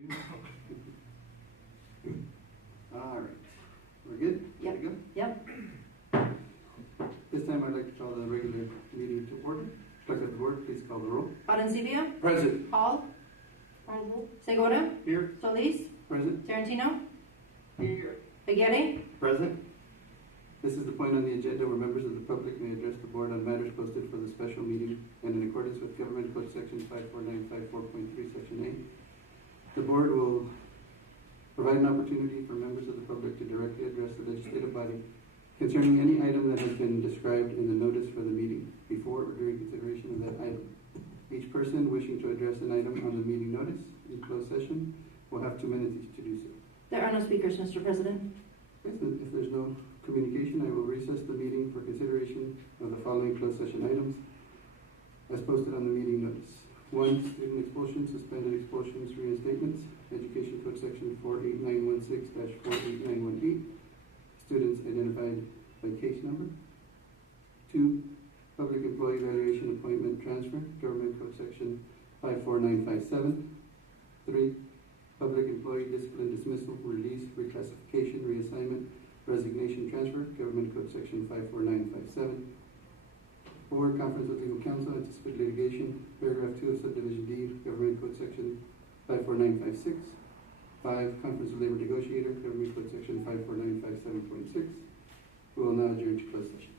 All right, we're good? Yep. Ready to go? Yep. This time I'd like to call the regular meeting to order. Clerk of the board, please call the roll. Arencibia, Present. Hall, Segura, Here. Solis, Present. Tarantino, Here. Aguirre, Present. This is the point on the agenda where members of the public may address the board on matters posted for the special meeting and in accordance with Government Code Section 54954.3, Section 8. The board will provide an opportunity for members of the public to directly address the legislative body concerning any item that has been described in the notice for the meeting before or during consideration of that item. Each person wishing to address an item on the meeting notice in closed session will have 2 minutes each to do so. There are no speakers, Mr. President. If there's no communication, I will recess the meeting for consideration of the following closed session items as posted on the meeting notice. 1. Student expulsions, suspended expulsions, reinstatements, Education Code Section 48916-48918, students identified by case number. 2. Public employee evaluation appointment transfer, Government Code Section 54957. 3. Public employee discipline dismissal, release, reclassification, reassignment, resignation, transfer, Government Code Section 54957. 4. Conference of Legal Counsel, anticipated litigation, Paragraph 2 of Subdivision D, Government Code Section 54956. 5. Conference of Labor Negotiator, Government Code Section 54957.6. We will now adjourn to closed session.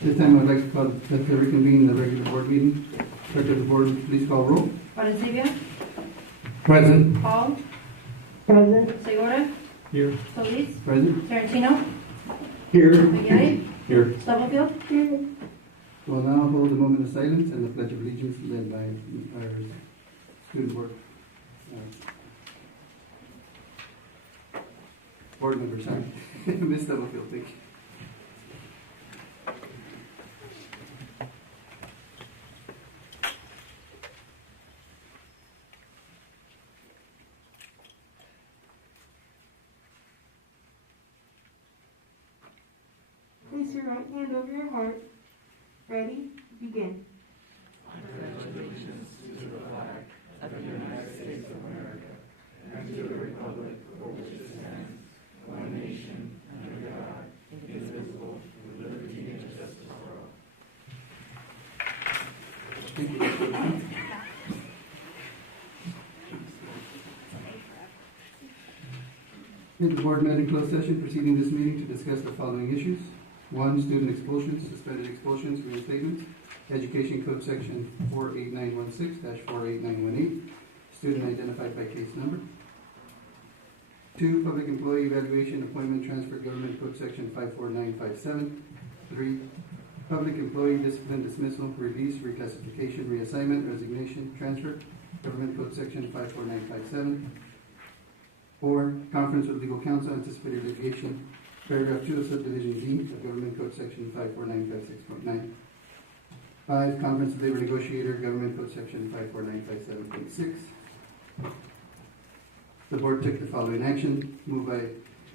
This time I would like to call to reconvene the regular board meeting. Clerk of the board, please call roll. Valencia, Present. Hall, Present. Segura, Here. Solis, Present. Tarantino, Here. Aguirre, Here. Stubblefield. We'll now hold a moment of silence and the Pledge of Allegiance led by our student board. Board member, sorry. Ms. Stubblefield, thank you. Place your right hand over your heart. Ready? Begin. Thank you. The board met in closed session preceding this meeting to discuss the following issues. 1, student expulsions, suspended expulsions, reinstatements, Education Code Section 48916-48918, student identified by case number. 2, public employee evaluation, appointment, transfer, Government Code Section 54957. 3, public employee discipline, dismissal, release, reclassification, reassignment, resignation, transfer, Government Code Section 54957. 4, conference with legal counsel, anticipated litigation, paragraph 2 of subdivision D of Government Code Section 54956.9. 5, conference with labor negotiator, Government Code Section 54957.6. The board took the following action. Moved by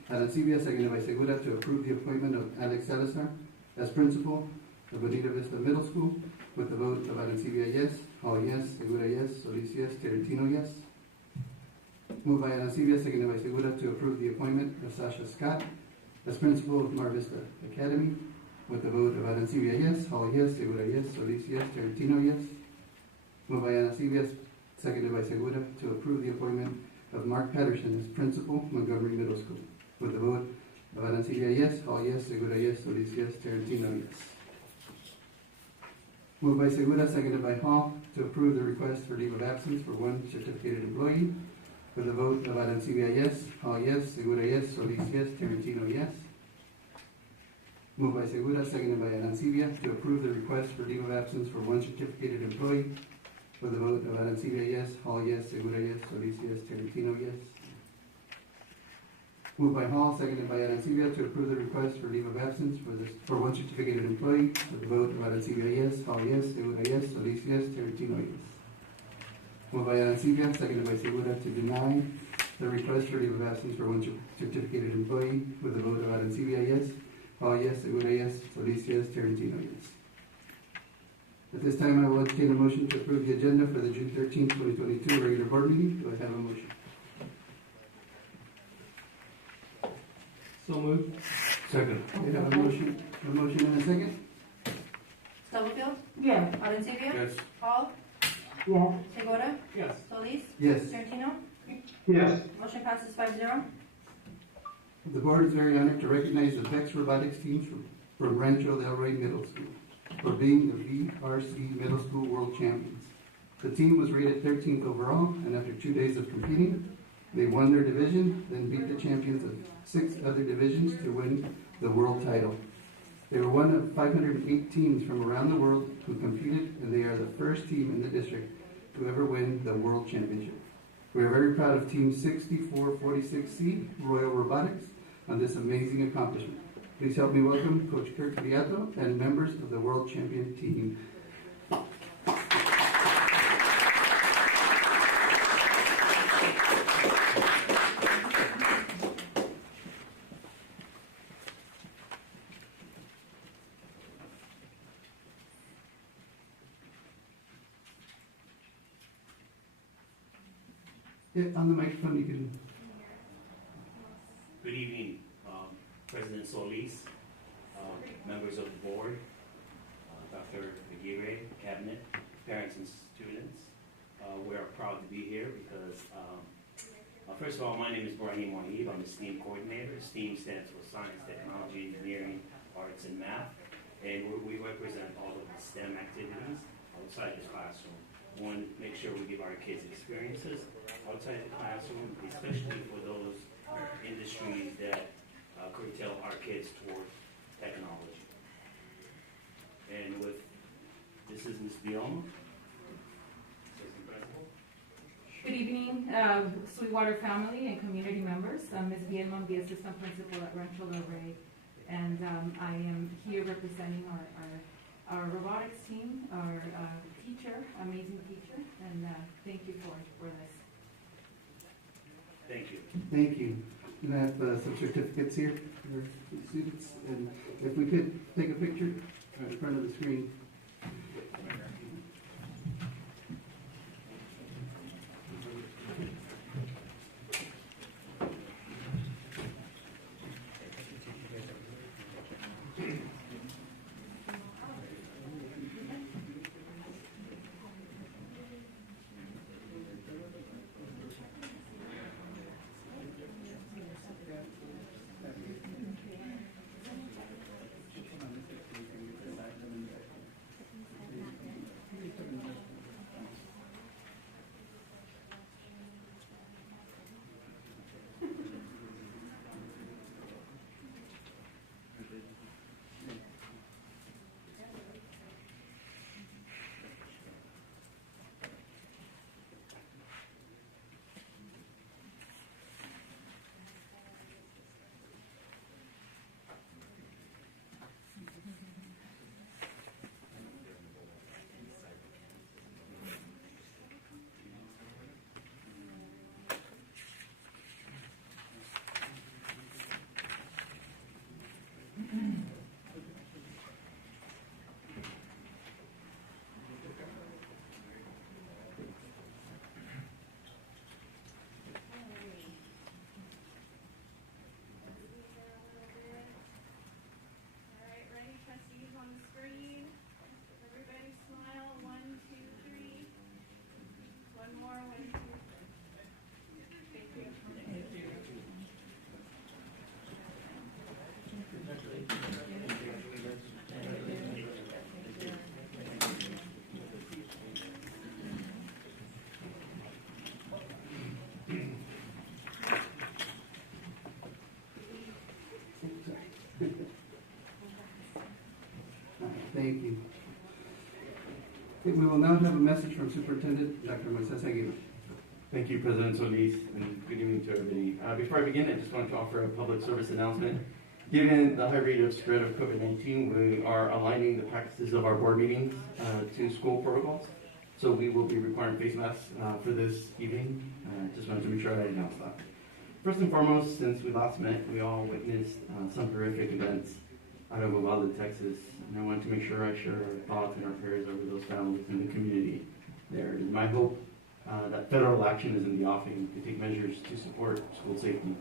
Arancibia, seconded by Segura, to approve the appointment of Alex Salazar as principal of Bonita Vista Middle School, with the vote of Arancibia yes, Hall yes, Segura yes, Solis yes, Tarantino yes. Moved by Arancibia, seconded by Segura, to approve the appointment of Sasha Scott as principal of Mar Vista Academy, with the vote of Arancibia yes, Hall yes, Segura yes, Solis yes, Tarantino yes. Moved by Arancibia, seconded by Segura, to approve the appointment of Mark Patterson as principal, Montgomery Middle School, with the vote of Arancibia yes, Hall yes, Segura yes, Solis yes, Tarantino yes. Moved by Segura, seconded by Hall, to approve the request for leave of absence for one certificated employee, with the vote of Arancibia yes, Hall yes, Segura yes, Solis yes, Tarantino yes. Moved by Segura, seconded by Arancibia, to approve the request for leave of absence for one certificated employee, with the vote of Arancibia yes, Hall yes, Segura yes, Solis yes, Tarantino yes. Moved by Hall, seconded by Arancibia, to approve the request for leave of absence for one certificated employee, with the vote of Arancibia yes, Hall yes, Segura yes, Solis yes, Tarantino yes. Moved by Arancibia, seconded by Segura, to deny the request for leave of absence for one certificated employee, with the vote of Arancibia yes, Hall yes, Segura yes, Solis yes, Tarantino yes. At this time, I will entertain a motion to approve the agenda for the June 13, 2022 regular board meeting. Do I have a motion? So moved. Second. We have a motion and a second? Stubblefield, Yes. Valencia, Yes. Hall, Yes. Segura, Yes. Solis, Yes. Tarantino. Yes. Motion passes 5-0. The board is very honored to recognize the VEX robotics teams from Rancho Del Rey Middle School for being the VRC Middle School World Champions. The team was rated 13th overall, and after 2 days of competing, they won their division, then beat the champions of 6 other divisions to win the world title. They were one of 508 teams from around the world who competed, and they are the first team in the district to ever win the world championship. We are very proud of Team 6446C, Royal Robotics, on this amazing accomplishment. Please help me welcome Coach Kirk Beato and members of the world champion team. Yeah, on the microphone you can. Good evening, President Solis, members of the board, Dr. Aguirre, cabinet, parents and students. We are proud to be here because, first of all, my name is Brahim Wahib. I'm the STEAM coordinator. STEAM stands for Science, Technology, Engineering, Arts, and Math. And we represent all of the STEM activities outside the classroom. One, make sure we give our kids experiences outside the classroom, especially for those industries that curtail our kids toward technology. And this is Ms. Bielma, assistant principal. Good evening, Sweetwater family and community members. I'm Ms. Bielma, the assistant principal at Rancho Del Rey, and I am here representing our robotics team, our teacher, amazing teacher, and thank you for this. Thank you. Thank you. And I have some certificates here for the students, and if we could take a picture in front of the screen. Thank you. Okay, we will now have a message from Superintendent Dr. Moises Aguirre. Thank you, President Solis, and good evening to everybody. Before I begin, I just wanted to offer a public service announcement. Given the high rate of spread of COVID-19, we are aligning the practices of our board meetings to school protocols. So we will be requiring face masks for this evening. Just wanted to make sure I announced that. First and foremost, since we last met, we all witnessed some horrific events out of Uvalde, Texas, and I wanted to make sure I share our thoughts and our prayers over those families and the community there. It is my hope that federal action is in the offing to take measures to support school safety.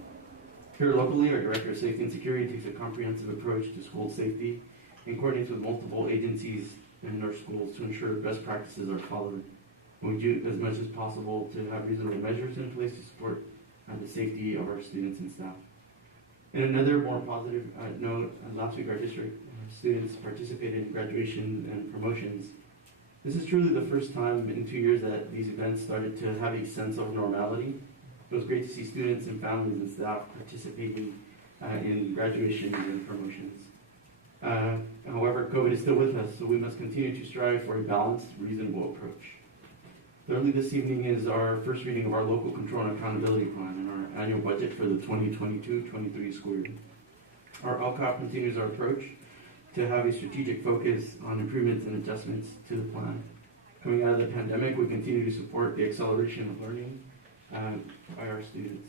Here locally, our Director of Safety and Security takes a comprehensive approach to school safety and coordinates with multiple agencies in our schools to ensure best practices are followed. We do as much as possible to have reasonable measures in place to support the safety of our students and staff. In another more positive note, last week our district students participated in graduation and promotions. This is truly the first time in 2 years that these events started to have a sense of normality. It was great to see students and families and staff participating in graduations and promotions. However, COVID is still with us, so we must continue to strive for a balanced, reasonable approach. Thirdly, this evening is our first reading of our local control and accountability plan and our annual budget for the 2022-23 school year. Our LCOP continues our approach to have a strategic focus on improvements and adjustments to the plan. Coming out of the pandemic, we continue to support the acceleration of learning by our students.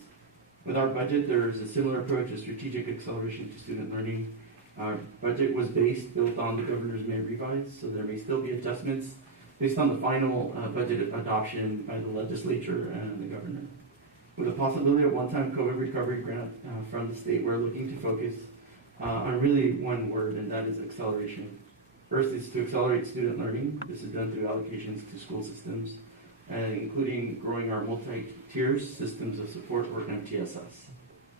With our budget, there is a similar approach of strategic acceleration to student learning. Our budget was built on the governor's May revise, so there may still be adjustments based on the final budget adoption by the legislature and the governor. With the possibility of one-time COVID recovery grant from the state, we're looking to focus on really one word, and that is acceleration. First is to accelerate student learning. This is done through allocations to school systems, including growing our multi-tier systems of support or MTSS.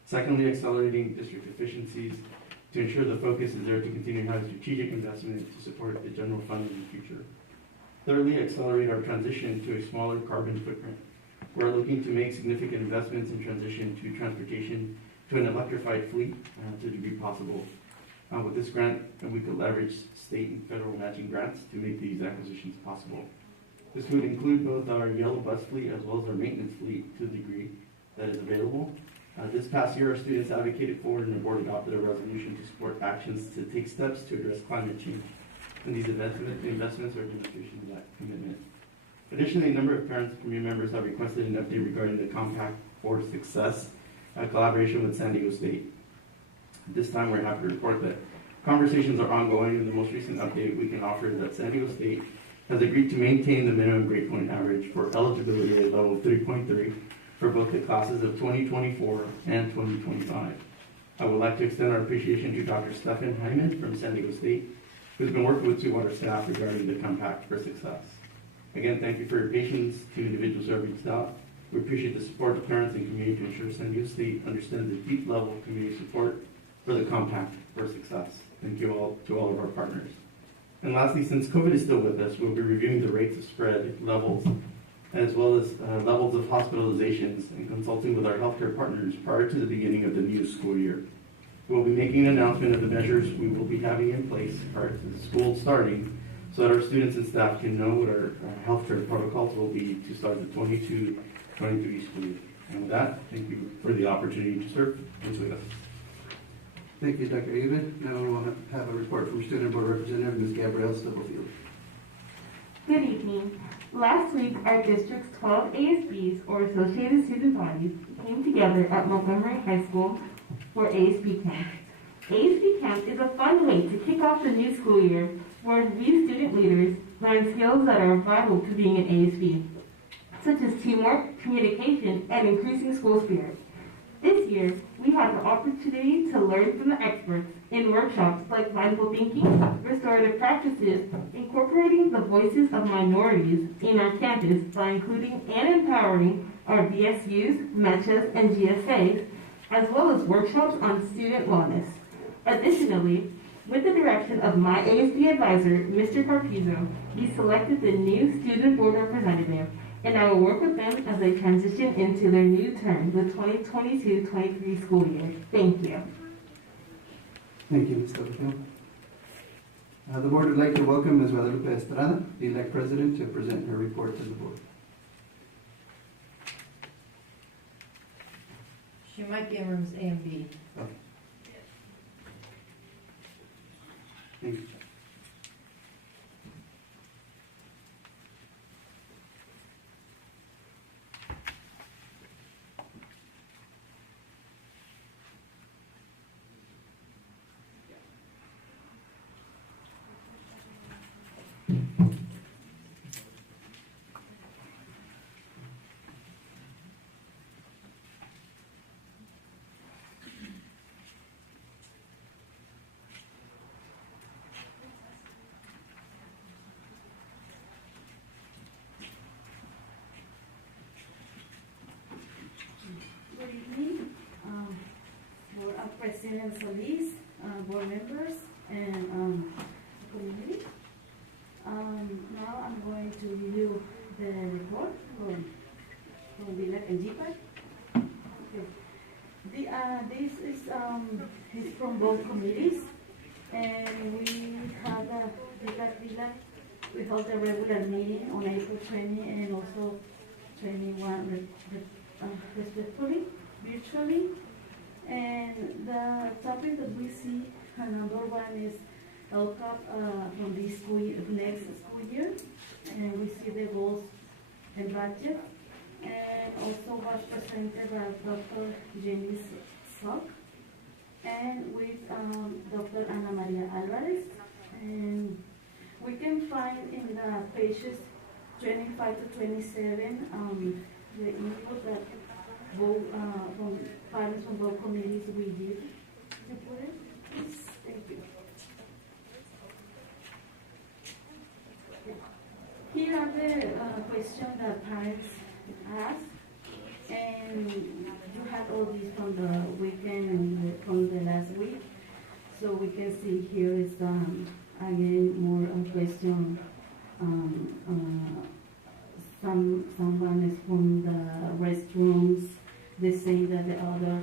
Secondly, accelerating district efficiencies to ensure the focus is there to continue to have strategic investment to support the general fund in the future. Thirdly, accelerate our transition to a smaller carbon footprint. We're looking to make significant investments in transition to transportation to an electrified fleet to the degree possible. With this grant, we could leverage state and federal matching grants to make these acquisitions possible. This would include both our yellow bus fleet as well as our maintenance fleet to the degree that is available. This past year, our students advocated for and the board adopted a resolution to support actions to take steps to address climate change. And these investments are a demonstration of that commitment. Additionally, a number of parents and community members have requested an update regarding the Compact for Success collaboration with San Diego State. At this time, we're happy to report that conversations are ongoing, and the most recent update we can offer is that San Diego State has agreed to maintain the minimum grade point average for eligibility at level 3.3 for both the classes of 2024 and 2025. I would like to extend our appreciation to Dr. Stefan Hyman from San Diego State, who's been working with Sweetwater staff regarding the Compact for Success. Again, thank you for your patience to individuals who have reached out. We appreciate the support of parents and community to ensure San Diego State understands the deep level of community support for the Compact for Success. Thank you all to all of our partners. And lastly, since COVID is still with us, we'll be reviewing the rates of spread levels, as well as levels of hospitalizations, and consulting with our healthcare partners prior to the beginning of the new school year. We'll be making an announcement of the measures we will be having in place prior to the school starting, so that our students and staff can know what our healthcare protocols will be to start the 22-23 school year. And with that, thank you for the opportunity to serve and with us. Thank you, Dr. David. Now we'll have a report from Student Board Representative Ms. Gabrielle Stubblefield. Good evening. Last week, our district's 12 ASBs, or Associated Student Bodies, came together at Montgomery High School for ASB Camp. ASB Camp is a fun way to kick off the new school year where we student leaders learn skills that are vital to being an ASB, such as teamwork, communication, and increasing school spirit. This year, we had the opportunity to learn from the experts in workshops like mindful thinking, restorative practices, incorporating the voices of minorities in our campus by including and empowering our BSUs, MECHAs, and GSAs, as well as workshops on student wellness. Additionally, with the direction of my ASB advisor, Mr. Carpizo, we selected the new student board representative, and I will work with them as they transition into their new term, the 2022-23 school year. Thank you. Thank you, Ms. Stubblefield. The board would like to welcome Ms. Guadalupe Estrada, the elect president, to present her report to the board. She might be in rooms A and B. Okay. Thank you. Good evening, Board President Solis, board members, and community. Now I'm going to review the report from the elect and GPAC. Okay. This is from both committees, and we had we held a regular meeting on April 20 and also 21 respectfully, virtually. And the topic that we see, number one is LCAP from this school year, next school year, and we see the goals and budget, and also was presented by Dr. Jenny Sock, and with Dr. Ana Maria Alvarez. And we can find in the pages 25 to 27 the input that both from parents from both committees we did. Please, thank you. Here are the questions that parents asked, and you had all these from the weekend and from the last week. So we can see here is again more question. Someone is from the restrooms. They say that the other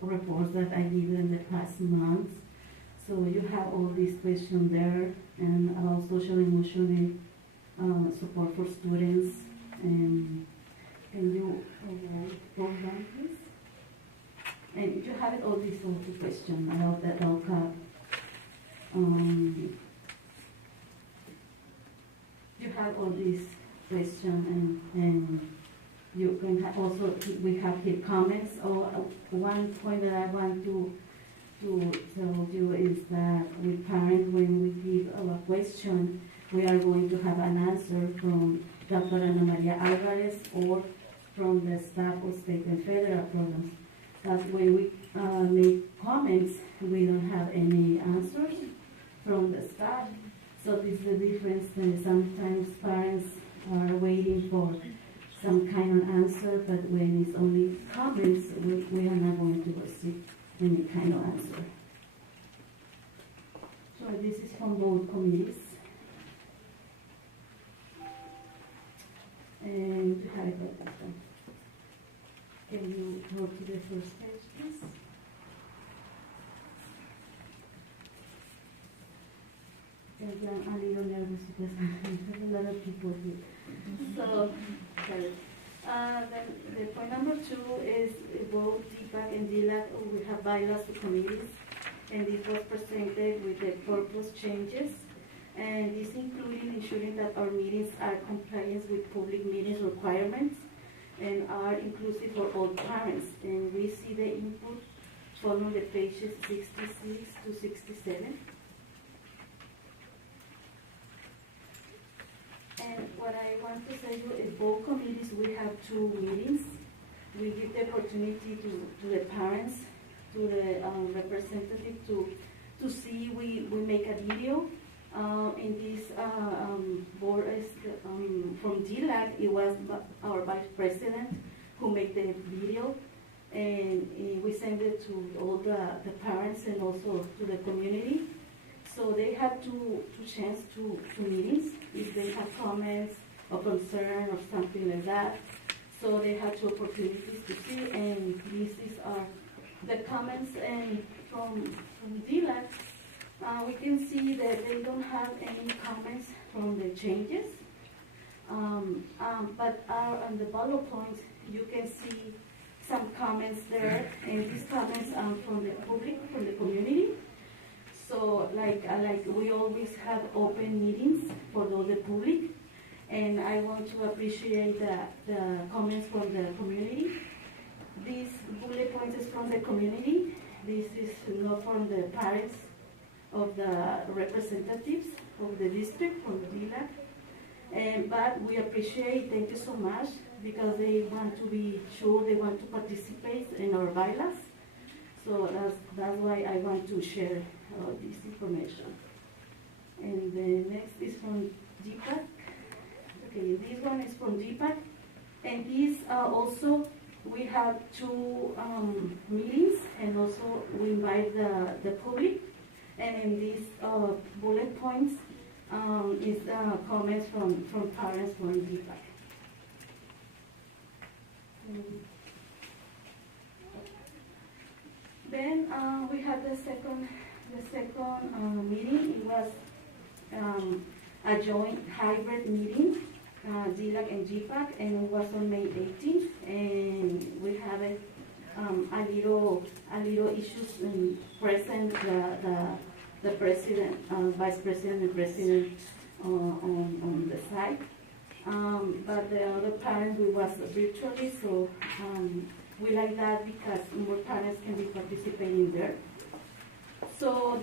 reports that I give in the past months. So you have all these questions there, and about social emotional support for students. And can you go down, please? And you have all these questions about the LCAP. You have all these questions, and you can also, we have here comments. One point that I want to tell you is that with parents, when we give our question, we are going to have an answer from Dr. Ana Maria Alvarez or from the staff of state and federal programs. But when we make comments, we don't have any answers from the staff. So this is the difference. Sometimes parents are waiting for some kind of answer, but when it's only comments, we are not going to receive any kind of answer. So this is from both committees. And you have got this one. Can you go to the first page, please? I'm a little nervous because there's a lot of people here. So, the point number 2 is both DPAC and DLAC, we have bylaws to committees, and this was presented with the purpose changes, and this including ensuring that our meetings are compliant with public meetings requirements and are inclusive for all parents. And we see the input following the pages 66 to 67. And what I want to say you is both committees, we have 2 meetings. We give the opportunity to the parents, to the representative to see, we make a video. In this board is from DLAC, it was our vice president who made the video, and we send it to all the parents and also to the community. So they had two chance to meetings if they have comments or concern or something like that. So they had 2 opportunities to see, and these are the comments. And from DLAC, we can see that they don't have any comments from the changes. But on the bullet points, you can see some comments there, and these comments are from the public, from the community. So like we always have open meetings for the public, and I want to appreciate the comments from the community. These bullet points is from the community. This is not from the parents of the representatives of the district, from DLAC. But we appreciate, thank you so much, because they want to be sure, they want to participate in our bylaws. So that's why I want to share this information. And the next is from DPAC. Okay, this one is from DPAC. And these also, we have 2 meetings, and also we invite the public. And in these bullet points is comments from parents from DPAC. Then we had the second meeting. It was a joint hybrid meeting, DLAC and GPAC, and it was on May 18th. And we have a little issues present the president, vice president, and president on the side. But the other parents, we was virtually, so we like that because more parents can be participating there. So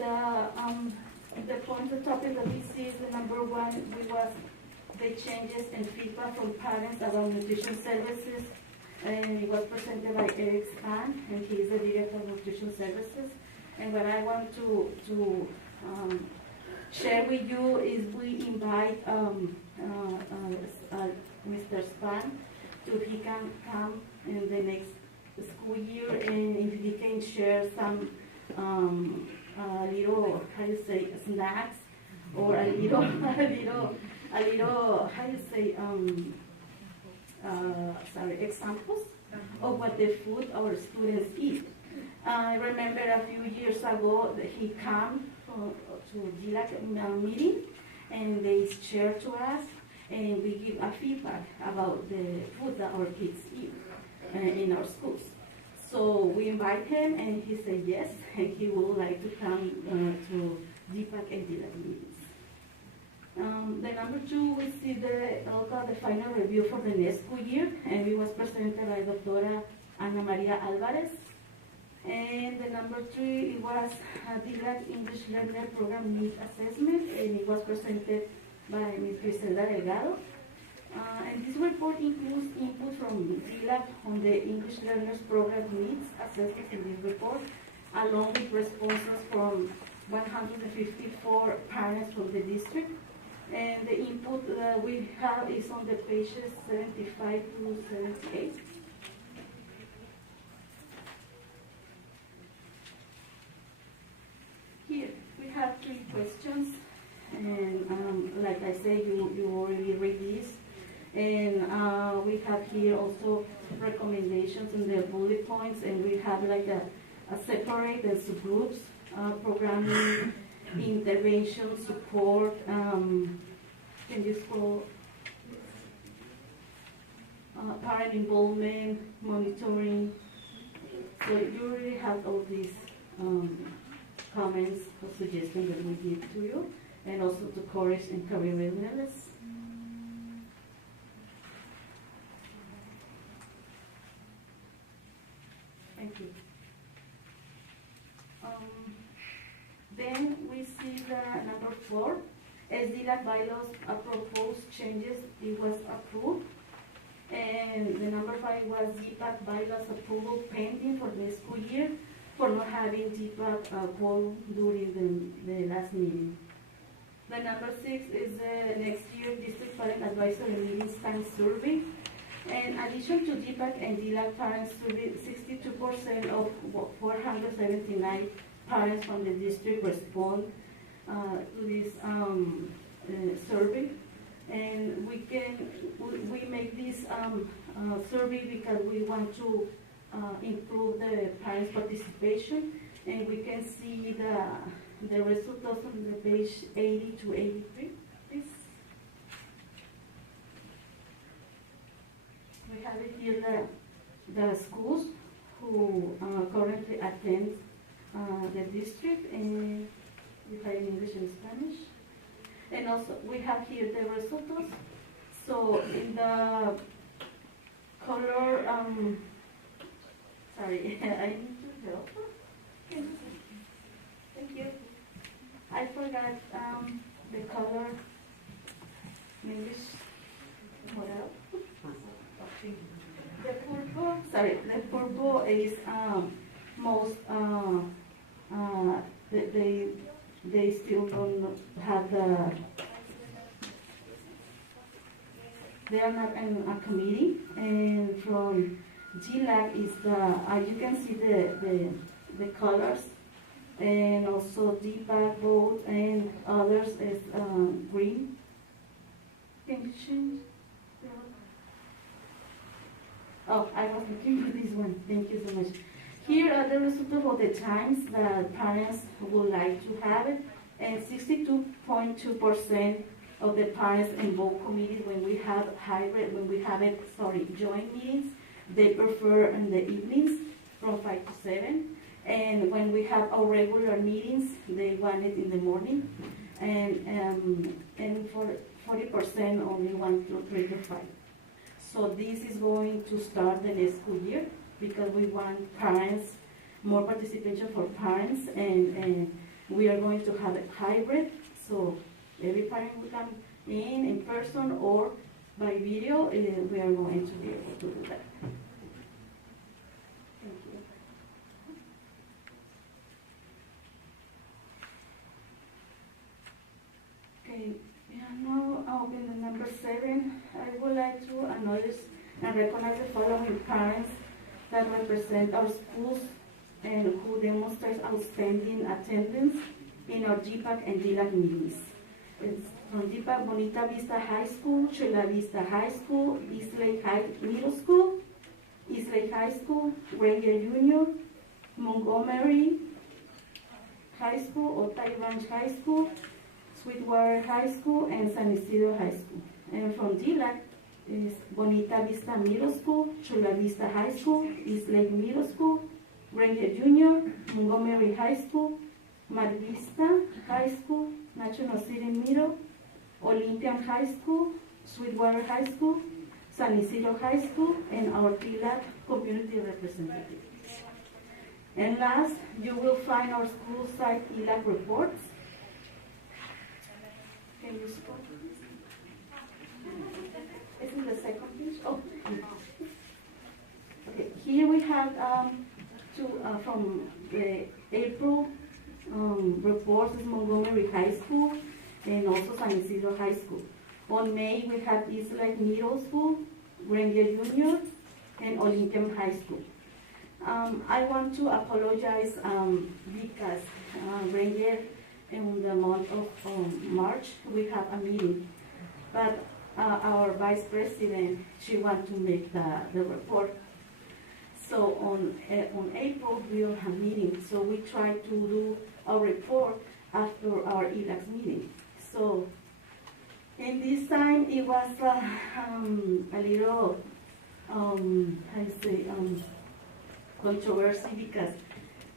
the point, the topic that we see is the number 1, we was the changes and feedback from parents about nutrition services, and it was presented by Eric Span, and he is the director of nutrition services. And what I want to share with you is we invite Mr. Span to he can come in the next school year, and if they can share some little, how you say, snacks, or a little, how you say, examples of what the food our students eat. I remember a few years ago that he came to GILAC meeting, and they shared to us, and we give a feedback about the food that our kids eat in our schools. So we invite him, and he said yes, and he would like to come to GPAC and GILAC meetings. The number 2, we see the final review for the next school year, and it was presented by Dr. Ana Maria Alvarez. And the number 3, it was GILAC English Learner Program Need Assessment, and it was presented by Ms. Griselda Delgado. And this report includes input from GILAC on the English Learners Program Needs Assessment in this report, along with responses from 154 parents from the district. And the input we have is on the pages 75 to 78. Here we have 3 questions, and like I said, you already read these. And we have here also recommendations in the bullet points, and we have like a separate and subgroups, programming, intervention, support, can you scroll? Parent involvement, monitoring. So you already have all these comments or suggestions that we give to you, and also to courage and career readiness. Thank you. Then we see the number 4, as GILAC bylaws proposed changes, it was approved. And the number 5 was GPAC bylaws approval pending for the school year for not having GPAC quorum during the last meeting. The number 6 is the next year district parent advisory meetings time survey. In addition to GPAC and GILAC parents survey, 62% of 479 parents from the district respond to this survey, and we make this survey because we want to improve the parents' participation, and we can see the results on the page 80 to 83, please. We have it here the schools who currently attend the district, and we have in English and Spanish. And also we have here the results. So in the color, sorry, I need to help. Thank you. I forgot the color in English. What else? The purple, sorry, the purple is most, they still don't have they are not in a committee, and from GILAC is you can see the colors, and also DPAC both, and others is green. Can you change? Oh, I was looking for this one. Thank you so much. Here are the results of the times that parents would like to have it, and 62.2% of the parents in both committees, when we have hybrid, joint meetings, they prefer in the evenings from 5 to 7, and when we have our regular meetings, they want it in the morning, and for 40% only want to 3 to 5. So this is going to start the next school year, because we want parents, more participation for parents, and we are going to have a hybrid, so every parent will come in person or by video, and we are going to be able to do that. Thank you. Okay, now in the number 7, I would like to acknowledge and recognize the following parents that represent our schools and who demonstrate outstanding attendance in our GPAC and DLAC meetings. It's from GPAC, Bonita Vista High School, Chula Vista High School, East Lake High Middle School, East Lake High School, Ranger Junior, Montgomery High School, Otay Ranch High School, Sweetwater High School, and San Isidro High School. And from DLAC is Bonita Vista Middle School, Chula Vista High School, East Lake Middle School, Ranger Junior, Montgomery High School, Mar Vista High School, National City Middle, Olympian High School, Sweetwater High School, San Isidro High School, and our DLAC community representative. And last, you will find our school site DLAC reports. Can you spot this? Isn't the second page? Oh. Okay, here we have from the April reports is Montgomery High School and also San Isidro High School. On May, we have East Lake Middle School, Ranger Junior, and Olympian High School. I want to apologize because Ranger, in the month of March, we have a meeting, but our vice president, she wants to make the report. So on April, we'll have a meeting. So we try to do our report after our ELACS meeting. So in this time, it was a little, controversy because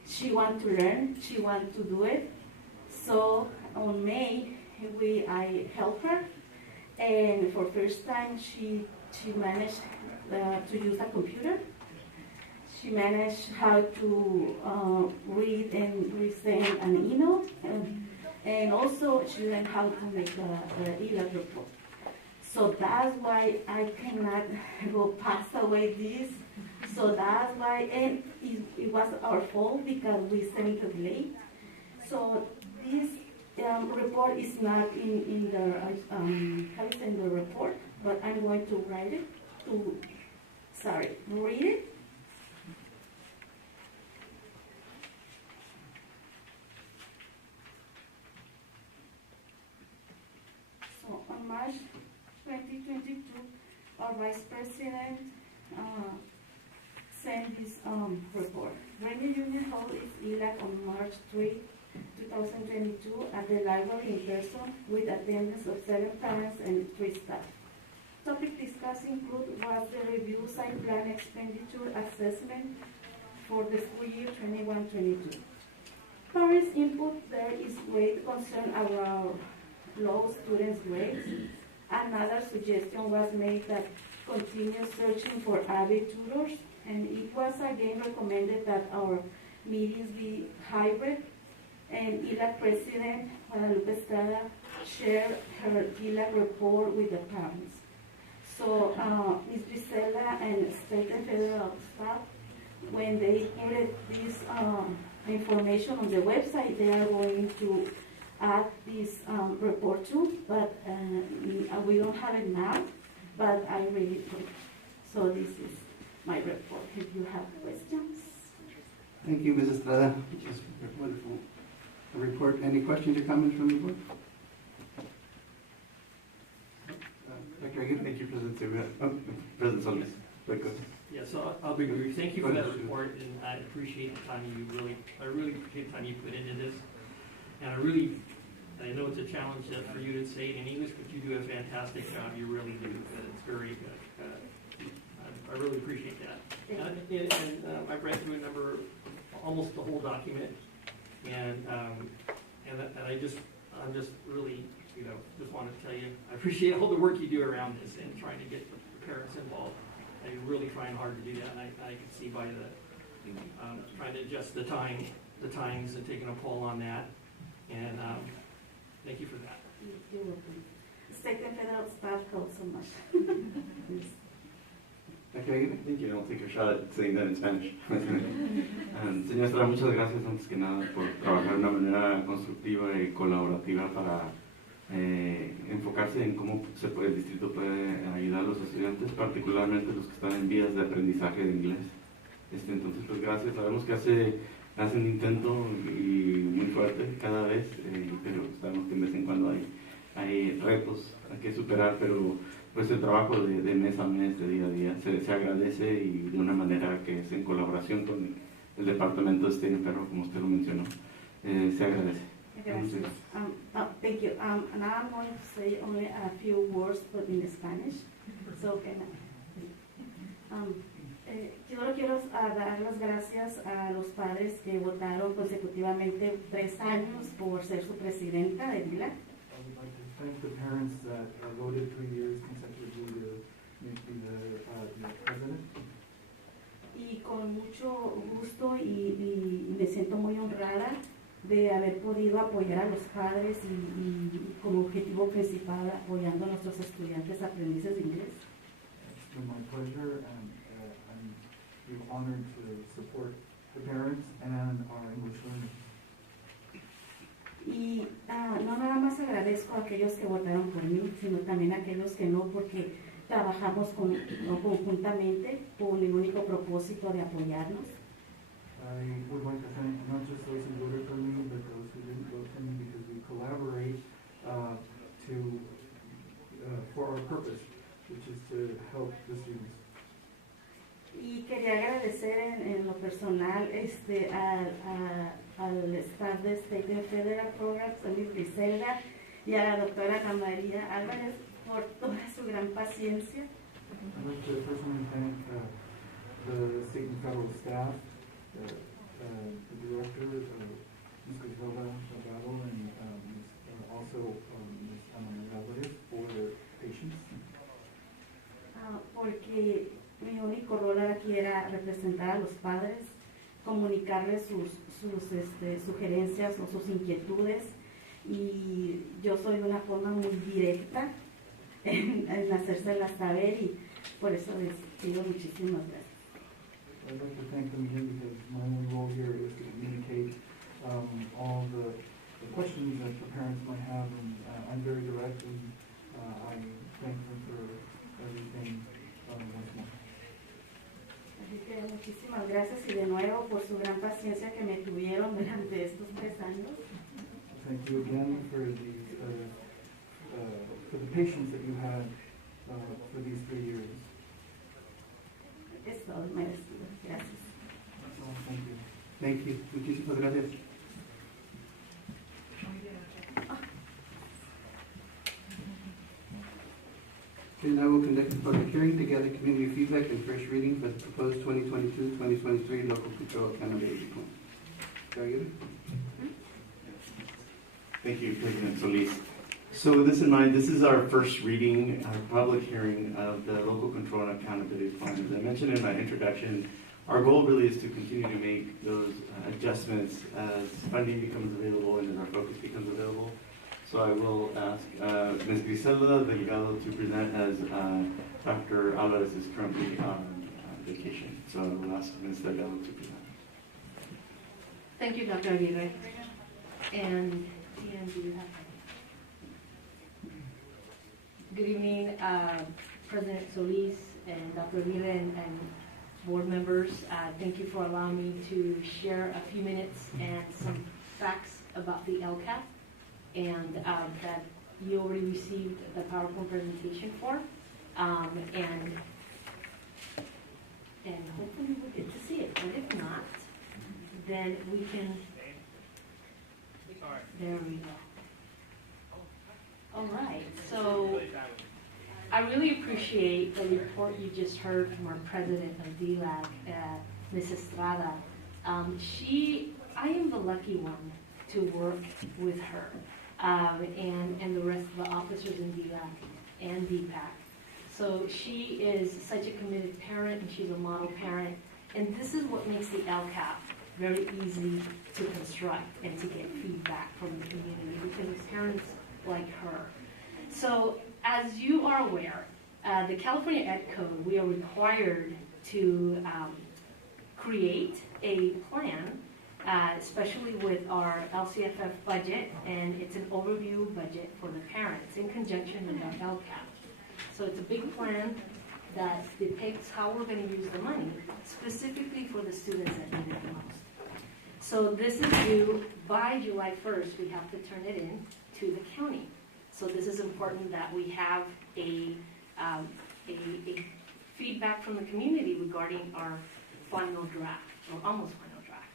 she wants to learn, she wants to do it. So on May, I helped her, and for first time, she managed to use a computer. She managed how to read and resend an email, and also she learned how to make the ELAC report. So that's why I cannot go pass away this. So that's why, and it was our fault because we sent it late. So this report is not in the report, but I'm going to write it read it. So on March 2022, our Vice President sent this report. Ranger Junior held its ELAC on March 3, 2022 at the library in person with attendance of 7 parents and 3 staff. Topic discussed include was the review site plan expenditure assessment for the school year 21-22. Parents' input there is great concern around low students' grades. Another suggestion was made that continue searching for avid tutors, and it was again recommended that our meetings be hybrid, and ELAC President Guadalupe Estrada shared her ELAC report with the parents. So Ms. Gisela and state and federal staff, when they put this information on the website, they are going to add this report too, but we don't have it now, but I read it. So this is my report, if you have questions. Thank you, Ms. Estrada. Just a wonderful report. Any questions or comments from the board? Dr. Aguirre? Thank you, President Silva. President Solis. Yeah, so I'll be brief. Thank you for that report, and I appreciate the time I really appreciate the time you put into this. And I know it's a challenge for you to say it in English, but you do a fantastic job. You really do. It's very good. I really appreciate that. And I've read through almost the whole document, and I'm just really, just want to tell you, I appreciate all the work you do around this and trying to get the parents involved. I'm really trying hard to do that, and I can see by the trying to adjust the times and taking a poll on that. And thank you for that. You're welcome. State and federal staff help so much. Dr. Aguirre? Thank you. I'll take a shot at saying that in Spanish. Señora Estrada, muchas gracias antes que nada por trabajar de una manera constructiva y colaborativa para enfocarse en cómo el distrito puede ayudar a los estudiantes, particularmente los que están en vías de aprendizaje de inglés. Entonces, pues gracias. Sabemos que hace un intento y muy fuerte cada vez, pero sabemos que de vez en cuando hay retos que superar, pero pues el trabajo de mes a mes, de día a día, se agradece y de una manera que es en colaboración con el departamento de State and Federal, como usted lo mencionó, se agradece. Gracias. Thank you. Now I'm going to say only a few words, but in Spanish. So, yo solo quiero dar las gracias a los padres que votaron consecutivamente 3 años por ser su presidenta de DILAC. I would like to thank the parents that voted 3 years consecutively to make me the president. Y con mucho gusto y me siento muy honrada de haber podido apoyar a los padres y como objetivo principal apoyando a nuestros estudiantes aprendices de inglés. It's been my pleasure and I'm feel honored to support the parents and our English learners. Y no nada más agradezco a aquellos que votaron por mí, sino también a aquellos que no, porque trabajamos conjuntamente con el único propósito de apoyarnos. I would like to thank not just those who voted for me, but those who didn't vote for me, because we collaborate for our purpose, which is to help the students. Y quería agradecer en lo personal al staff de State and Federal Programs, a Miss Griselda y a la doctora Ana María Álvarez por toda su gran paciencia. I'd like to personally thank the state and federal staff, the director, Ms. Griselda Salgado, and also Ms. Ana María Álvarez for their patience. Porque mi único rol aquí era representar a los padres, comunicarles sus sugerencias o sus inquietudes, y yo soy de una forma muy directa en hacérselas saber, y por eso les pido muchísimas gracias. I'd like to thank them again because my only role here is to communicate all the questions that the parents might have, and I'm very direct, and I thank them for everything once more. Así que muchísimas gracias y de nuevo por su gran paciencia que me tuvieron durante estos 3 años. Thank you again for the patience that you had for these 3 years. Es todo, maestro. Gracias. Thank you. Thank you. Muchísimas gracias. Okay, now we'll conduct a public hearing to gather community feedback and first reading for the proposed 2022-2023 local control accountability plan. Carrie? Thank you, President Solis. So with this in mind, this is our first reading, our public hearing of the Local Control and Accountability Plan. As I mentioned in my introduction, our goal really is to continue to make those adjustments as funding becomes available and as our focus becomes available. So I will ask Ms. Griselda Delgado to present, as Dr. Alvarez is currently on vacation. So I will ask Ms. Delgado to present. Thank you, Dr. Aguirre. And do you have? Good evening, President Solis and Dr. Aguirre and board members. Thank you for allowing me to share a few minutes and some facts about the LCAP, and that you already received the PowerPoint presentation for, and hopefully we'll get to see it. But if not, then we can. There we go. All right, so I really appreciate the report you just heard from our president of DLAC, Ms. Estrada. I am the lucky one to work with her and the rest of the officers in DLAC and DPAC. So she is such a committed parent, and she's a model parent, and this is what makes the LCAP very easy to construct and to get feedback from the community, because it's parents like her. So as you are aware, the California Ed Code, we are required to create a plan, especially with our LCFF budget, and it's an overview budget for the parents in conjunction with our LCAP. So it's a big plan that depicts how we're going to use the money, specifically for the students that need it the most. So this is due by July 1st. We have to turn it in to the county. So this is important that we have a feedback from the community regarding our final draft, or almost final draft.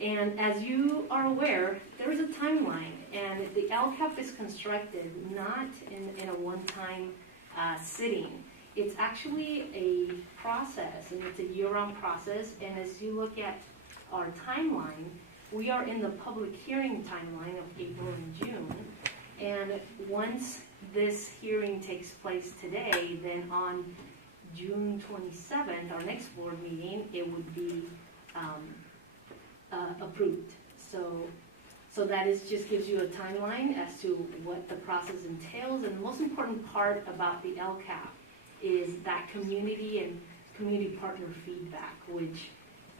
And as you are aware, there is a timeline, and the LCAP is constructed not in a one-time sitting. It's actually a process, and it's a year-round process, and as you look at our timeline, we are in the public hearing timeline of April and June, and once this hearing takes place today, then on June 27th, our next board meeting, it would be approved. So that just gives you a timeline as to what the process entails, and the most important part about the LCAP is that community and community partner feedback, which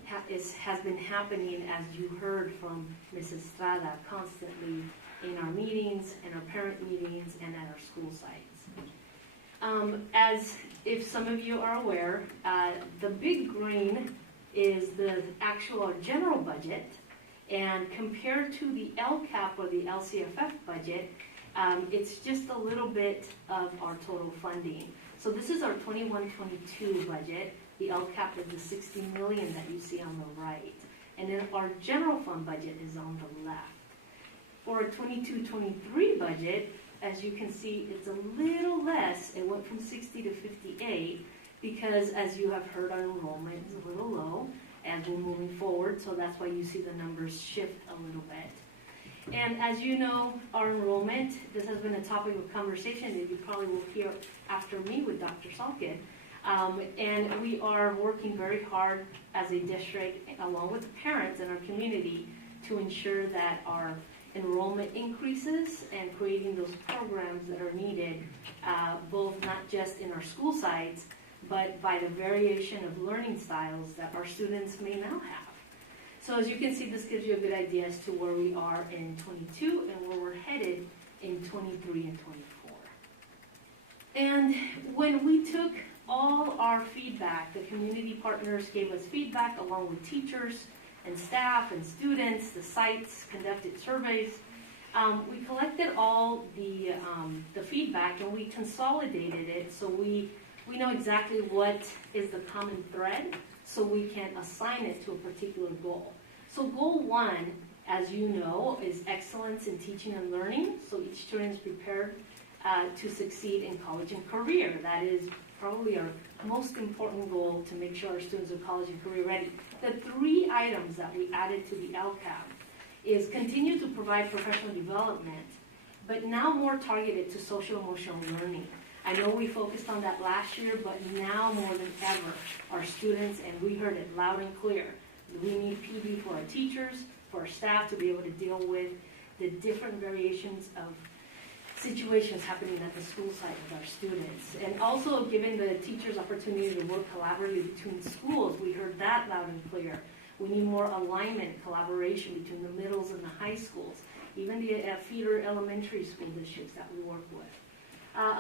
has been happening, as you heard from Mrs. Estrada, constantly in our meetings, and our parent meetings, and at our school sites. As if some of you are aware, the big green is the actual general budget, and compared to the LCAP or the LCFF budget, it's just a little bit of our total funding. So this is our 21-22 budget. The LCAP is the 60 million that you see on the right. And then our general fund budget is on the left. For a 22-23 budget, as you can see, it's a little less. It went from 60 to 58 because, as you have heard, our enrollment is a little low as we're moving forward. So that's why you see the numbers shift a little bit. And as you know, our enrollment, this has been a topic of conversation that you probably will hear after me with Dr. Salkin. And we are working very hard as a district, along with the parents and our community, to ensure that our enrollment increases and creating those programs that are needed, both not just in our school sites, but by the variation of learning styles that our students may now have. So as you can see, this gives you a good idea as to where we are in 22 and where we're headed in 23 and 24. And when we took all our feedback, the community partners gave us feedback along with teachers and staff and students, the sites conducted surveys. We collected all the feedback and we consolidated it so we know exactly what is the common thread so we can assign it to a particular goal. So goal 1, as you know, is excellence in teaching and learning. So each student is prepared to succeed in college and career. That is probably our most important goal, to make sure our students are college and career ready. The 3 items that we added to the LCAP is continue to provide professional development, but now more targeted to social emotional learning. I know we focused on that last year, but now more than ever, our students, and we heard it loud and clear, we need PD for our teachers, for our staff to be able to deal with the different variations of situations happening at the school site with our students. And also giving the teachers opportunity to work collaboratively between schools. We heard that loud and clear. We need more alignment, collaboration between the middles and the high schools, even the feeder elementary school districts that we work with.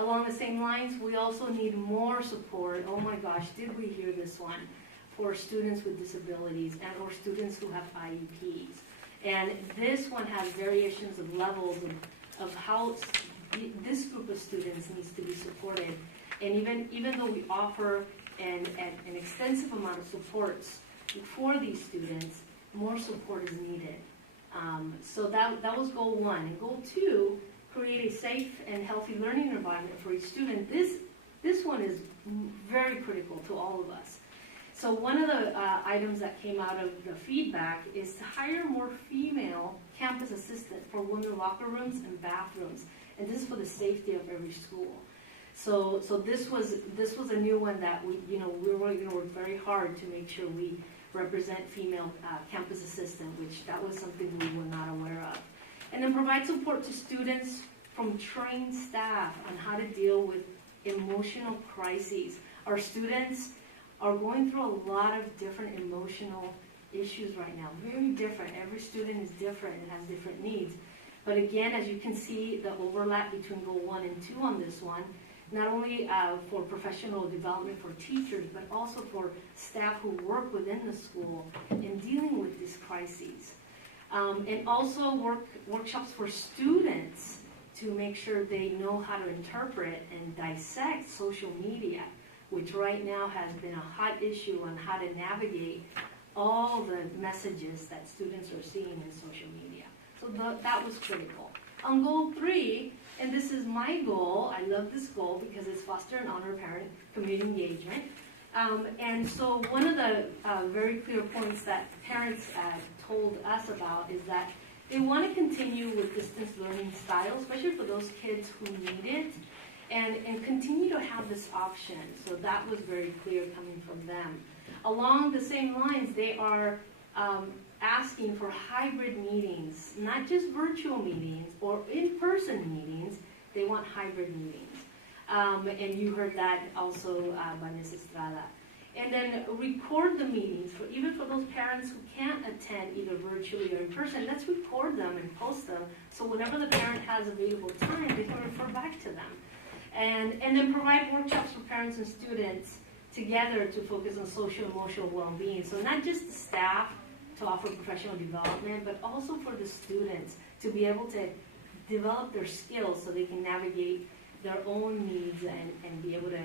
Along the same lines, we also need more support. Oh my gosh, did we hear this one? For students with disabilities and or students who have IEPs. And this one has variations of levels of how this group of students needs to be supported. And even though we offer an extensive amount of supports for these students, more support is needed. So that was goal 1. And goal 2, create a safe and healthy learning environment for each student. This one is very critical to all of us. So one of the items that came out of the feedback is to hire more female campus assistants for women locker rooms and bathrooms, and this is for the safety of every school. So this was a new one that we're really going to work very hard to make sure we represent female campus assistant, which that was something we were not aware of. And then provide support to students from trained staff on how to deal with emotional crises. Our students are going through a lot of different emotional issues right now, very different. Every student is different and has different needs. But again, as you can see, the overlap between goal 1 and 2 on this one, not only for professional development for teachers, but also for staff who work within the school in dealing with these crises. And also workshops for students to make sure they know how to interpret and dissect social media, which right now has been a hot issue on how to navigate all the messages that students are seeing in social media. So that was critical. On goal 3, and this is my goal, I love this goal because it's foster and honor parent community engagement. And so one of the very clear points that parents told us about is that they want to continue with distance learning styles, especially for those kids who need it, and continue to have this option. So that was very clear coming from them. Along the same lines, they are asking for hybrid meetings, not just virtual meetings or in-person meetings. They want hybrid meetings. And you heard that also by Ms. Estrada. And then record the meetings, even for those parents who can't attend either virtually or in person. Let's record them and post them, so whenever the parent has available time, they can refer back to them. And then provide workshops for parents and students together to focus on social and emotional well-being. So not just the staff to offer professional development, but also for the students to be able to develop their skills so they can navigate their own needs and be able to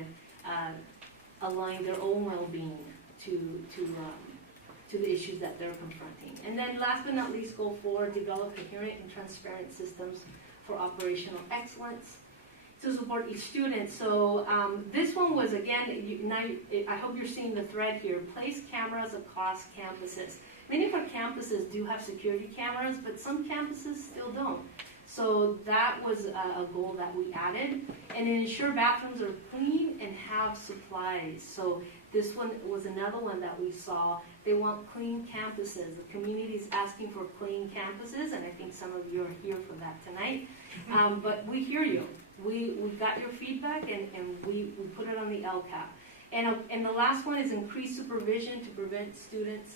align their own well-being to the issues that they're confronting. And then last but not least, goal 4, develop coherent and transparent systems for operational excellence to support each student. So this one was, again, I hope you're seeing the thread here, place cameras across campuses. Many of our campuses do have security cameras, but some campuses still don't. So that was a goal that we added. And ensure bathrooms are clean and have supplies. So this one was another one that we saw. They want clean campuses. The community is asking for clean campuses, and I think some of you are here for that tonight. But we hear you. We got your feedback, and we put it on the LCAP. And the last one is increase supervision to prevent students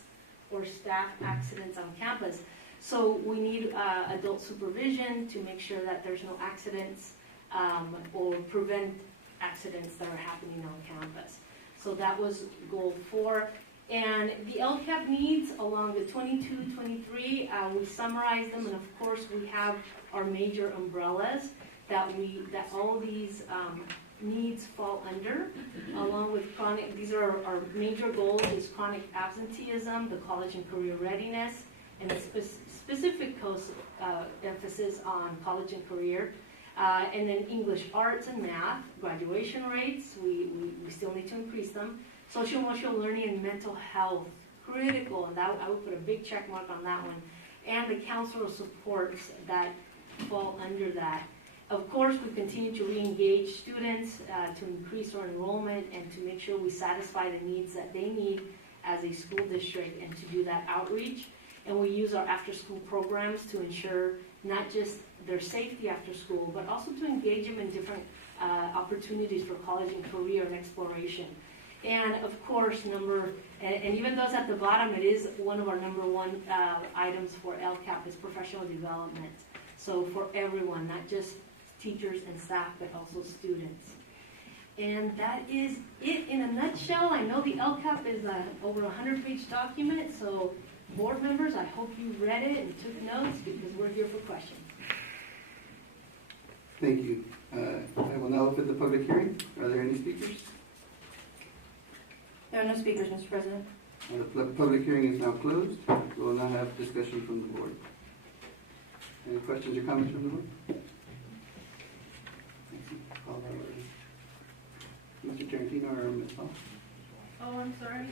or staff accidents on campus. So we need adult supervision to make sure that there's no accidents or prevent accidents that are happening on campus. So that was goal 4. And the LCAP needs along the 22-23, we summarized them, and of course we have our major umbrellas that all these needs fall under, along with chronic. These are our major goals: is chronic absenteeism, the college and career readiness, and a specific emphasis on college and career, and then English, arts, and math, graduation rates. We still need to increase them. Social emotional learning and mental health, critical, and that I would put a big check mark on that one. And the counselor supports that fall under that. Of course, we continue to re-engage students to increase our enrollment and to make sure we satisfy the needs that they need as a school district, and to do that outreach. And we use our after-school programs to ensure not just their safety after school, but also to engage them in different opportunities for college and career and exploration. And of course, and even those at the bottom, it is one of our #1 items for LCAP is professional development. So for everyone, not just teachers and staff, but also students. And that is it in a nutshell. I know the LCAP is over a 100-page document, so board members, I hope you read it and took notes, because we're here for questions. Thank you. I will now open the public hearing. Are there any speakers? There are no speakers, Mr. President. The public hearing is now closed. We will now have discussion from the board. Any questions or comments from the board? Call that order. Mr. Tarantino or Ms. Hall? Oh, I'm sorry.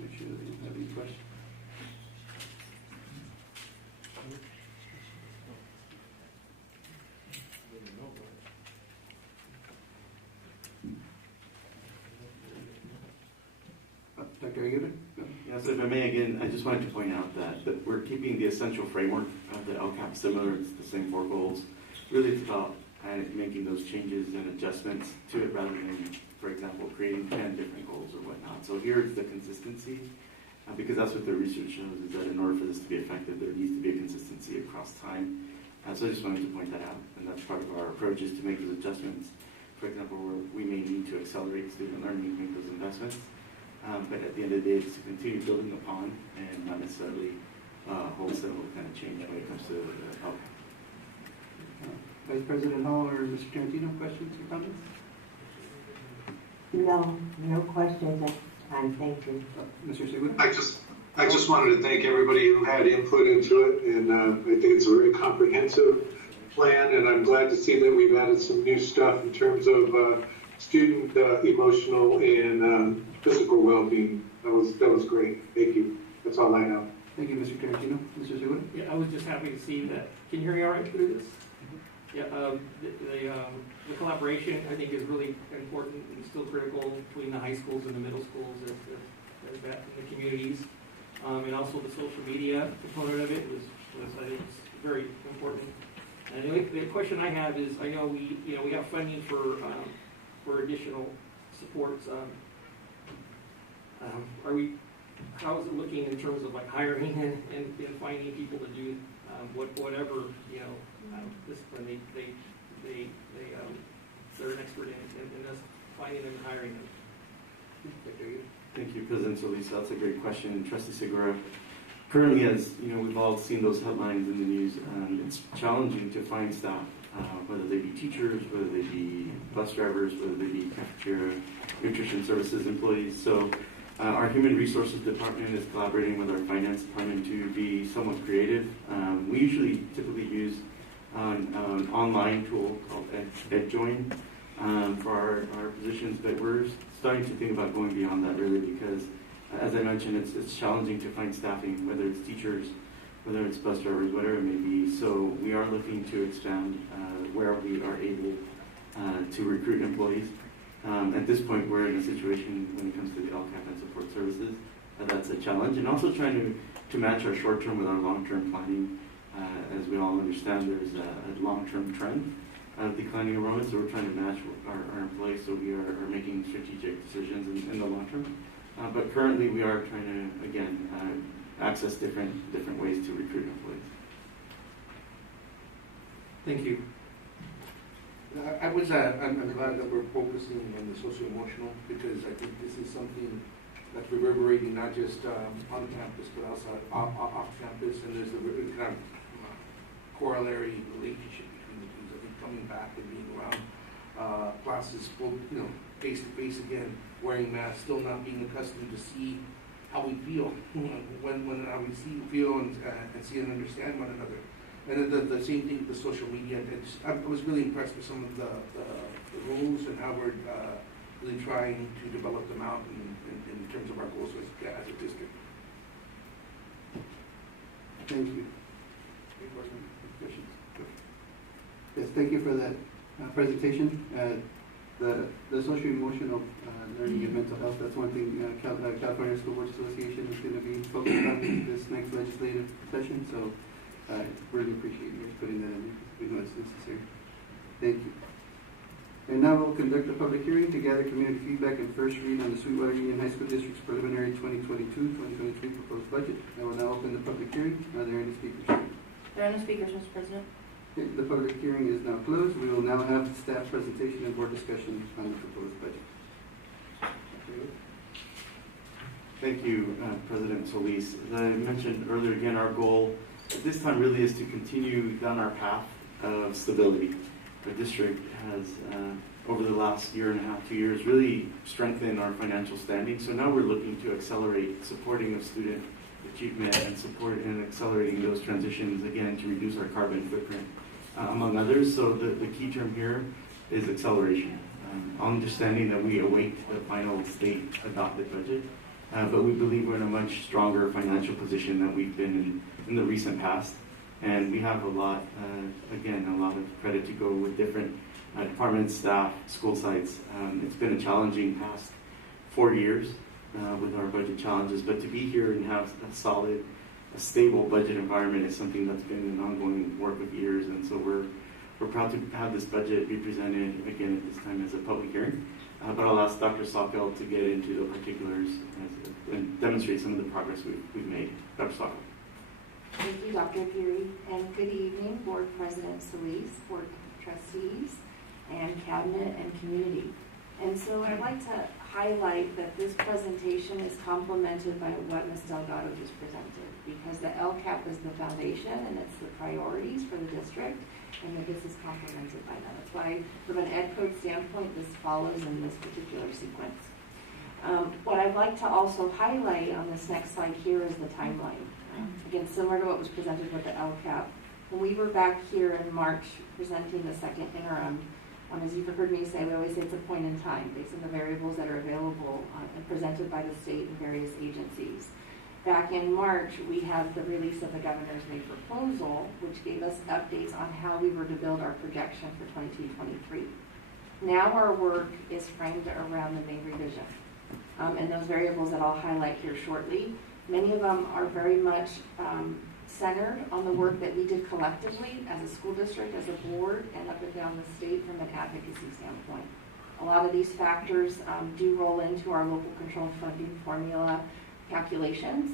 Make sure that we don't have any questions. Dr. Aguirre? No. Yes, if I may, again, I just wanted to point out that we're keeping the essential framework of the LCAP similar. It's the same 4 goals. Really, it's about making those changes and adjustments to it rather than, for example, creating 10 different goals or whatnot. So here it's the consistency, because that's what the research shows, is that in order for this to be effective, there needs to be a consistency across time. So I just wanted to point that out, and that's part of our approach is to make those adjustments. For example, where we may need to accelerate student learning, make those investments. But at the end of the day, it's to continue building upon and not necessarily wholesale kind of change when it comes to outcome. Vice President Hall or Mr. Tarantino, questions or comments? No, no questions at this time, thank you. Mr. Sweetwater? I just wanted to thank everybody who had input into it, and I think it's a very comprehensive plan, and I'm glad to see that we've added some new stuff in terms of student emotional and physical well-being. That was great. Thank you. That's all I have. Thank you, Mr. Tarantino. Mr. Sweetwater? Yeah, I was just happy to see that. Can you hear me all right through this? Yeah, the collaboration I think is really important and still critical between the high schools and the middle schools as that in the communities. And also the social media component of it was I think very important. And the question I have is, I know we have funding for additional supports. How is it looking in terms of like hiring and finding people to do whatever discipline they're an expert in us finding them and hiring them? Thank you, President Solis. That's a great question. Trustee Segura, currently, as we've all seen those headlines in the news, it's challenging to find staff, whether they be teachers, whether they be bus drivers, whether they be cafeteria, nutrition services employees. So our human resources department is collaborating with our finance department to be somewhat creative. We usually typically use an online tool called EdJoin for our positions, but we're starting to think about going beyond that really because, as I mentioned, it's challenging to find staffing, whether it's teachers, whether it's bus drivers, whatever it may be. So we are looking to expand where we are able to recruit employees. At this point, we're in a situation when it comes to the LCAP and support services, that's a challenge. And also trying to match our short-term with our long-term planning. As we all understand, there's a long-term trend of declining enrollment, so we're trying to match our employees, so we are making strategic decisions in the long term. But currently, we are trying to, again, access different ways to recruit employees. Thank you. I'm glad that we're focusing on the social-emotional because I think this is something that's reverberating not just on campus but also off campus, and there's a really kind of corollary relationship between the two. I think coming back and being around classes full, face to face again, wearing masks, still not being accustomed to see how we feel when we feel and see and understand one another. And the same thing with the social media. I was really impressed with some of the rules and how we're really trying to develop them out in terms of our goals as a district. Thank you. Yes, thank you for that presentation. The social-emotional learning and mental health, that's one thing California School Board Association is going to be focused on this next legislative session. So I really appreciate you guys putting that in because we know it's necessary. Thank you. And now we'll conduct a public hearing to gather community feedback and first read on the Sweetwater Union High School District's preliminary 2022-2023 proposed budget. I will now open the public hearing. Are there any speakers? There are no speakers, Mr. President. Okay, the public hearing is now closed. We will now have staff presentation and board discussion on the proposed budget. Thank you, President Solis. As I mentioned earlier, again, our goal at this time really is to continue down our path of stability. The district has, over the last year and a half, 2 years, really strengthened our financial standing. So now we're looking to accelerate supporting of student achievement and support and accelerating those transitions, again, to reduce our carbon footprint, among others. So the key term here is acceleration. Understanding that we await the final state adopted budget, but we believe we're in a much stronger financial position than we've been in the recent past. And we have a lot of credit to go with different departments, staff, school sites. It's been a challenging past 4 years with our budget challenges, but to be here and have a solid, stable budget environment is something that's been an ongoing work of years. And so we're proud to have this budget be presented again at this time as a public hearing. But I'll ask Dr. Sockel to get into the particulars and demonstrate some of the progress we've made. Dr. Sockel. Thank you, Dr. Geary, and good evening, Board President Solis, Board Trustees, and Cabinet and Community. And so I'd like to highlight that this presentation is complemented by what Ms. Delgado just presented, because the LCAP is the foundation and it's the priorities for the district, and that this is complemented by that. That's why, from an ed code standpoint, this follows in this particular sequence. What I'd like to also highlight on this next slide here is the timeline. Again, similar to what was presented with the LCAP. When we were back here in March presenting the second interim, as you've heard me say, we always say it's a point in time based on the variables that are available and presented by the state and various agencies. Back in March, we had the release of the governor's May proposal, which gave us updates on how we were to build our projection for 22-23. Now our work is framed around the May revision. And those variables that I'll highlight here shortly, many of them are very much centered on the work that we did collectively as a school district, as a board, and up and down the state from an advocacy standpoint. A lot of these factors do roll into our local control funding formula calculations,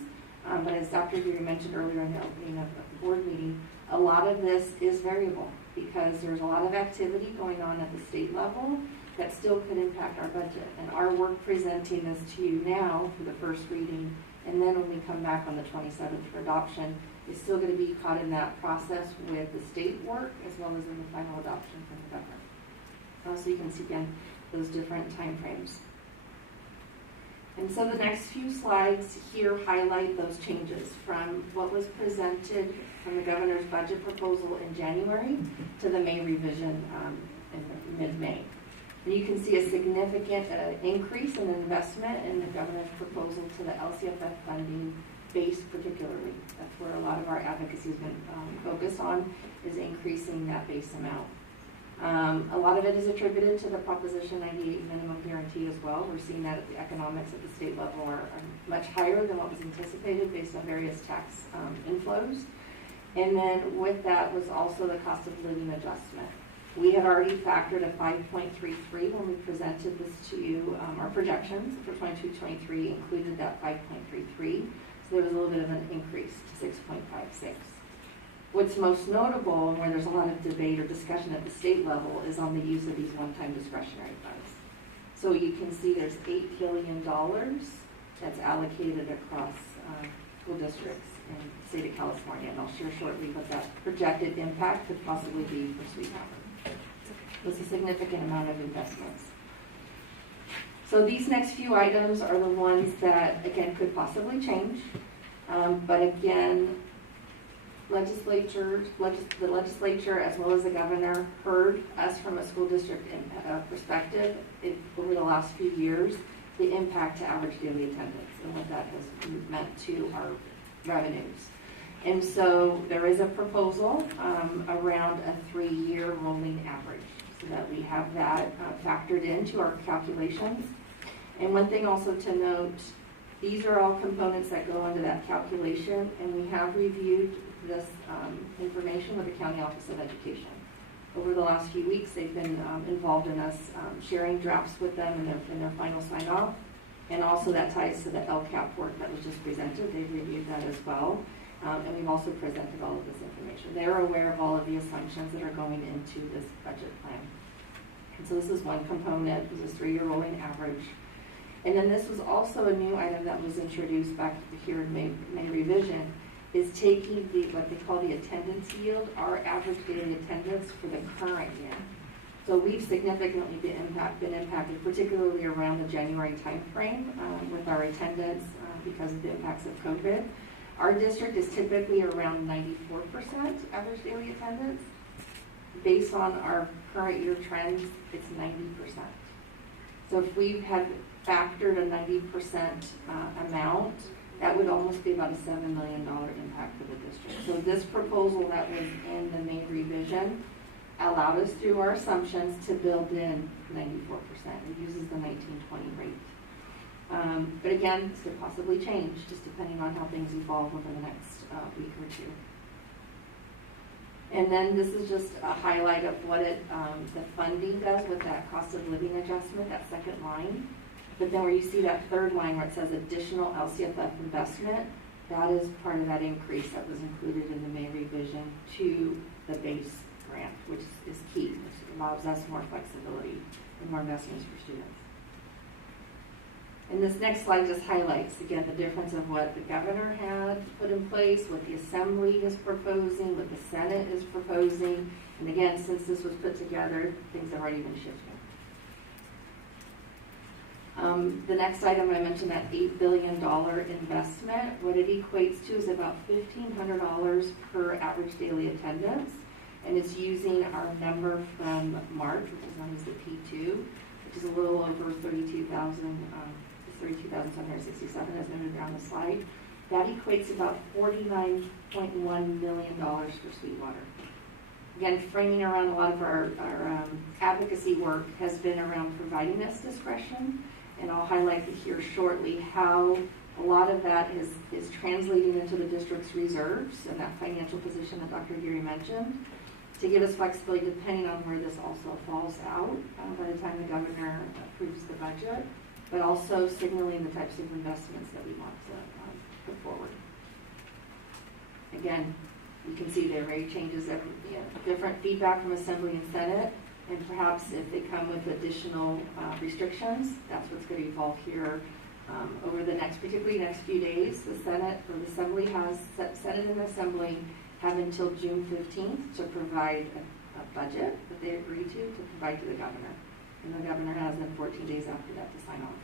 but as Dr. Geary mentioned earlier in the opening of the board meeting, a lot of this is variable because there's a lot of activity going on at the state level that still could impact our budget. And our work presenting this to you now for the first reading, and then when we come back on the 27th for adoption, is still going to be caught in that process with the state work as well as in the final adoption from the governor. So you can see again those different time frames. And so the next few slides here highlight those changes from what was presented from the governor's budget proposal in January to the May revision in mid-May. And you can see a significant increase in investment in the governor's proposal to the LCFF funding base particularly. That's where a lot of our advocacy has been focused on, is increasing that base amount. A lot of it is attributed to the Proposition 98 minimum guarantee as well. We're seeing that the economics at the state level are much higher than what was anticipated based on various tax inflows. And then with that was also the cost of living adjustment. We had already factored a 5.33 when we presented this to you. Our projections for 22-23 included that 5.33. So there was a little bit of an increase to 6.56. What's most notable, and where there's a lot of debate or discussion at the state level, is on the use of these one-time discretionary funds. So you can see there's $8 billion that's allocated across school districts in the state of California. And I'll share shortly what that projected impact could possibly be for Sweetwater. It's a significant amount of investments. So these next few items are the ones that, again, could possibly change. But again, the legislature as well as the governor heard us from a school district perspective over the last few years, the impact to average daily attendance and what that has meant to our revenues. And so there is a proposal around a 3-year rolling average so that we have that factored into our calculations. And one thing also to note, these are all components that go into that calculation, and we have reviewed this information with the County Office of Education. Over the last few weeks, they've been involved in us sharing drafts with them in their final sign-off, and also that ties to the LCAP work that was just presented. They've reviewed that as well, and we've also presented all of this information. They're aware of all of the assumptions that are going into this budget plan. And so this is one component, this is 3-year rolling average. And then this was also a new item that was introduced back here in May revision, is taking what they call the attendance yield, our average daily attendance for the current year. So we've significantly been impacted, particularly around the January timeframe with our attendance because of the impacts of COVID. Our district is typically around 94% average daily attendance. Based on our current year trends, it's 90%. So if we had factored a 90% amount, that would almost be about a $7 million impact for the district. So this proposal that was in the May revision allowed us through our assumptions to build in 94%. It uses the 1920 rate. But again, this could possibly change just depending on how things evolve over the next week or two. And then this is just a highlight of what the funding does with that cost of living adjustment, that second line. But then where you see that third line where it says additional LCFF investment, That is part of that increase that was included in the May revision to the base grant, which is key, which allows us more flexibility and more investments for students. And this next slide just highlights, again, the difference of what the governor had put in place, what the Assembly is proposing, what the Senate is proposing. And again, since this was put together, things have already been shifting. The next item I mentioned, that $8 billion investment, what it equates to is about $1,500 per average daily attendance. And it's using our number from March, which is known as the P2, which is a little over 32,767 as noted on the slide. That equates to about $49.1 million for Sweetwater. Again, framing around a lot of our advocacy work has been around providing this discretion, and I'll highlight here shortly how a lot of that is translating into the district's reserves and that financial position that Dr. Geary mentioned, to give us flexibility depending on where this also falls out by the time the governor approves the budget, but also signaling the types of investments that we want to put forward. Again, you can see the rate changes, different feedback from Assembly and Senate, and perhaps if they come with additional restrictions, that's what's going to evolve here over the particularly next few days. The Senate or the Assembly Senate and Assembly have until June 15th to provide a budget that they agree to provide to the governor. And the governor has then 14 days after that to sign off.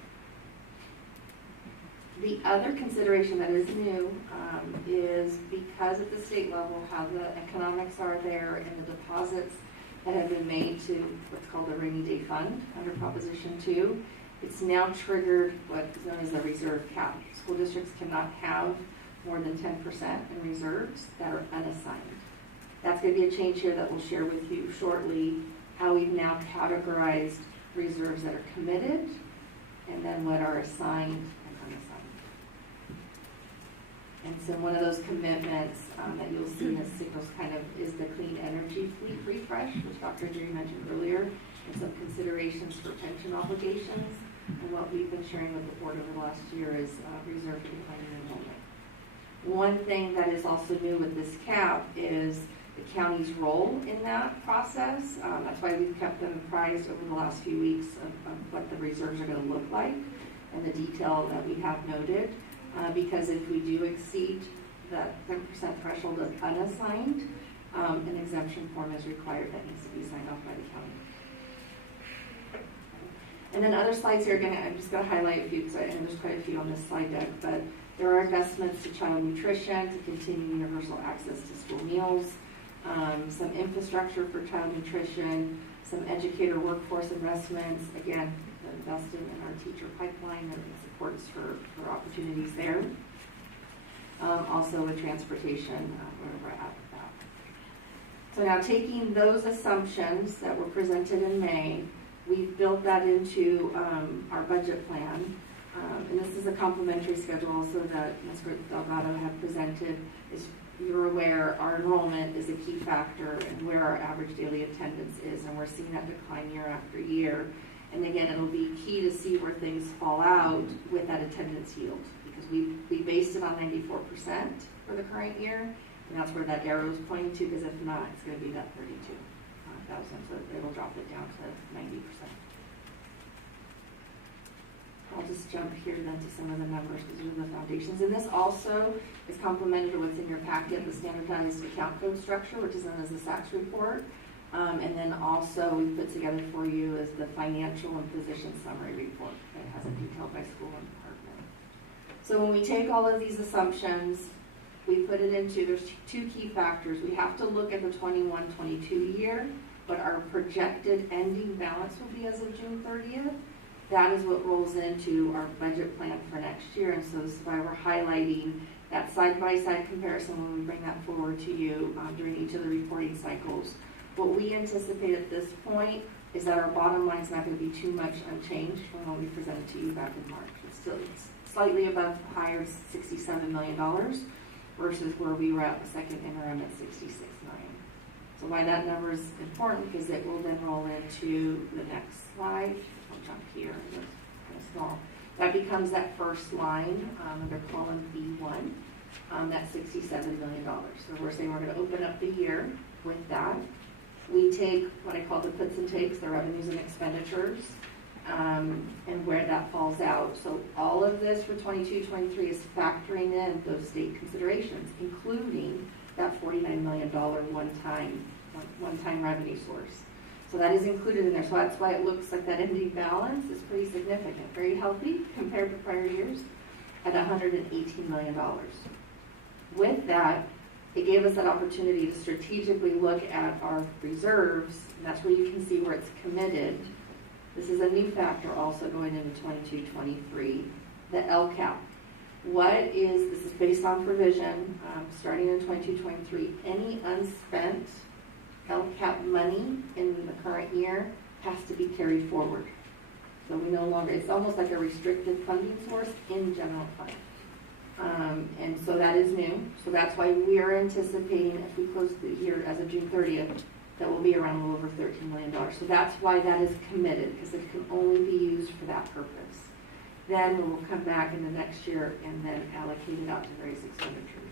The other consideration that is new is because at the state level how the economics are there and the deposits that have been made to what's called the rainy day fund under Proposition 2, it's now triggered what is known as the reserve cap. School districts cannot have more than 10% in reserves that are unassigned. That's going to be a change here that we'll share with you shortly, how we've now categorized reserves that are committed and then what are assigned and unassigned. And so one of those commitments that you'll see in the signals is the clean energy fleet refresh, which Dr. Geary mentioned earlier, and some considerations for pension obligations. And what we've been sharing with the board over the last year is reserve for declining enrollment. One thing that is also new with this cap is the county's role in that process. That's why we've kept them apprised over the last few weeks of what the reserves are going to look like and the detail that we have noted. Because if we do exceed that 10% threshold of unassigned, an exemption form is required that needs to be signed off by the county. And then other slides here, I'm just going to highlight a few because I know there's quite a few on this slide deck, but there are investments to child nutrition, to continue universal access to school meals, some infrastructure for child nutrition, some educator workforce investments, again, investing in our teacher pipeline and supports for opportunities there. Also with transportation, where we're at with that. So now taking those assumptions that were presented in May, we've built that into our budget plan. And this is a complementary schedule also that Ms. Delgado had presented. As you're aware, our enrollment is a key factor in where our average daily attendance is, and we're seeing that decline year after year. And again, it'll be key to see where things fall out with that attendance yield, because we based it on 94% for the current year, and that's where that arrow is pointing to, because if not, it's going to be that 32,000, so it'll drop it down to 90%. I'll just jump here then to some of the numbers because these are the foundations. And this also is complemented to what's in your packet, the standardized account code structure, which is known as the SACS report. And then also we put together for you is the financial and position summary report that has it detailed by school and department. So when we take all of these assumptions, we put it into, there's two key factors. We have to look at the 21-22 year, but our projected ending balance will be as of June 30th. That is what rolls into our budget plan for next year, and so this is why we're highlighting that side-by-side comparison when we bring that forward to you during each of the reporting cycles. What we anticipate at this point is that our bottom line is not going to be too much unchanged from what we presented to you back in March. It's still slightly above higher $67 million versus where we were at the second interim at $66 million. So why that number is important, because it will then roll into the next slide. I'll jump here, it's kind of small. That becomes that first line under column B1. That's $67 million. So we're saying we're going to open up the year with that. We take what I call the puts and takes, the revenues and expenditures, and where that falls out. So all of this for 22-23 is factoring in those state considerations, including that $49 million one-time revenue source. So that is included in there. So that's why it looks like that ending balance is pretty significant, very healthy compared to prior years at $118 million. With that, it gave us that opportunity to strategically look at our reserves, and that's where you can see where it's committed. This is a new factor also going into 22-23, the LCAP. This is based on provision, starting in 22-23, any unspent LCAP money in the current year has to be carried forward. So we no longer, it's almost like a restricted funding source in general fund. And so that is new. So that's why we are anticipating, if we close the year as of June 30th, that will be around a little over $13 million. So that's why that is committed, because it can only be used for that purpose. Then we'll come back in the next year and then allocate it out to various expenditures.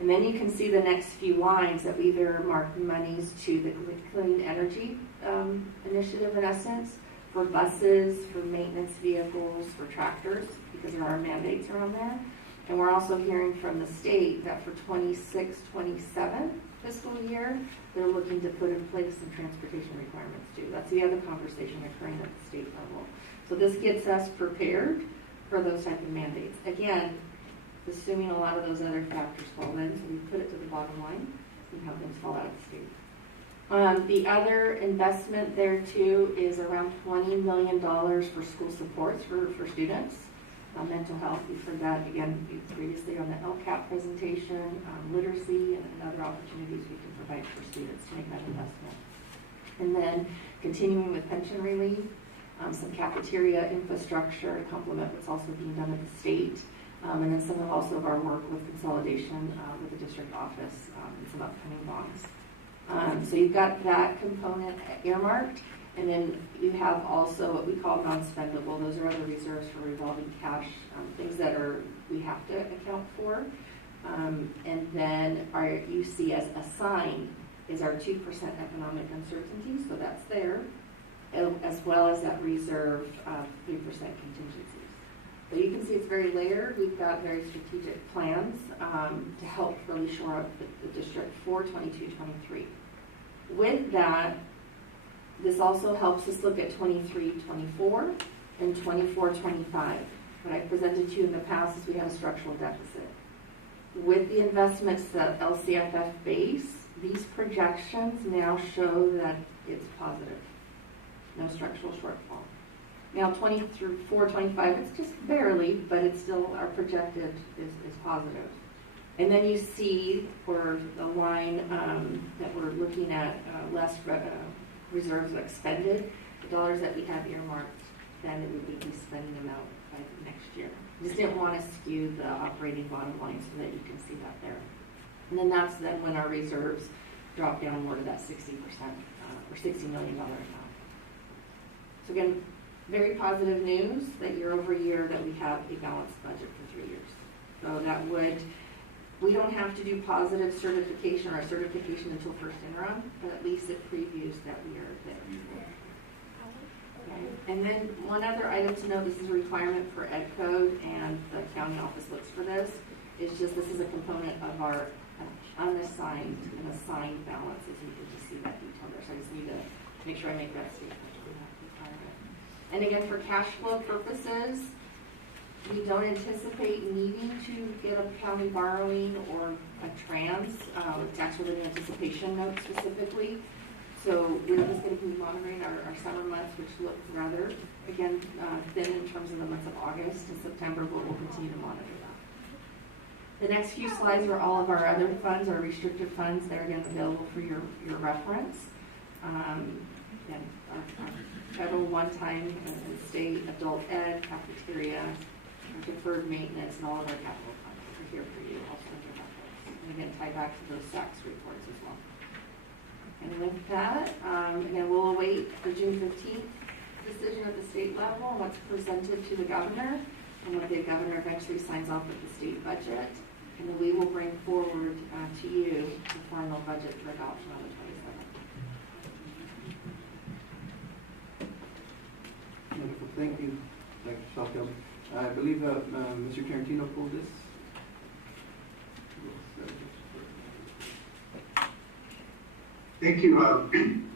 And then you can see the next few lines that we've earmarked monies to the clean energy initiative, in essence, for buses, for maintenance vehicles, for tractors, because there are mandates around there. And we're also hearing from the state that for 26-27 fiscal year, they're looking to put in place some transportation requirements too. That's the other conversation occurring at the state level. So this gets us prepared for those type of mandates. Again, assuming a lot of those other factors fall in, so we put it to the bottom line and how things fall out of the state. The other investment there too is around $20 million for school supports for students. Mental health, we've heard that again previously on the LCAP presentation, literacy and other opportunities we can provide for students to make that investment. And then continuing with pension relief, some cafeteria infrastructure to complement what's also being done at the state, and then some of also of our work with consolidation with the district office and some upcoming bonds. So you've got that component earmarked. And then you have also what we call non-spendable. Those are other reserves for revolving cash, things that we have to account for. And then you see as assigned is our 2% economic uncertainty, so that's there, as well as that reserve of 3% contingencies. So you can see it's very layered. We've got very strategic plans to help really shore up the district for 22-23. With that, this also helps us look at 23-24 and 24-25. What I presented to you in the past is we have a structural deficit. With the investments that LCFF base, these projections now show that it's positive. No structural shortfall. Now 24-25, it's just barely, but it's still, our projected is positive. And then you see for the line that we're looking at less reserves expended, the dollars that we have earmarked, then it would be spending them out by next year. Just didn't want to skew the operating bottom line so that you can see that there. And then that's then when our reserves drop down more to that 60% or $60 million amount. So again, very positive news that year over year that we have a balanced budget for 3 years. So that we don't have to do positive certification or certification until first interim, but at least it previews that we are there. Okay. And then one other item to note, this is a requirement for Ed Code, and the county office looks for this, is just this is a component of our unassigned and assigned balances. You can just see that detail there, so I just need to make sure I make that statement. And again, for cash flow purposes, we don't anticipate needing to get a county borrowing or a tax related anticipation note specifically. So we're just going to be monitoring our summer months, which look rather, again, thin in terms of the months of August and September, but we'll continue to monitor that. The next few slides are all of our other funds, our restricted funds. They're again available for your reference. Again, our federal one-time and state adult ed, cafeteria, deferred maintenance, and all of our capital funds are here for you, also under reference. And again, tie back to those SACS reports as well. And with that, again, we'll await the June 15th decision at the state level on what's presented to the governor and what the governor eventually signs off with the state budget. and then we will bring forward to you the final budget for adoption on the 27th. Wonderful, thank you, Dr. Salkel. I believe Mr. Tarantino pulled this. Thank you,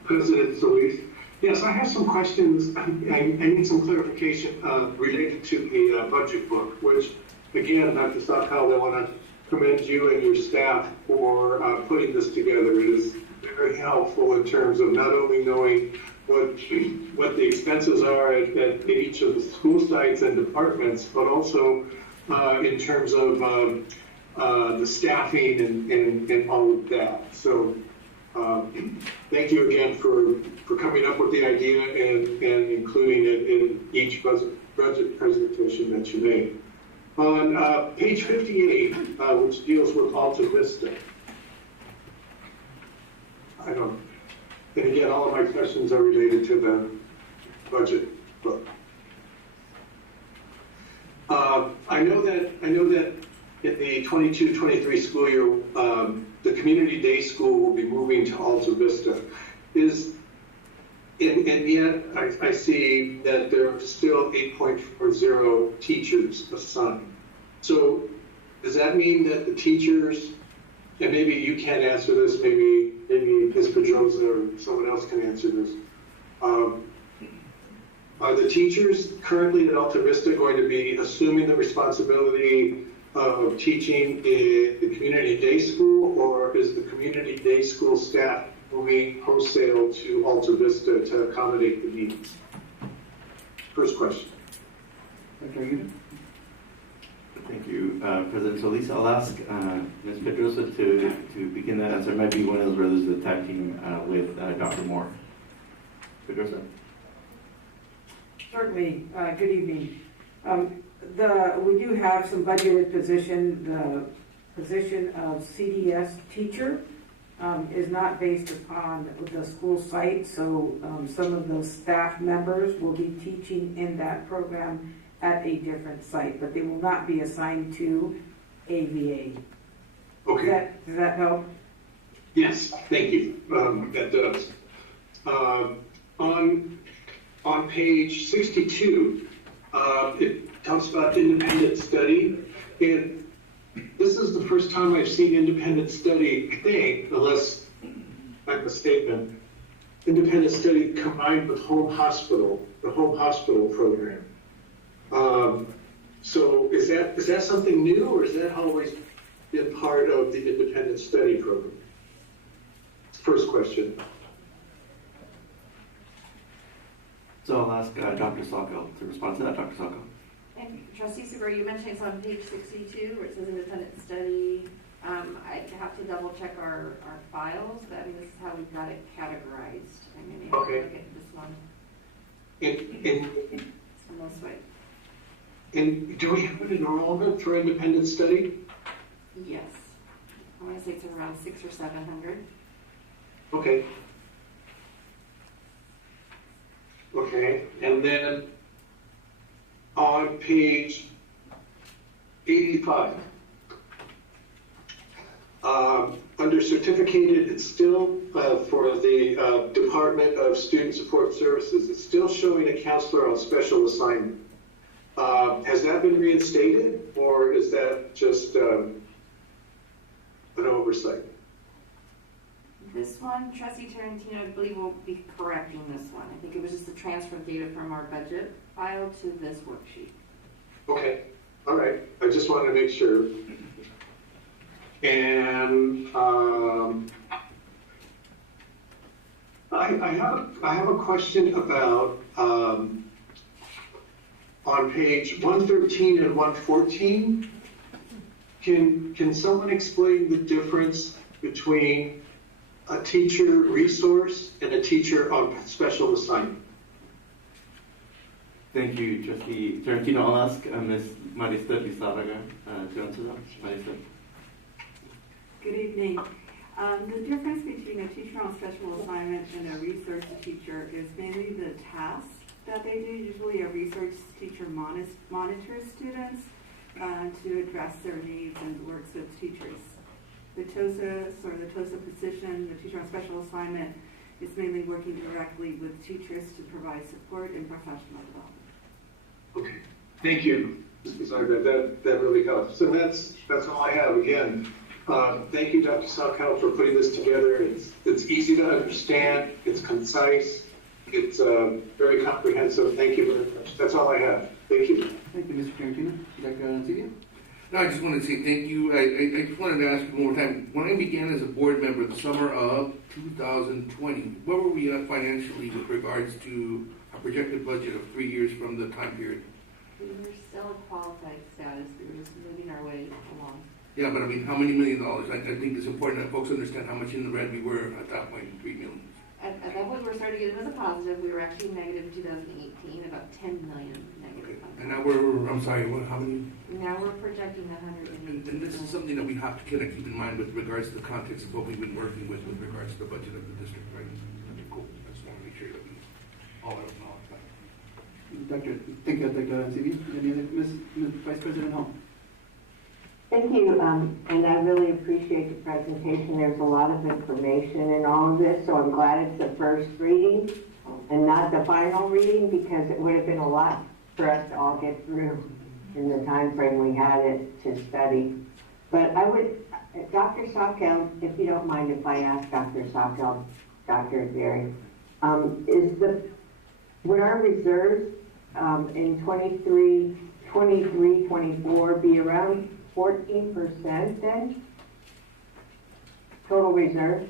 President Solis. Yes, I have some questions. I need some clarification related to the budget book, which, again, Dr. Salkel, I want to commend you and your staff for putting this together. It is very helpful in terms of not only knowing what the expenses are at each of the school sites and departments, but also in terms of the staffing and all of that. So thank you again for coming up with the idea and including it in each budget presentation that you made. On page 58, which deals with Alta Vista, and again, all of my questions are related to the budget book. I know that in the 22-23 school year, the community day school will be moving to Alta Vista. And yet I see that there are still 8.40 teachers assigned. So does that mean that the teachers, and maybe you can't answer this, maybe Ms. Pedrosa or someone else can answer this. Are the teachers currently at Alta Vista going to be assuming the responsibility of teaching in the community day school, or is the community day school staff moving wholesale to Alta Vista to accommodate the needs? First question. Dr. Aguirre? Thank you, President Solis. I'll ask Ms. Pedrosa to begin that answer. It might be one of those brothers that tag team with Dr. Moore. Pedrosa? Certainly. Good evening. We do have some budgeted position. The position of CDS teacher is not based upon the school site, so some of those staff members will be teaching in that program at a different site, but they will not be assigned to AVA. Okay. Does that help? Yes, thank you. That does. On page 62, it talks about independent study, and this is the first time I've seen independent study, I think, unless I'm mistaken, independent study combined with home hospital, the home hospital program. So is that something new, or has that always been part of the independent study program? First question. So I'll ask Dr. Salkel to respond to that. Dr. Salkel. And Trustee Seaver, you mentioned it's on page 62 where it says independent study. I have to double check our files. This is how we've got it categorized. I'm going to look at this one. It's on this way. And do we have an enrollment for independent study? Yes. I want to say it's around 600 or 700. Okay. Okay, and then on page 85, under certificated, it's still for the Department of Student Support Services, it's still showing a counselor on special assignment. Has that been reinstated, or is that just an oversight? This one, Trustee Tarantino, I believe will be correcting this one. I think it was just a transfer of data from our budget file to this worksheet. Okay, all right. I just wanted to make sure. And I have a question about on page 113 and 114. Can someone explain the difference between a teacher resource and a teacher on special assignment? Thank you, Trustee Tarantino. I'll ask Ms. Marista Lizarraga to answer that. Marista. Good evening. The difference between a teacher on special assignment and a research teacher is mainly the tasks that they do. Usually a research teacher monitors students, to address their needs and works with teachers. The TOSAS, or the TOSA position, the teacher on special assignment, is mainly working directly with teachers to provide support and professional development. Okay, thank you. Sorry, that really helps. So that's all I have. Again, thank you, Dr. Salkel, for putting this together. It's easy to understand. It's concise. It's very comprehensive. Thank you very much. That's all I have. Thank you. Thank you, Mr. Tarantino. Dr. Arancibia? No, I just wanted to say thank you. I just wanted to ask you one more time. When I began as a board member the summer of 2020, where were we at financially with regards to a projected budget of 3 years from the time period? We were still in qualified status. We were just moving our way along. Yeah, but I mean, how many $1 million? I think it's important that folks understand how much in the red we were at that point, 3 million. At that point, we were starting to get into the positive. We were actually negative in 2018, about 10 million negative. Okay. And now we're, I'm sorry, how many? Now we're projecting 180. And this is something that we have to kind of keep in mind with regards to the context of what we've been working with regards to the budget of the district, right? Okay, cool. I just want to make sure that we all have knowledge. Thank you, Dr. Arancibia. Any other, Ms. Vice President Hall? Thank you, and I really appreciate the presentation. There's a lot of information in all of this, so I'm glad it's the first reading and not the final reading, because it would have been a lot for us to all get through in the time frame we had it to study. But I would, Dr. Salkel, if you don't mind if I ask Dr. Salkel, Dr. Gary, would our reserves in 24 be around 14% then? Total reserve?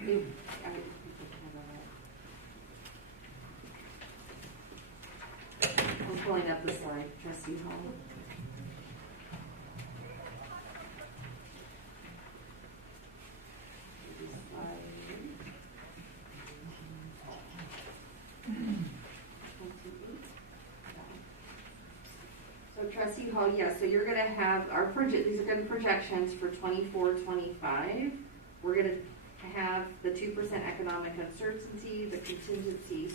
I'm pulling up the slide, Trustee Hall. So Trustee Hall, yeah, so you're gonna have these are gonna be projections for 24-25. We're gonna have the 2% economic uncertainty, the contingency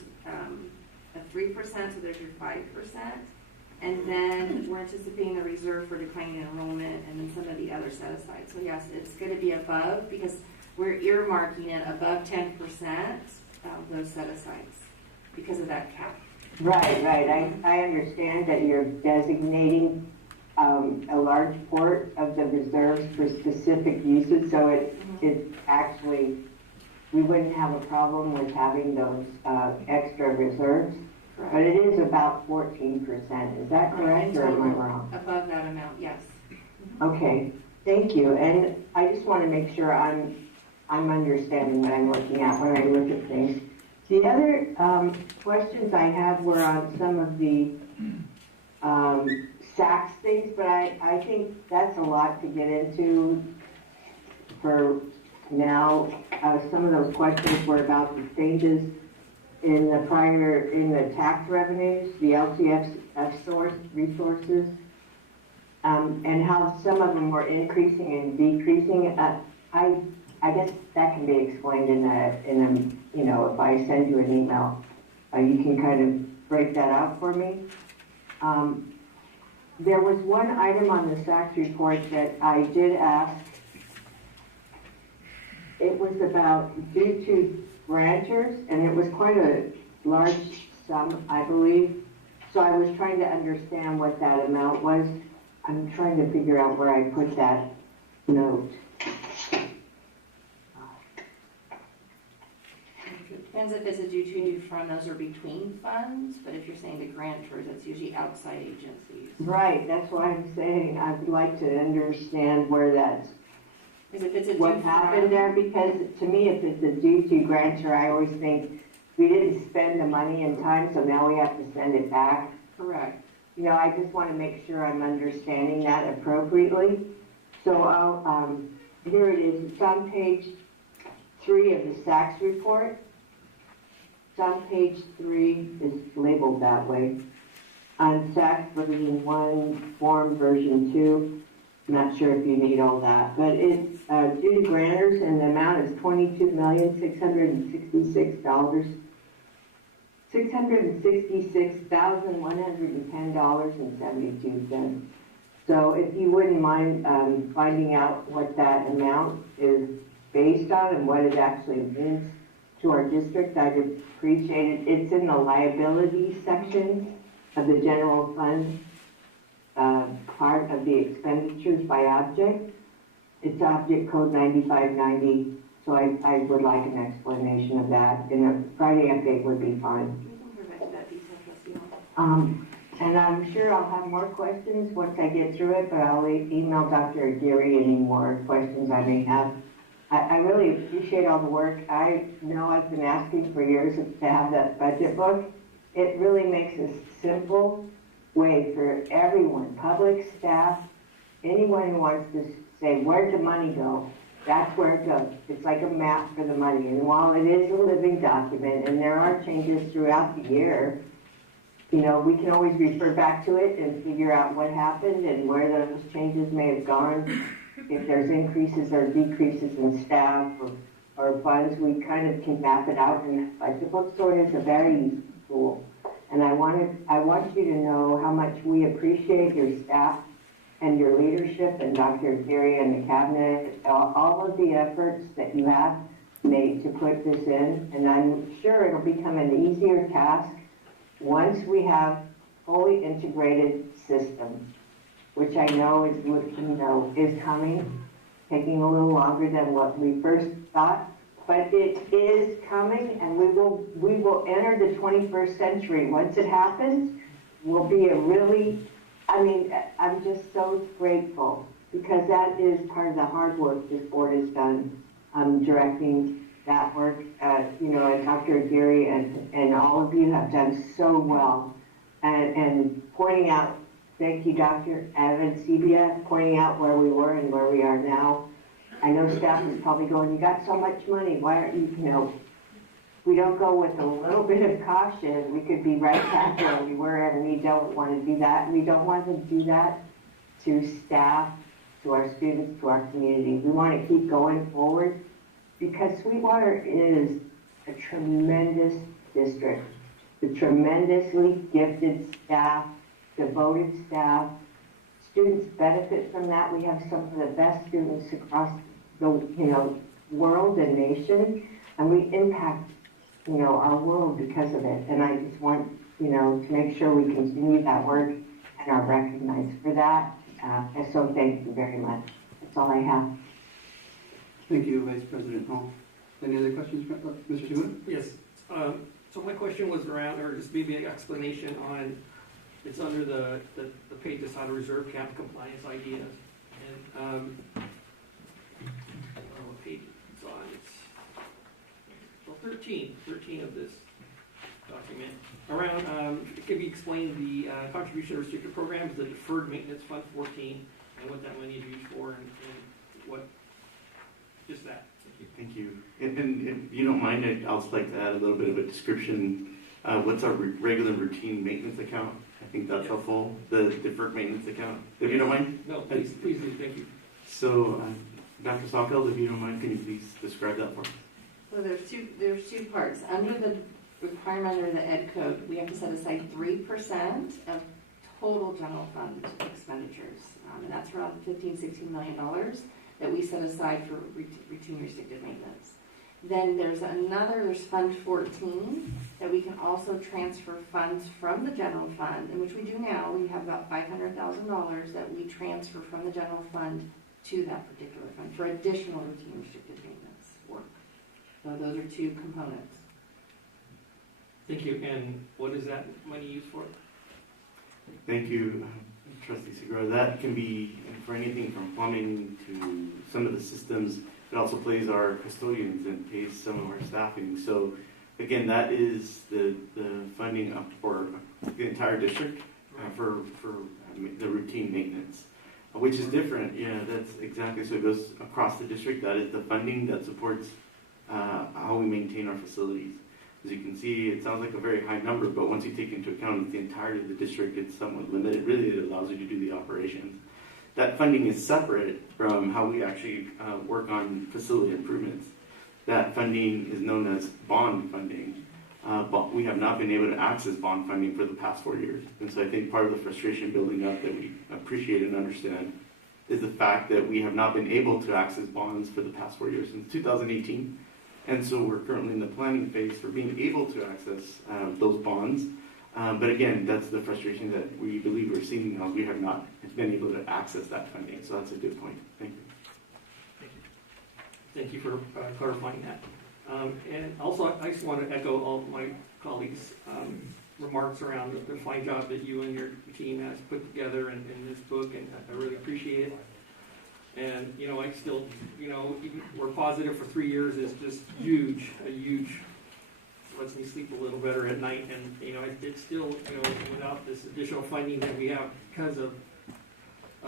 of 3%, so there's your 5%. And then we're anticipating the reserve for declining enrollment and then some of the other set aside. So yes, it's gonna be above, because we're earmarking it above 10% of those set asides because of that cap. Right. I understand that you're designating a large part of the reserves for specific uses, so it actually, we wouldn't have a problem with having those extra reserves. Correct. But it is about 14%. Is that correct, or am I wrong? Above that amount, yes. Okay, thank you. And I just want to make sure I'm understanding what I'm looking at when I look at things. The other questions I had were on some of the SACS things, but I think that's a lot to get into for now. Some of those questions were about the changes in the tax revenues, the LCF source resources, and how some of them were increasing and decreasing. I guess that can be explained in a, if I send you an email, you can kind of break that out for me. There was one item on the SACS report that I did ask. It was about due to grantors, and it was quite a large sum, I believe. So I was trying to understand what that amount was. I'm trying to figure out where I put that note. Depends if it's a due to, due from, those are between funds, but if you're saying the grantors, that's usually outside agencies. Right, that's what I'm saying. I'd like to understand where that's, what happened there, because to me, if it's a due to grantor, I always think we didn't spend the money in time, so now we have to send it back. Correct. I just want to make sure I'm understanding that appropriately. So I'll, here it is. It's on page 3 of the SACS report. It's on page 3, it's labeled that way. On SACS version 1, form version 2. I'm not sure if you need all that, but it's due to grantors, and the amount is $22,666,600. $666,110.72. So if you wouldn't mind finding out what that amount is based on and what it actually means to our district, I'd appreciate it. It's in the liability section of the general fund, part of the expenditures by object. It's object code 9590, so I would like an explanation of that, and a Friday update would be fine. And I'm sure I'll have more questions once I get through it, but I'll email Dr. Aguirre any more questions I may have. I really appreciate all the work. I know I've been asking for years to have that budget book. It really makes a simple way for everyone, public, staff, anyone who wants to say, where'd the money go? That's where it goes. It's like a map for the money. And while it is a living document, and there are changes throughout the year, you know, we can always refer back to it and figure out what happened and where those changes may have gone. If there's increases or decreases in staff or funds, we kind of can map it out in the budget book. So it is a very useful tool. And I want you to know how much we appreciate your staff and your leadership and Dr. Aguirre and the cabinet, all of the efforts that you have made to put this in. And I'm sure it'll become an easier task once we have fully integrated systems, which I know is coming, taking a little longer than what we first thought, but it is coming, and we will enter the 21st century. Once it happens, we'll be I'm just so grateful, because that is part of the hard work this board has done, directing that work, and Dr. Aguirre and all of you have done so well, and pointing out, thank you, Dr. Avancibia, pointing out where we were and where we are now. I know staff is probably going, you got so much money, why aren't you, we don't go with a little bit of caution, we could be right back where we were, and we don't want to do that. We don't want to do that to staff, to our students, to our community. We want to keep going forward, because Sweetwater is a tremendous district, with tremendously gifted staff, devoted staff. Students benefit from that. We have some of the best students across the world and nation, and we impact our world because of it. And I just want to make sure we continue that work and are recognized for that. And so thank you very much. That's all I have. Thank you, Vice President Hall. Any other questions, Mr. Stewart? Yes. So my question was around, or just maybe an explanation on, it's under the page that's on reserve cap compliance ideas. And what page it's on? It's 13 of this document. Around, can you explain the contribution restricted programs, the deferred maintenance fund 14, and what that money is used for, and what, just that. Thank you. And if you don't mind, I'll just like to add a little bit of a description. What's our regular routine maintenance account? I think that's helpful. The deferred maintenance account. If you don't mind? No, please do. Thank you. So, Dr. Sawfeld, if you don't mind, can you please describe that for us? So there's two parts. Under the requirement under the Ed Code, we have to set aside 3% of total general fund expenditures. And that's around $15-16 million that we set aside for routine restricted maintenance. Then there's Fund 14 that we can also transfer funds from the general fund, and which we do now. We have about $500,000 that we transfer from the general fund to that particular fund for additional routine restricted maintenance work. So those are two components. Thank you. And what is that money used for? Thank you, Trustee Segura. That can be for anything from plumbing to some of the systems. It also pays our custodians and pays some of our staffing. So again, that is the funding up for the entire district for the routine maintenance, which is different. Yeah, that's exactly. So it goes across the district. That is the funding that supports how we maintain our facilities. As you can see, it sounds like a very high number, but once you take into account the entirety of the district, it's somewhat limited. Really, it allows you to do the operations. That funding is separate from how we actually work on facility improvements. That funding is known as bond funding. but we have not been able to access bond funding for the past 4 years. And so I think part of the frustration building up that we appreciate and understand is the fact that we have not been able to access bonds for the past 4 years, since 2018. And so we're currently in the planning phase for being able to access those bonds. But again, that's the frustration that we believe we're seeing now. We have not been able to access that funding. So that's a good point. Thank you. Thank you for clarifying that. And also, I just want to echo all my colleagues' remarks around the fine job that you and your team has put together in this book, and I really appreciate it. And, you know, I still, you know, even we're positive for 3 years is just huge, lets me sleep a little better at night. And, you know, it's still, you know, without this additional funding that we have because of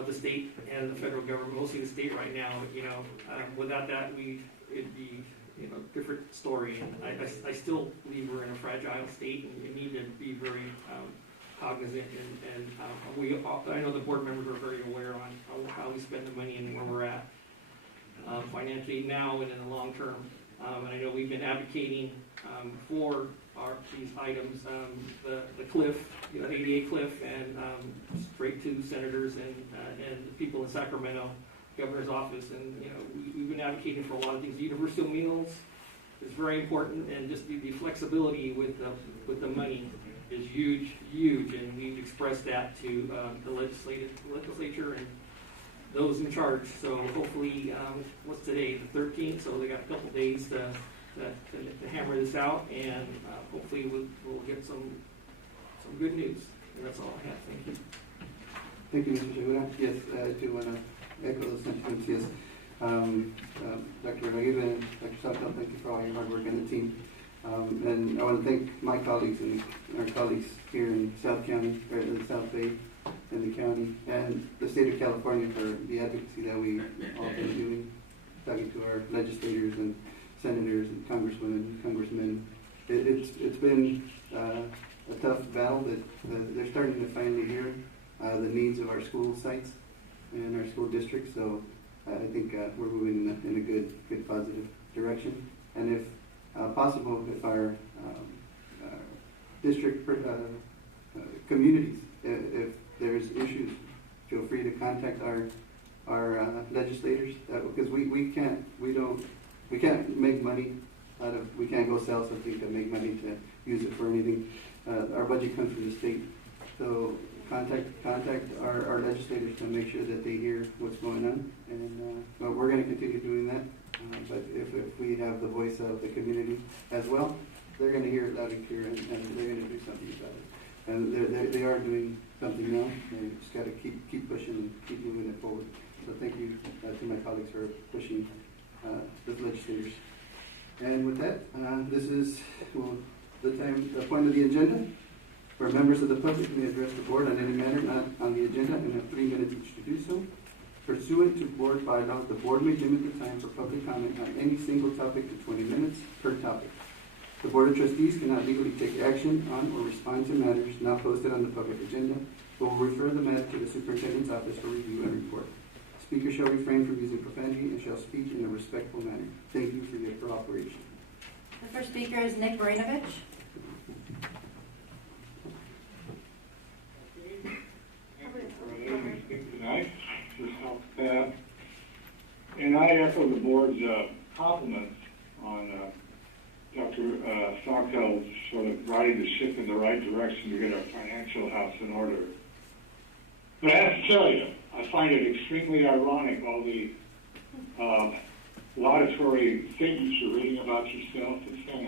the state and the federal government, mostly the state right now, you know, without that, it'd be, you know, different story. And I still believe we're in a fragile state, and you need to be very cognizant, and I know the board members are very aware on how we spend the money and where we're at financially now and in the long term. And I know we've been advocating for these items, the cliff, you know, ADA cliff, and straight to senators and the people in Sacramento, governor's office, and you know we've been advocating for a lot of things. Universal meals is very important, and just the flexibility with the money is huge, and we've expressed that to the legislature and those in charge. So hopefully, what's today, the 13th? So they got a couple days to hammer this out, and hopefully we'll get some good news. And that's all I have. Thank you. Thank you, Mr. Segura. Yes, I do want to echo those sentiments. Yes, Dr. Aguirre and Dr. Salto, thank you for all your hard work and the team. And I want to thank my colleagues and our colleagues here in South County, or in the South Bay, and the county, and the state of California for the advocacy that we've all been doing, talking to our legislators and senators and congressmen. It's been a tough battle, but they're starting to finally hear the needs of our school sites and our school districts. So I think we're moving in a good positive direction. And if possible, if our district communities, if there's issues, feel free to contact our legislators, because we can't make money out of, we can't go sell something to make money to use it for anything. Our budget comes from the state, so contact our legislators to make sure that they hear what's going on, and we're going to continue doing that. But if we have the voice of the community as well, they're going to hear it loud and clear, and they're going to do something about it. And they are doing something now. They just got to keep pushing and keep moving it forward. So thank you to my colleagues for pushing the legislators. And with that, this is the point of the agenda, where members of the public may address the board on any matter not on the agenda and have 3 minutes each to do so. Pursuant to board bylaws, the board may limit the time for public comment on any single topic to 20 minutes per topic. The Board of Trustees cannot legally take action on or respond to matters not posted on the public agenda, but will refer the matter to the superintendent's office for review and report. Speakers shall refrain from using profanity and shall speak in a respectful manner. Thank you for your cooperation. The first speaker is Nick Marinovich. Tonight, and I echo the board's compliments on Dr. Stockdale's sort of riding the ship in the right direction to get our financial house in order. But I have to tell you, I find it extremely ironic, all the laudatory statements you're reading about yourself and saying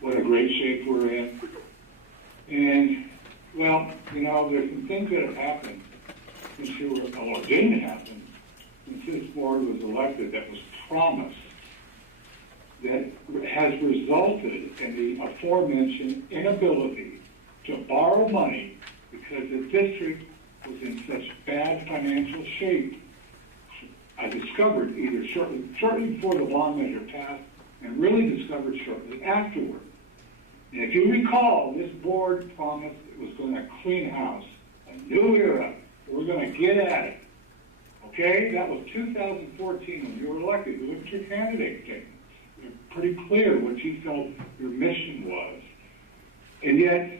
what a great shape we're in. And, well, you know, there's some things that have happened since you were, or didn't happen, since this board was elected that was promised, that has resulted in the aforementioned inability to borrow money because the district was in such bad financial shape. I discovered either shortly before the bond measure passed and really discovered shortly afterward. And if you recall, this board promised it was going to clean house, a new era. We're going to get at it. Okay? That was 2014 when you were elected. You looked at your candidate statement. You're pretty clear what you felt your mission was. And yet,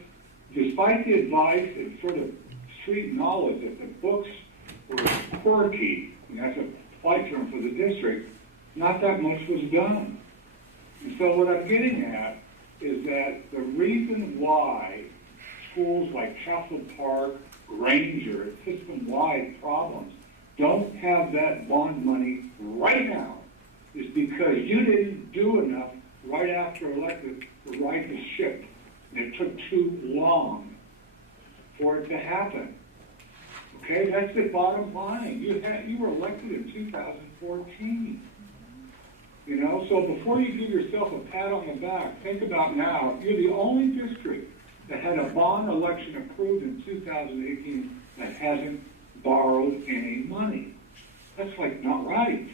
despite the advice and sort of street knowledge that the books were quirky, and that's a polite term for the district, not that much was done. And so what I'm getting at is that the reason why schools like Castle Park, Granger, system-wide problems don't have that bond money right now is because you didn't do enough right after elected to right the ship. And it took too long for it to happen. Okay, that's the bottom line. You were elected in 2014. You know, so before you give yourself a pat on the back, think about now, you're the only district that had a bond election approved in 2018 that hasn't borrowed any money. That's like not right.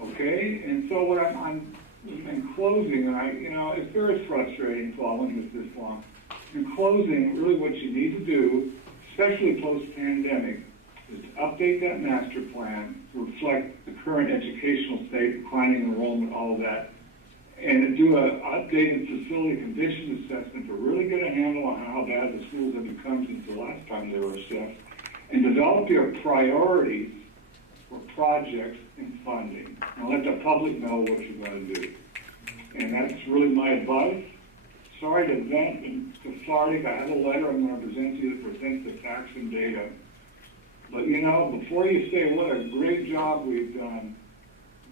Okay, and so what I'm in closing, it's very frustrating following this long. In closing, really what you need to do, especially post-pandemic, is to update that master plan to reflect the current educational state, declining enrollment, all of that, and to do an updated facility condition assessment to really get a handle on how bad the schools have become since the last time they were assessed, and develop your priorities for projects and funding. And let the public know what you're going to do. And that's really my advice. Sorry to vent and cathartic. I have a letter I'm going to present to you that presents the facts and data. But before you say what a great job we've done,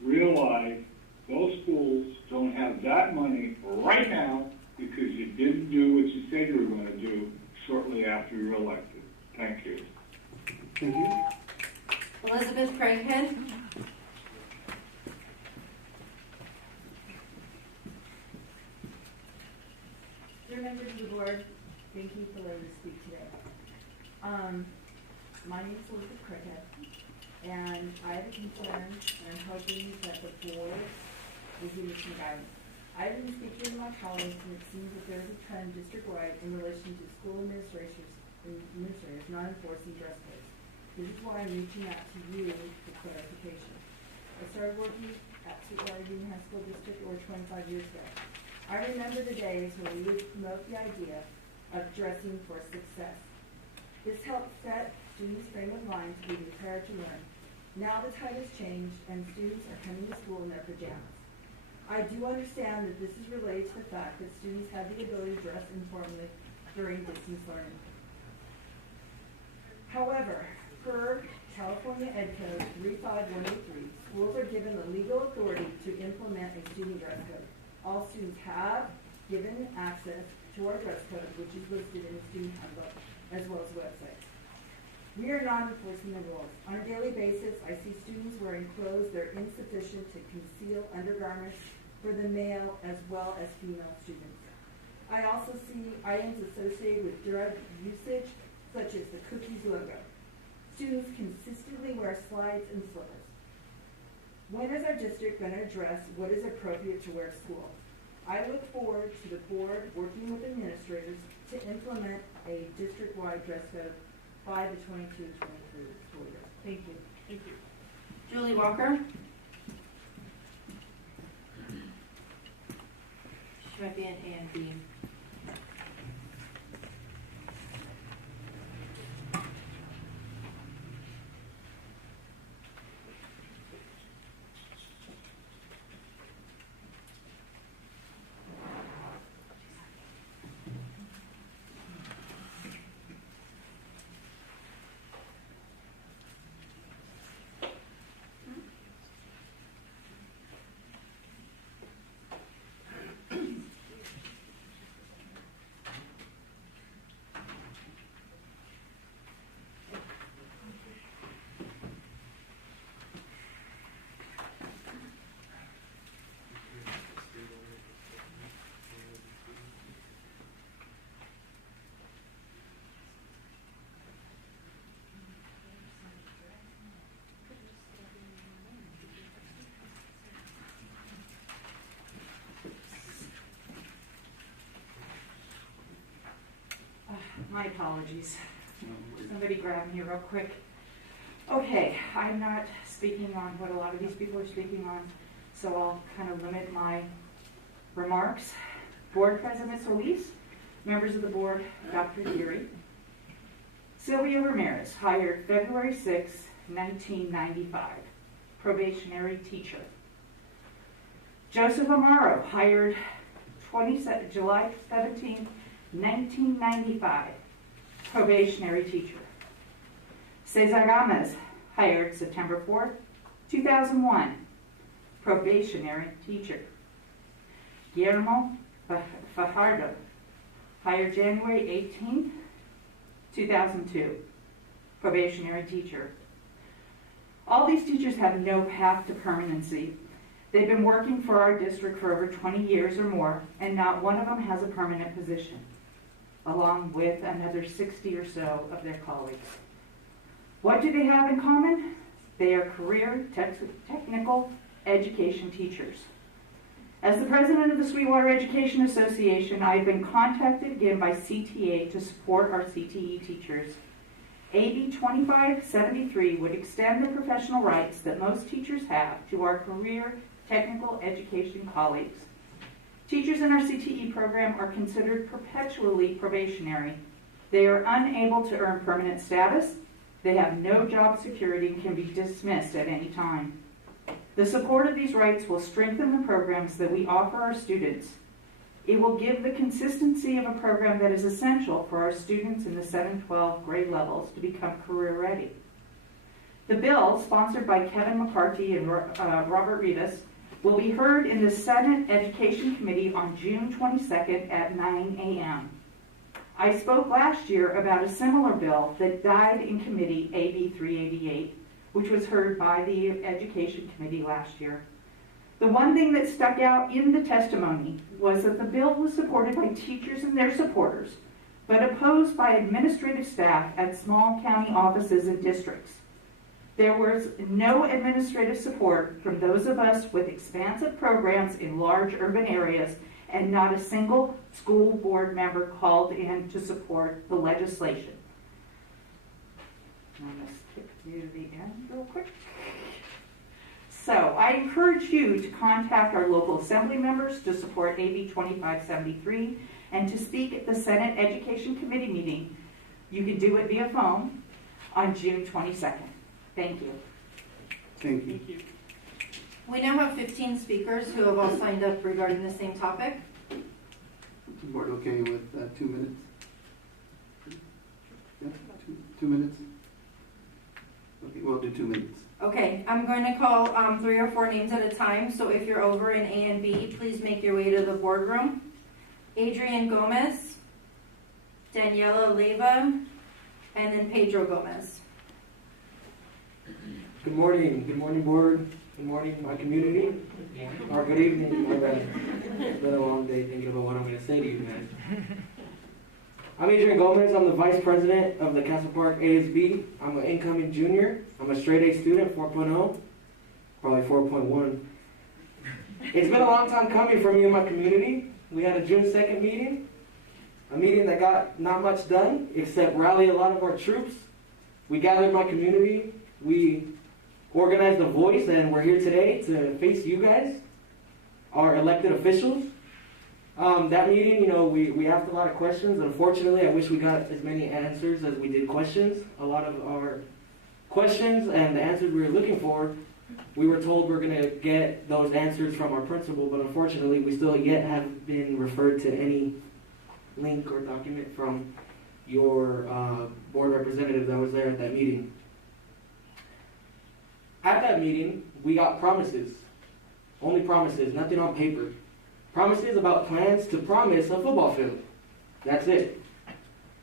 realize those schools don't have that money right now because you didn't do what you said you were going to do shortly after you were elected. Thank you. Thank you. Elizabeth Craighead. Dear members of the board, thank you for letting me speak today. My name is Elizabeth Craighead, and I have a concern, and I'm hoping that the board will give me some guidance. I've been speaking to my colleagues, and it seems that there is a trend district-wide in relation to school administrators not enforcing dress codes. This is why I'm reaching out to you for clarification. I started working at Sweetwater Union High School District over 25 years ago. I remember the days when we would promote the idea of dressing for success. This helped set students' frame of mind to be prepared to learn. Now the tide has changed and students are coming to school in their pajamas. I do understand that this is related to the fact that students have the ability to dress informally during distance learning. However, per California Ed Code 35183, schools are given the legal authority to implement a student dress code. All students have given access to our dress code, which is listed in the student handbook, as well as websites. We are not enforcing the rules. On a daily basis, I see students wearing clothes that are insufficient to conceal undergarments for the male as well as female students. I also see items associated with drug usage, such as the cookies logo. Students consistently wear slides and slippers. When is our district going to address what is appropriate to wear at school? I look forward to the board working with administrators to implement a district-wide dress code by the 22-23 school year. Thank you. Thank you. Julie Walker. She might be an A and B. My apologies. Somebody grab me real quick. Okay, I'm not speaking on what a lot of these people are speaking on, so I'll kind of limit my remarks. Board President Solis, Members of the board, Dr. Geary. Sylvia Ramirez, hired February 6, 1995, probationary teacher. Joseph Amaro, hired July 17, 1995, probationary teacher. Cesar Gomez, hired September 4, 2001, probationary teacher. Guillermo Fajardo, hired January 18, 2002, probationary teacher. All these teachers have no path to permanency. They've been working for our district for over 20 years or more, and not one of them has a permanent position, along with another 60 or so of their colleagues. What do they have in common? They are career technical education teachers. As the president of the Sweetwater Education Association, I have been contacted again by CTA to support our CTE teachers. AB 2573 would extend the professional rights that most teachers have to our career technical education colleagues. Teachers in our CTE program are considered perpetually probationary. They are unable to earn permanent status. They have no job security and can be dismissed at any time. The support of these rights will strengthen the programs that we offer our students. It will give the consistency of a program that is essential for our students in the 7-12 grade levels to become career ready. The bill, sponsored by Kevin McCarthy and Robert Rivas, will be heard in the Senate Education Committee on June 22nd at 9 a.m. I spoke last year about a similar bill that died in committee, AB 388, which was heard by the Education Committee last year. The one thing that stuck out in the testimony was that the bill was supported by teachers and their supporters, but opposed by administrative staff at small county offices and districts. There was no administrative support from those of us with expansive programs in large urban areas, and not a single school board member called in to support the legislation. I'm going to skip to the end real quick. So I encourage you to contact our local assembly members to support AB 2573 and to speak at the Senate Education Committee meeting. You can do it via phone on June 22nd. Thank you. Thank you. Thank you. We now have 15 speakers who have all signed up regarding the same topic. Is the board okay with 2 minutes? Yeah, 2 minutes? Okay, we'll do 2 minutes. Okay, I'm going to call 3 or 4 names at a time, so if you're over in A and B, please make your way to the boardroom. Adrian Gomez, Daniela Leva, and then Pedro Gomez. Good morning board, good morning my community, or good evening, my bad. It's been a long day thinking about what I'm going to say to you guys. I'm Adrian Gomez, I'm the Vice President of the Castle Park ASB. I'm an incoming junior, I'm a straight A student, 4.0, probably 4.1. It's been a long time coming for me and my community. We had a June 2nd meeting, a meeting that got not much done except rally a lot of our troops. We gathered my community, we organized a voice, and we're here today to face you guys, our elected officials. That meeting, we asked a lot of questions. Unfortunately, I wish we got as many answers as we did questions. A lot of our questions and the answers we were looking for, we were told we're going to get those answers from our principal, but unfortunately, we still yet haven't been referred to any link or document from your board representative that was there at that meeting. At that meeting, we got promises. Only promises, nothing on paper. Promises about plans to promise a football field. That's it.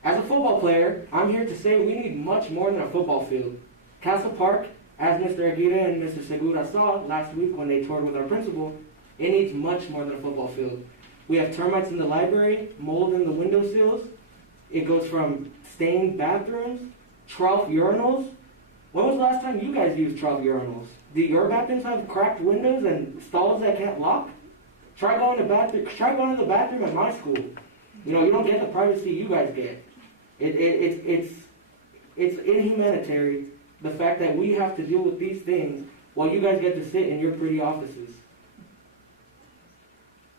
As a football player, I'm here to say we need much more than a football field. Castle Park, as Mr. Aguirre and Mr. Segura saw last week when they toured with our principal, it needs much more than a football field. We have termites in the library, mold in the windowsills. It goes from stained bathrooms, trough urinals. When was the last time you guys used trough urinals? Do your bathrooms have cracked windows and stalls that can't lock? Try going to the bathroom at my school. You don't get the privacy you guys get. It's inhumanitarian, the fact that we have to deal with these things while you guys get to sit in your pretty offices.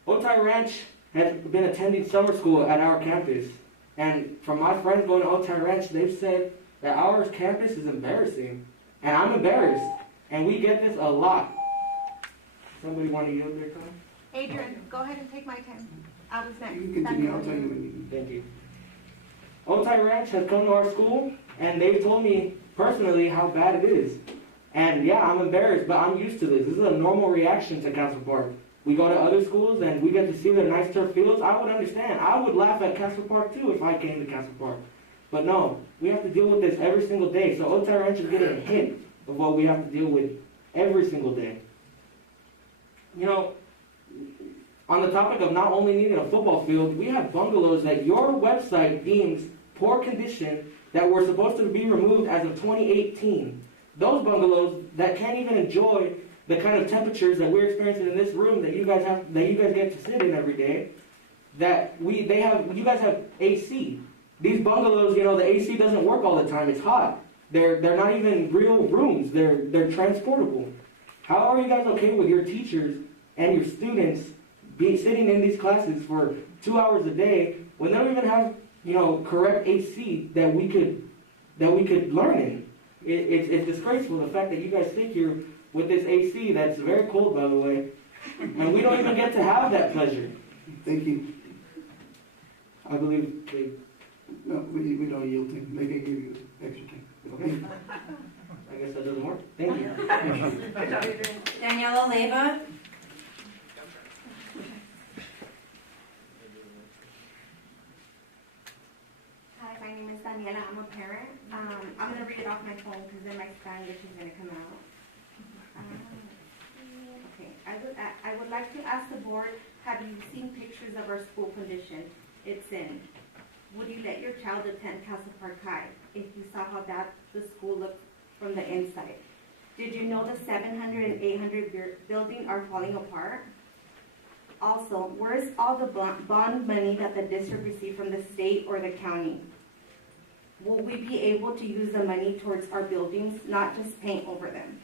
Otay Ranch has been attending summer school at our campus. And from my friends going to Otay Ranch, they've said that our campus is embarrassing. And I'm embarrassed. And we get this a lot. Somebody want to yield their time? Adrian, go ahead and take my time. I was next. You can continue, I'll tell you when you. Thank you. Otay Ranch has come to our school, and they've told me personally how bad it is. And yeah, I'm embarrassed, but I'm used to this. This is a normal reaction to Castle Park. We go to other schools, and we get to see the nice turf fields. I would understand. I would laugh at Castle Park, too, if I came to Castle Park. But no, we have to deal with this every single day. So Otay Ranch is getting a hint of what we have to deal with every single day. You know, on the topic of not only needing a football field, we have bungalows that your website deems poor condition that were supposed to be removed as of 2018. Those bungalows that can't even enjoy the kind of temperatures that we're experiencing in this room that you guys get to sit in every day, you guys have AC. These bungalows, you know, the AC doesn't work all the time. It's hot. They're not even real rooms. They're transportable. How are you guys okay with your teachers and your students sitting in these classes for 2 hours a day when they don't even have, you know, correct AC that we could learn in? It's disgraceful, the fact that you guys sit here with this AC that's very cold, by the way, and we don't even get to have that pleasure. Thank you. I believe they... No, we don't yield to. They can give you extra time. Okay. I guess that doesn't work. Thank you. Daniela Leyva. Hi, my name is Daniela. I'm a parent. I'm going to read it off my phone because then my Spanish is going to come out. Okay. I would like to ask the board, have you seen pictures of our school condition? It's in. Would you let your child attend Castle Park High if you saw how bad the school looked from the inside? Did you know the 700 and 800 building are falling apart? Also, where's all the bond money that the district received from the state or the county? Will we be able to use the money towards our buildings, not just paint over them?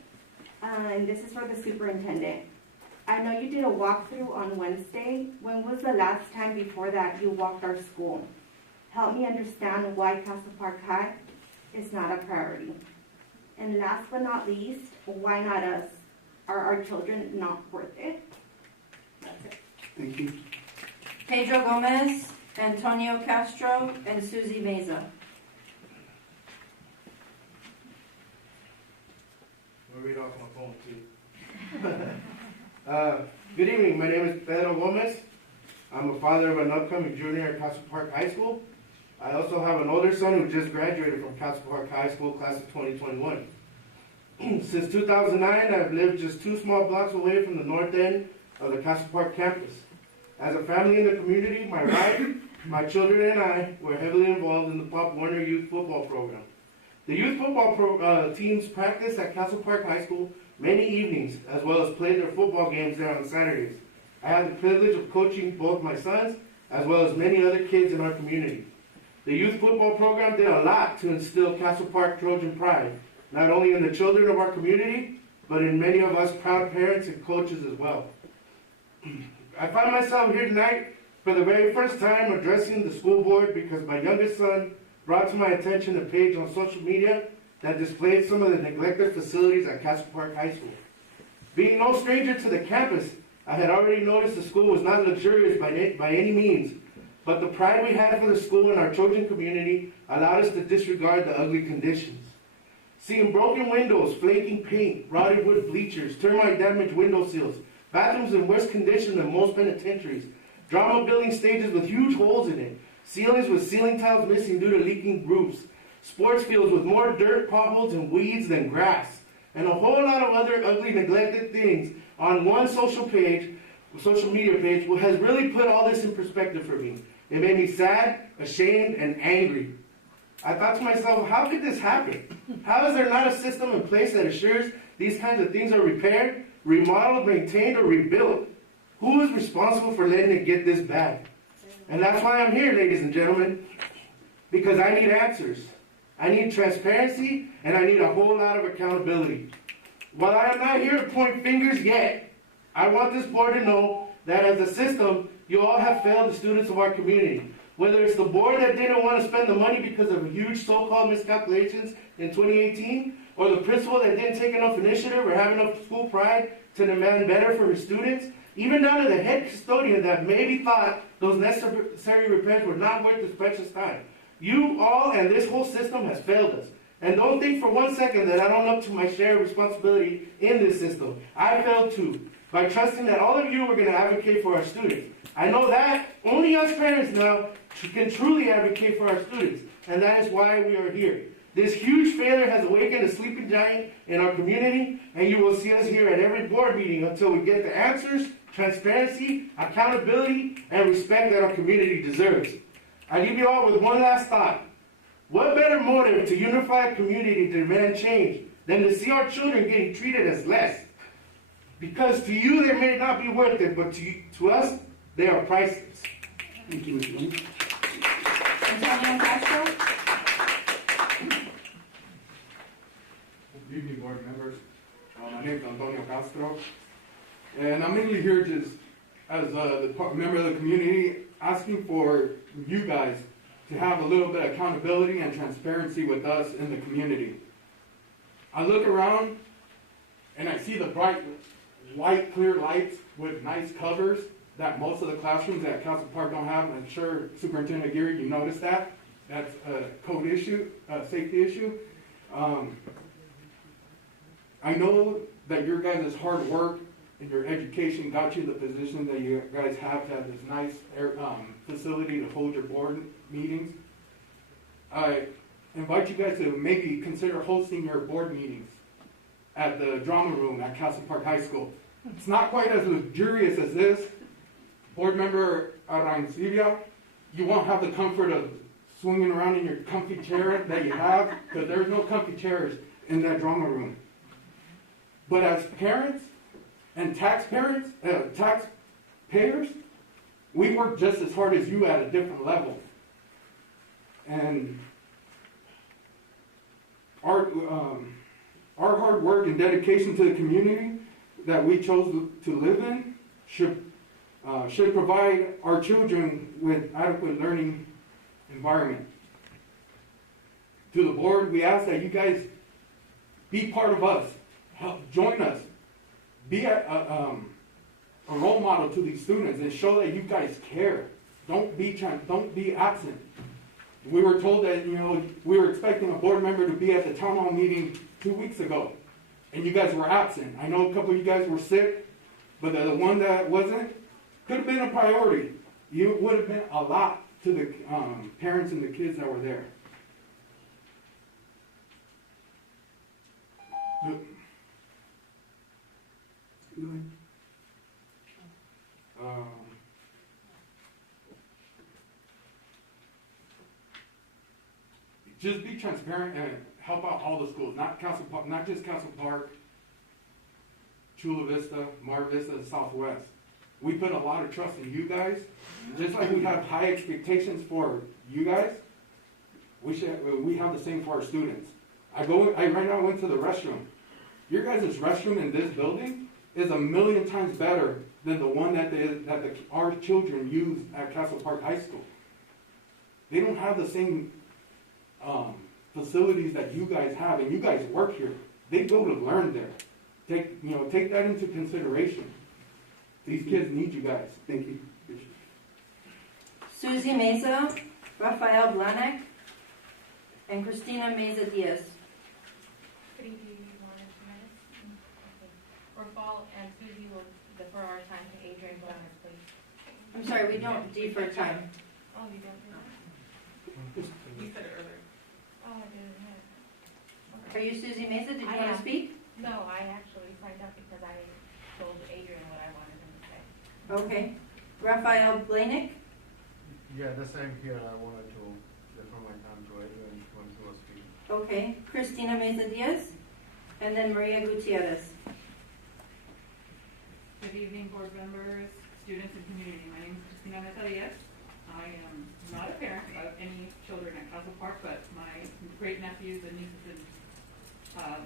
And this is for the superintendent. I know you did a walkthrough on Wednesday. When was the last time before that you walked our school? Help me understand why Castle Park High is not a priority. And last but not least, why not us? Are our children not worth it? That's it. Thank you. Pedro Gomez, Antonio Castro, and Susie Meza. I'll read off my phone too. Good evening, my name is Pedro Gomez. I'm a father of an upcoming junior at Castle Park High School. I also have an older son who just graduated from Castle Park High School, class of 2021. Since 2009, I've lived just 2 small blocks away from the north end of the Castle Park campus. As a family in the community, my wife, my children, and I were heavily involved in the Pop Warner Youth Football Program. The youth football teams practice at Castle Park High School many evenings, as well as play their football games there on Saturdays. I had the privilege of coaching both my sons, as well as many other kids in our community. The youth football program did a lot to instill Castle Park Trojan pride, not only in the children of our community, but in many of us proud parents and coaches as well. I find myself here tonight for the very first time addressing the school board because my youngest son brought to my attention a page on social media that displayed some of the neglected facilities at Castle Park High School. Being no stranger to the campus, I had already noticed the school was not luxurious by any means, but the pride we had for the school and our Trojan community allowed us to disregard the ugly conditions. Seeing broken windows, flaking paint, rotted wood bleachers, termite-damaged window sills, bathrooms in worse condition than most penitentiaries, drama building stages with huge holes in it, ceilings with ceiling tiles missing due to leaking roofs, sports fields with more dirt, potholes, and weeds than grass, and a whole lot of other ugly, neglected things on one social media page has really put all this in perspective for me. It made me sad, ashamed, and angry. I thought to myself, how could this happen? How is there not a system in place that assures these kinds of things are repaired, remodeled, maintained, or rebuilt? Who is responsible for letting it get this bad? And that's why I'm here, ladies and gentlemen, because I need answers. I need transparency, and I need a whole lot of accountability. While I am not here to point fingers yet, I want this board to know that as a system, You all have failed the students of our community. Whether it's the board that didn't want to spend the money because of huge so-called miscalculations in 2018, or the principal that didn't take enough initiative or have enough school pride to demand better for his students, even down to the head custodian that maybe thought those necessary repairs were not worth his precious time. You all and this whole system has failed us. And don't think for 1 second that I don't up to my share of responsibility in this system. I failed too, by trusting that all of you were going to advocate for our students. I know that only us parents now can truly advocate for our students, and that is why we are here. This huge failure has awakened a sleeping giant in our community, and you will see us here at every board meeting until we get the answers, transparency, accountability, and respect that our community deserves. I leave you all with one last thought. What better motive to unify a community to demand change than to see our children getting treated as less? Because to you they may not be worth it, but to us they are priceless. Thank you, Mr. Bennett. Antonio Castro? Good evening, board members. My name is Antonio Castro, and I'm mainly here just as the member of the community asking for you guys to have a little bit of accountability and transparency with us in the community. I look around and I see the bright, white, clear lights with nice covers that most of the classrooms at Castle Park don't have. I'm sure Superintendent Geary, you noticed that. That's a code issue, a safety issue. I know that your guys' hard work and your education got you the position that you guys have to have this nice facility to hold your board meetings. I invite you guys to maybe consider hosting your board meetings at the drama room at Castle Park High School. It's not quite as luxurious as this. Board member Arancibia, you won't have the comfort of swinging around in your comfy chair that you have, because there's no comfy chairs in that drama room. But as parents and taxpayers, we work just as hard as you at a different level. And our hard work and dedication to the community that we chose to live in should provide our children with adequate learning environment. To the board, we ask that you guys be part of us, help join us, be a role model to these students, and show that you guys care. Don't be absent. We were told that we were expecting a board member to be at the town hall meeting 2 weeks ago, and you guys were absent. I know a couple of you guys were sick, but the one that wasn't could have been a priority. You would have been a lot to the parents and the kids that were there. Just be transparent and help out all the schools, not just Castle Park, Chula Vista, Mar Vista, and Southwest. We put a lot of trust in you guys. Just like we have high expectations for you guys, we have the same for our students. Right now I went to the restroom. Your guys' restroom in this building is 1,000,000 times better than the one that our children use at Castle Park High School. They don't have the same facilities that you guys have, and you guys work here. They go to learn there. Take that into consideration. These kids need you guys. Thank you. Susie Meza, Rafael Blanek, and Christina Meza Diaz. Good evening, Rafael and Susie will defer our time to Adrian Blanek, please. I'm sorry, we don't defer time. Oh, you don't do that? You said it earlier. Oh, I didn't hear. Are you Susie Meza? Did you want to speak? No, I actually signed up because I told Adrian what I wanted him to say. Okay. Rafael Blanek? Yeah, the same here. I wanted to defer my time to Adrian when he was speaking. Okay. Christina Meza Diaz? And then Maria Gutierrez. Good evening, board members, students, and community. My name is Christina Meza Diaz. I am not a parent of any children at Castle Park, but my great nephews and nieces have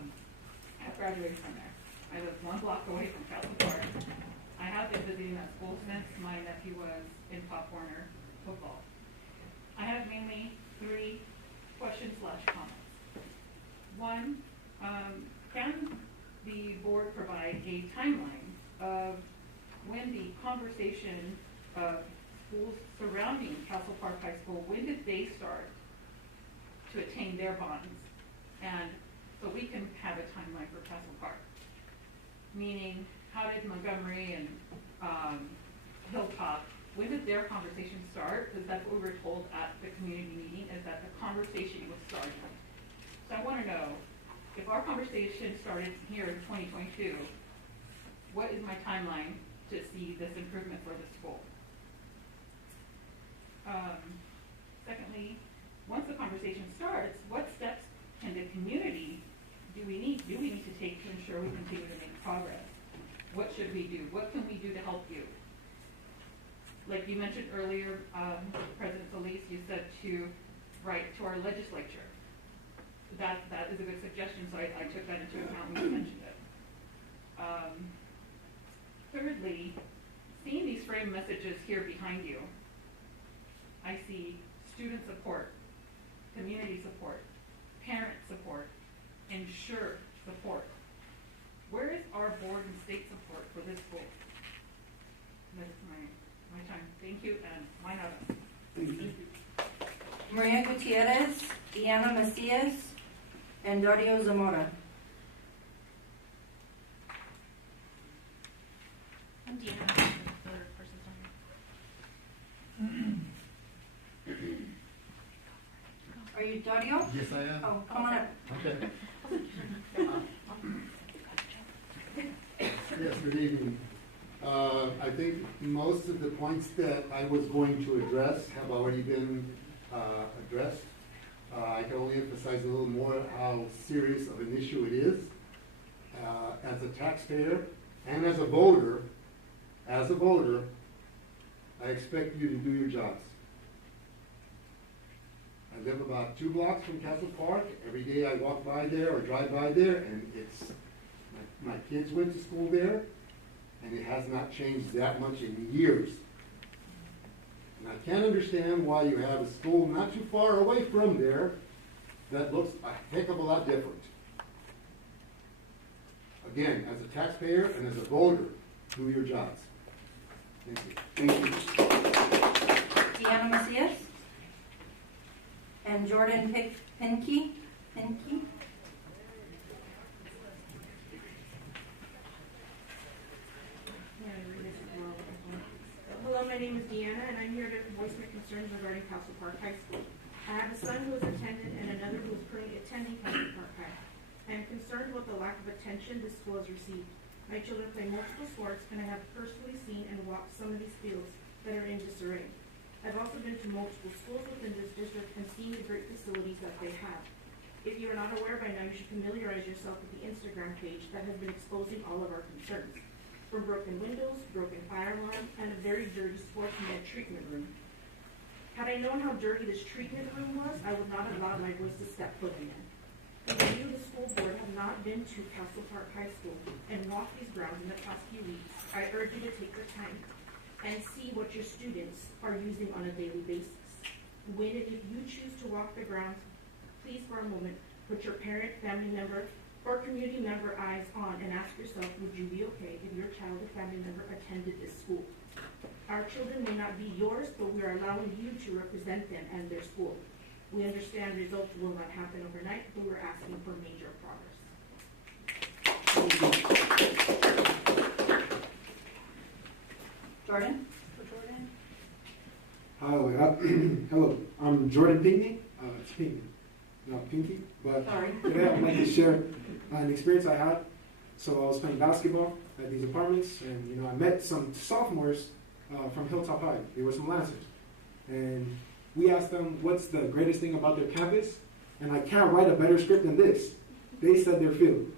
graduated from there. I live 1 block away from Castle Park. I have been visiting that school since my nephew was in Pop Warner football. I have mainly 3 questions/comments. One, can the board provide a timeline of when the conversation of schools surrounding Castle Park High School, when did they start to attain their bonds? And so we can have a timeline for Castle Park. Meaning, how did Montgomery and Hilltop, when did their conversation start? Because that's what we were told at the community meeting, is that the conversation was starting. So I want to know, if our conversation started here in 2022, what is my timeline to see this improvement for the school? Secondly, once the conversation starts, what steps can the community do we need to take to ensure we continue to make progress? What should we do? What can we do to help you? Like you mentioned earlier, President Solis, you said to write to our legislature. That is a good suggestion, so I took that into account when you mentioned it. Thirdly, seeing these frame messages here behind you, I see student support, community support, parent support, ensure support. Where is our board and state support for this school? That is my time. Thank you, and mine out. Thank you. Maria Gutierrez, Diana Macias, and Dario Zamora. I'm Deanna, the third person talking. Are you Dario? Yes, I am. Oh, come on up. Okay. Yes, good evening. I think most of the points that I was going to address have already been addressed. I can only emphasize a little more how serious of an issue it is. As a taxpayer and as a voter, I expect you to do your jobs. I live about 2 blocks from Castle Park. Every day I walk by there or drive by there, and it's my kids went to school there, and it has not changed that much in years. And I can't understand why you have a school not too far away from there that looks a heck of a lot different. Again, as a taxpayer and as a voter, do your jobs. Thank you. Thank you. Diana Macias. And Jordan Pinky. Hello, my name is Deanna, and I'm here to voice my concerns regarding Castle Park High School. I have a son who is attendant and another who is currently attending Castle Park High. I am concerned with the lack of attention this school has received. My children play multiple sports, and I have personally seen and walked some of these fields that are in disarray. I've also been to multiple schools within this district and seen the great facilities that they have. If you are not aware by now, you should familiarize yourself with the Instagram page that has been exposing all of our concerns. From broken windows, broken fire alarm, and a very dirty sports med treatment room. Had I known how dirty this treatment room was, I would not have allowed my voice to step foot in it. If you, the school board, have not been to Castle Park High School and walked these grounds in the past few weeks, I urge you to take the time and see what your students are using on a daily basis. When and if you choose to walk the grounds, please for a moment put your parent, family member, or community member eyes on and ask yourself, would you be okay if your child or family member attended this school? Our children may not be yours, but we are allowing you to represent them and their school. We understand results will not happen overnight, but we're asking for major progress. Jordan? Hello, I'm Jordan Pinckney. It's Pinckney, not Pinky. But sorry. Today I would like to share an experience I had. So I was playing basketball at these apartments, and I met some sophomores from Hilltop High. They were some Lancers, and we asked them what's the greatest thing about their campus, and I can't write a better script than this. They said their field.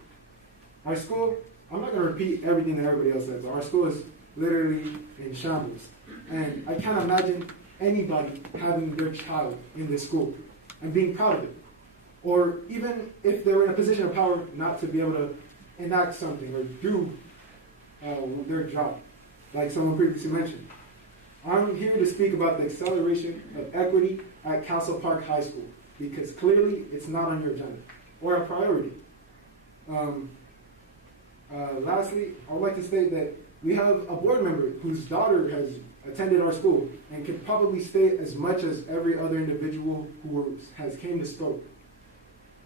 Our school, I'm not going to repeat everything that everybody else said, but our school is literally in shambles. And I can't imagine anybody having their child in this school and being proud of it. Or even if they were in a position of power, not to be able to enact something or do their job. like someone previously mentioned. I'm here to speak about the acceleration of equity at Castle Park High School, because clearly it's not on your agenda or a priority. Lastly, I would like to state that we have a board member whose daughter has attended our school and could probably state as much as every other individual who has came to spoke.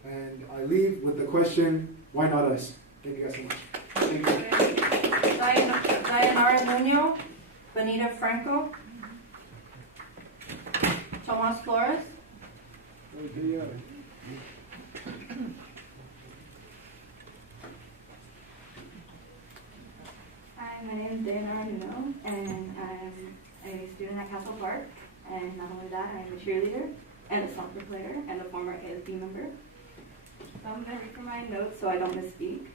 And I leave with the question, why not us? Thank you guys so much. Thank you. Dayanara Nuno, Benita Franco, Tomas Flores. Hi, my name is Dayanara Nuno, and I'm a student at Castle Park. And not only that, I'm a cheerleader and a soccer player and a former ASB member. So I'm going to read from my notes so I don't misspeak.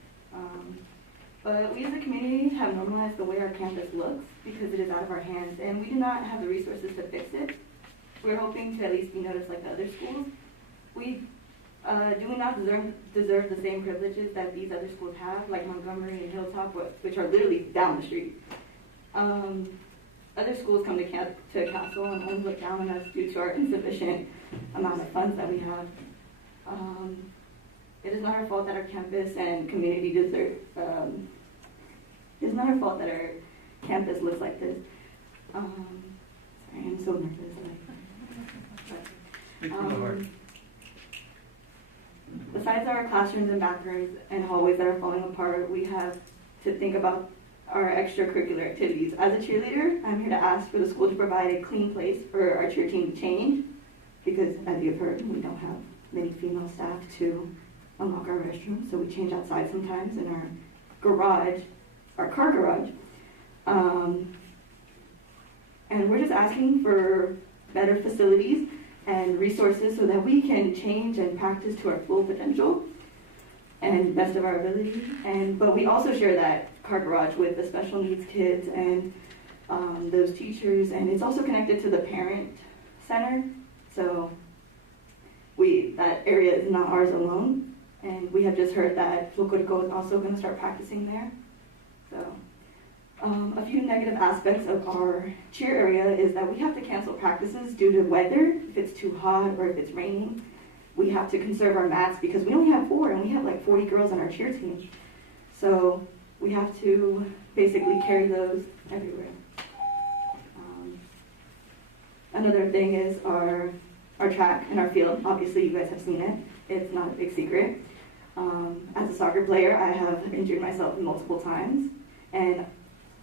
But we as a community have normalized the way our campus looks because it is out of our hands, and we do not have the resources to fix it. We're hoping to at least be noticed like the other schools. We do not deserve the same privileges that these other schools have, like Montgomery and Hilltop, which are literally down the street. Other schools come to Castle and only look down on us due to our insufficient amount of funds that we have. It is not our fault that our campus and community deserve. It's not our fault that our campus looks like this. Sorry, I'm so nervous. Besides our classrooms and bathrooms and hallways that are falling apart, we have to think about our extracurricular activities. As a cheerleader, I'm here to ask for the school to provide a clean place for our cheer team to change, because as you've heard, we don't have many female staff to unlock our restrooms, so we change outside sometimes in our garage, our car garage. And we're just asking for better facilities and resources so that we can change and practice to our full potential and best of our ability. But we also share that car garage with the special needs kids and those teachers, and it's also connected to the parent center. So that area is not ours alone. And we have just heard that Sweetwater is also going to start practicing there. So a few negative aspects of our cheer area is that we have to cancel practices due to weather. If it's too hot or if it's raining, we have to conserve our mats because we only have 4 and we have like 40 girls on our cheer team. So we have to basically carry those everywhere. Another thing is our track and our field. Obviously, you guys have seen it. It's not a big secret. As a soccer player, I have injured myself multiple times. And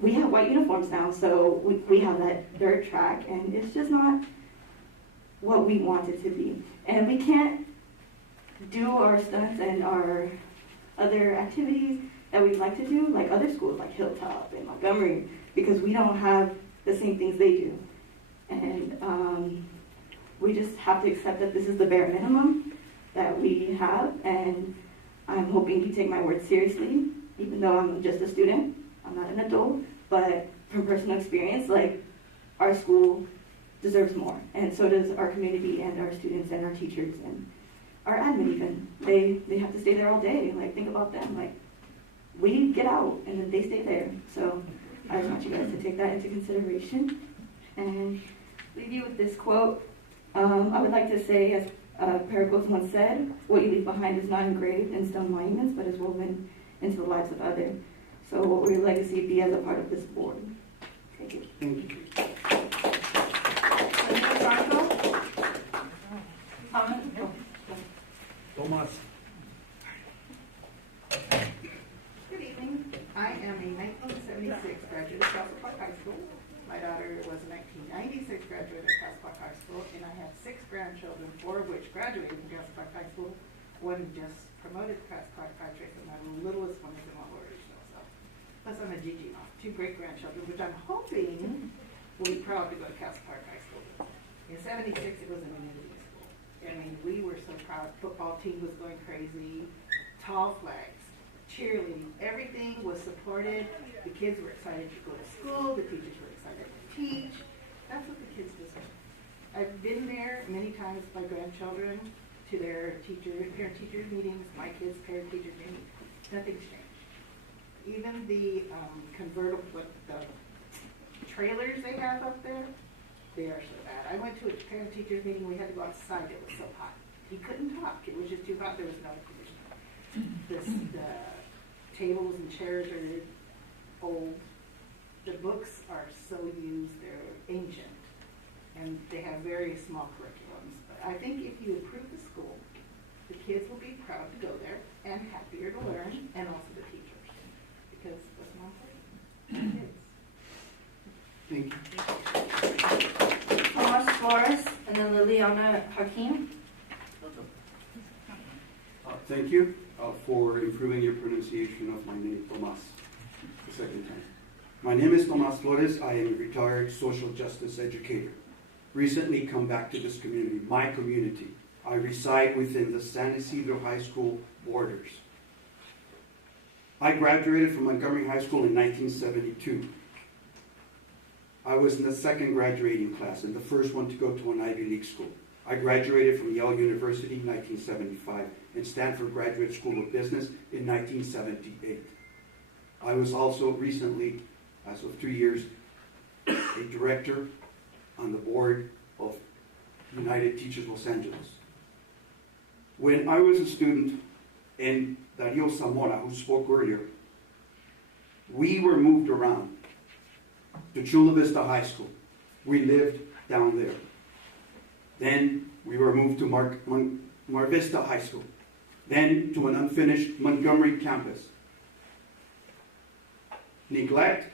we have white uniforms now, so we have that dirt track, and it's just not what we want it to be. And we can't do our stunts and our other activities that we'd like to do, like other schools, like Hilltop and Montgomery, because we don't have the same things they do. And we just have to accept that this is the bare minimum that we have, and I'm hoping you take my word seriously, even though I'm just a student. I'm not an adult, but from personal experience, like, our school deserves more, and so does our community and our students and our teachers and our admin even. They have to stay there all day. Like, think about them. Like, we get out, and then they stay there. So I just want you guys to take that into consideration and leave you with this quote. I would like to say, as Pericles once said, what you leave behind is not engraved in stone monuments, but is woven into the lives of others. So what will your legacy be as a part of this board? Thank you. Thank you. Tomas. Good evening. I am a 1976 graduate of Castle Park High School. My daughter was a 1996 graduate of Castle Park High School, and I have 6 grandchildren, 4 of which graduated from Castle Park High School. One just promoted to Castle Park High School, and my littlest one is in my original. So, plus I'm a Gigi mom, 2 great grandchildren, which I'm hoping will be proud to go to Castle Park High School. In '76, it was a community school. I mean, we were so proud. Football team was going crazy, tall flags, cheerleading, everything was supported. The kids were excited to go to school. The teachers were excited to teach. That's what the kids deserve. I've been there many times with my grandchildren to their parent-teacher meetings, my kids' parent-teacher meetings. Nothing's changed. Even the convertible, the trailers they have up there, they are so bad. I went to a parent-teachers meeting, we had to go outside, it was so hot. He couldn't talk, it was just too hot, there was no conditioner. The tables and chairs are old. The books are so used, they're ancient, and they have very small curriculums. But I think if you improve the school, the kids will be proud to go there and happier to learn, and also the teachers, because what's more important? Kids. Thank you. Tomas Flores, and then Liliana Hakim. Thank you for improving your pronunciation of my name, Tomas, the second time. My name is Tomas Flores. I am a retired social justice educator. Recently come back to this community, my community. I reside within the San Isidro High School borders. I graduated from Montgomery High School in 1972. I was in the second graduating class and the first one to go to an Ivy League school. I graduated from Yale University in 1975 and Stanford Graduate School of Business in 1978. I was also recently, as of 2 years, a director on the board of United Teachers Los Angeles. When I was a student, and Dario Zamora, who spoke earlier, we were moved around to Chula Vista High School. We lived down there. Then we were moved to Mar Vista High School. Then to an unfinished Montgomery campus. Neglect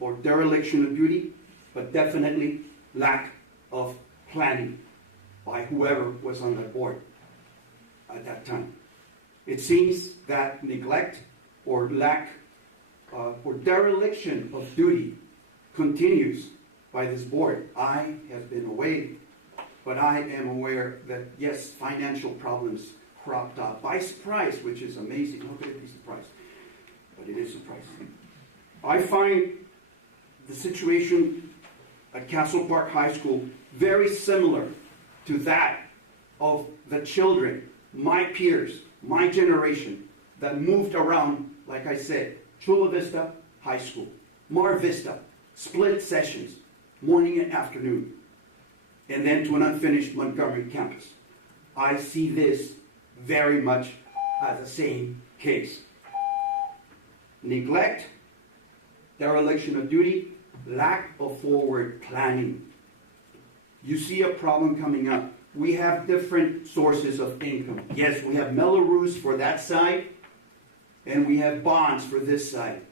or dereliction of duty, but definitely lack of planning by whoever was on that board at that time. It seems that neglect or lack or dereliction of duty continues by this board. I have been away, but I am aware that, yes, financial problems cropped up by surprise, which is amazing. How could it be surprised? But it is surprising. I find the situation at Castle Park High School very similar to that of the children, my peers, my generation, that moved around, like I said, Chula Vista High School, Mar Vista, split sessions, morning and afternoon, and then to an unfinished Montgomery campus. I see this very much as the same case. Neglect, dereliction of duty, lack of forward planning. You see a problem coming up. We have different sources of income. Yes, we have Melrose for that side, and we have bonds for this side.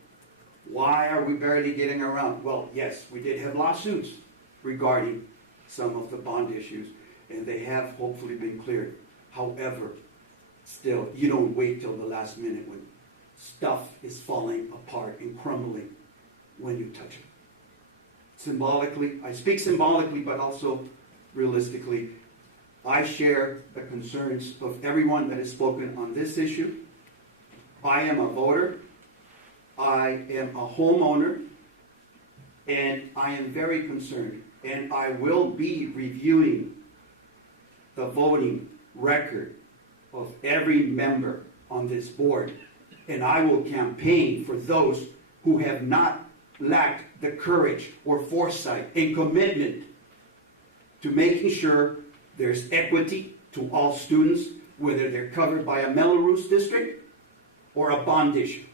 Why are we barely getting around? Well, yes, we did have lawsuits regarding some of the bond issues, and they have hopefully been cleared. However, still, you don't wait till the last minute when stuff is falling apart and crumbling when you touch it. Symbolically, I speak symbolically, but also realistically, I share the concerns of everyone that has spoken on this issue. I am a voter, I am a homeowner, and I am very concerned. And I will be reviewing the voting record of every member on this board. And I will campaign for those who have not lacked the courage or foresight and commitment to making sure there's equity to all students, whether they're covered by a Melrose district or a bond issue.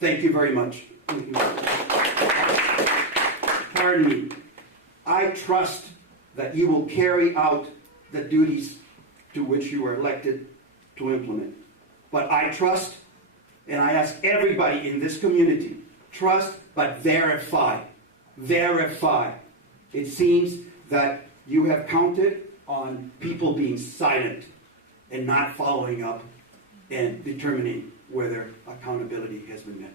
Thank you very much. Pardon me. I trust that you will carry out the duties to which you were elected to implement. But I trust, and I ask everybody in this community, trust but verify. Verify. It seems that you have counted on people being silent and not following up and determining whether accountability has been met.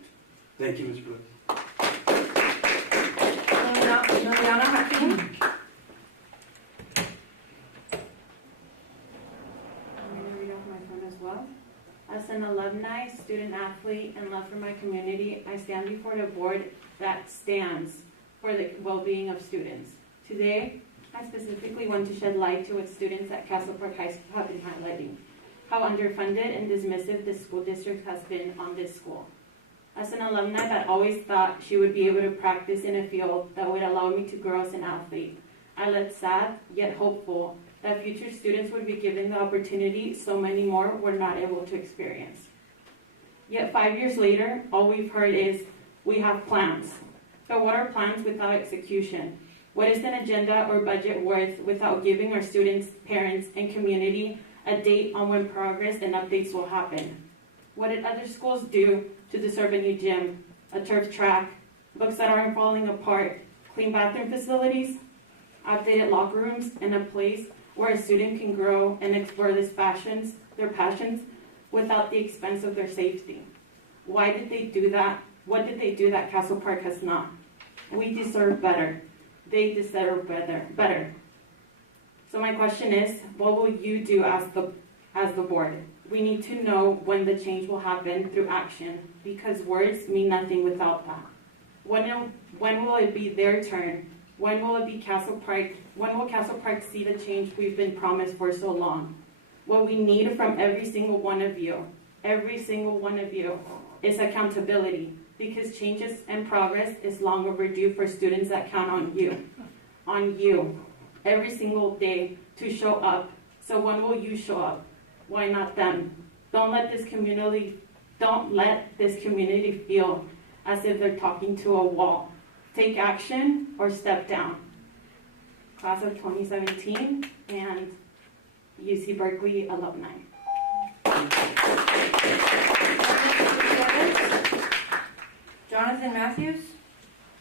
Thank you, Ms. Brooks. Liliana Hakim. I'm going to read off my phone as well. As an alumni, student athlete, and love for my community, I stand before the board that stands for the well-being of students. Today, I specifically want to shed light to what students at Castle Park High School have been highlighting, how underfunded and dismissive the school district has been on this school. As an alumni that always thought she would be able to practice in a field that would allow me to grow as an athlete, I left sad yet hopeful that future students would be given the opportunity so many more were not able to experience. Yet 5 years later, all we've heard is, we have plans. But what are plans without execution? What is an agenda or budget worth without giving our students, parents, and community a date on when progress and updates will happen? What did other schools do to deserve a new gym, a turf track, books that aren't falling apart, clean bathroom facilities, updated locker rooms, and a place where a student can grow and explore their passions without the expense of their safety? Why did they do that? What did they do that Castle Park has not? We deserve better. They deserve better. So my question is, what will you do as the board? We need to know when the change will happen through action, because words mean nothing without that. When will it be their turn? When will it be Castle Park? When will Castle Park see the change we've been promised for so long? What we need from every single one of you, is accountability, because changes and progress is long overdue for students that count on you, every single day to show up. So when will you show up? Why not them? Don't let this community feel as if they're talking to a wall. Take action or step down. Class of 2017 and UC Berkeley alumni. Jonathan Matthews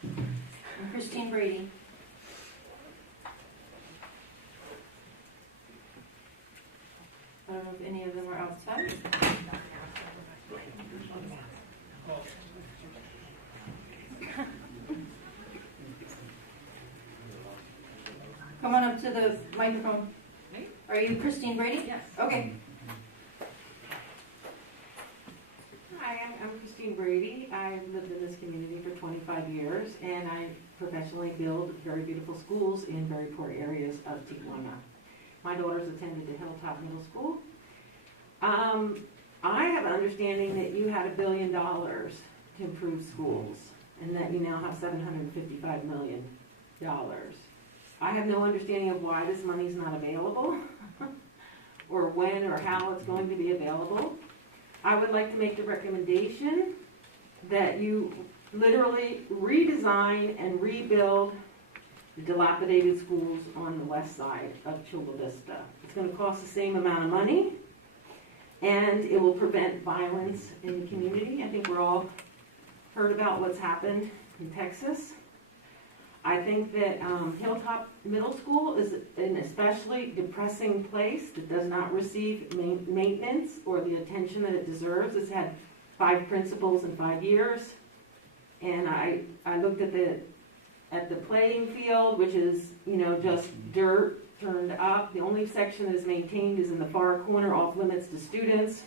and Christine Brady. I don't know if any of them are outside. Come on up to the microphone. Are you Christine Brady? Yes. Okay. Hi, I'm Christine Brady. I've lived in this community for 25 years, and I professionally build very beautiful schools in very poor areas of Tijuana. My daughters attended the Hilltop Middle School. I have an understanding that you had $1 billion to improve schools, and that you now have $755 million. I have no understanding of why this money is not available, or when or how it's going to be available. I would like to make the recommendation that you literally redesign and rebuild the dilapidated schools on the west side of Chula Vista. It's going to cost the same amount of money, and it will prevent violence in the community. I think we're all heard about what's happened in Texas. I think that Hilltop Middle School is an especially depressing place that does not receive maintenance or the attention that it deserves. It's had 5 principals in 5 years, and I looked at the playing field, which is just dirt turned up. The only section that is maintained is in the far corner, off limits to students,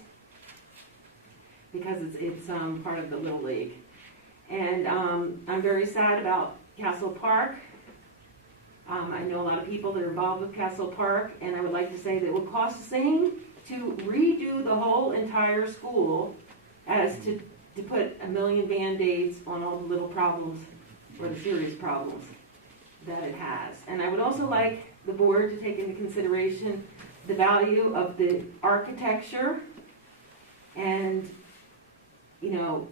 because it's part of the Little League. And I'm very sad about Castle Park. I know a lot of people that are involved with Castle Park, and I would like to say that it would cost the same to redo the whole entire school as to put a million Band-Aids on all the little problems or the serious problems that it has. And I would also like the board to take into consideration the value of the architecture and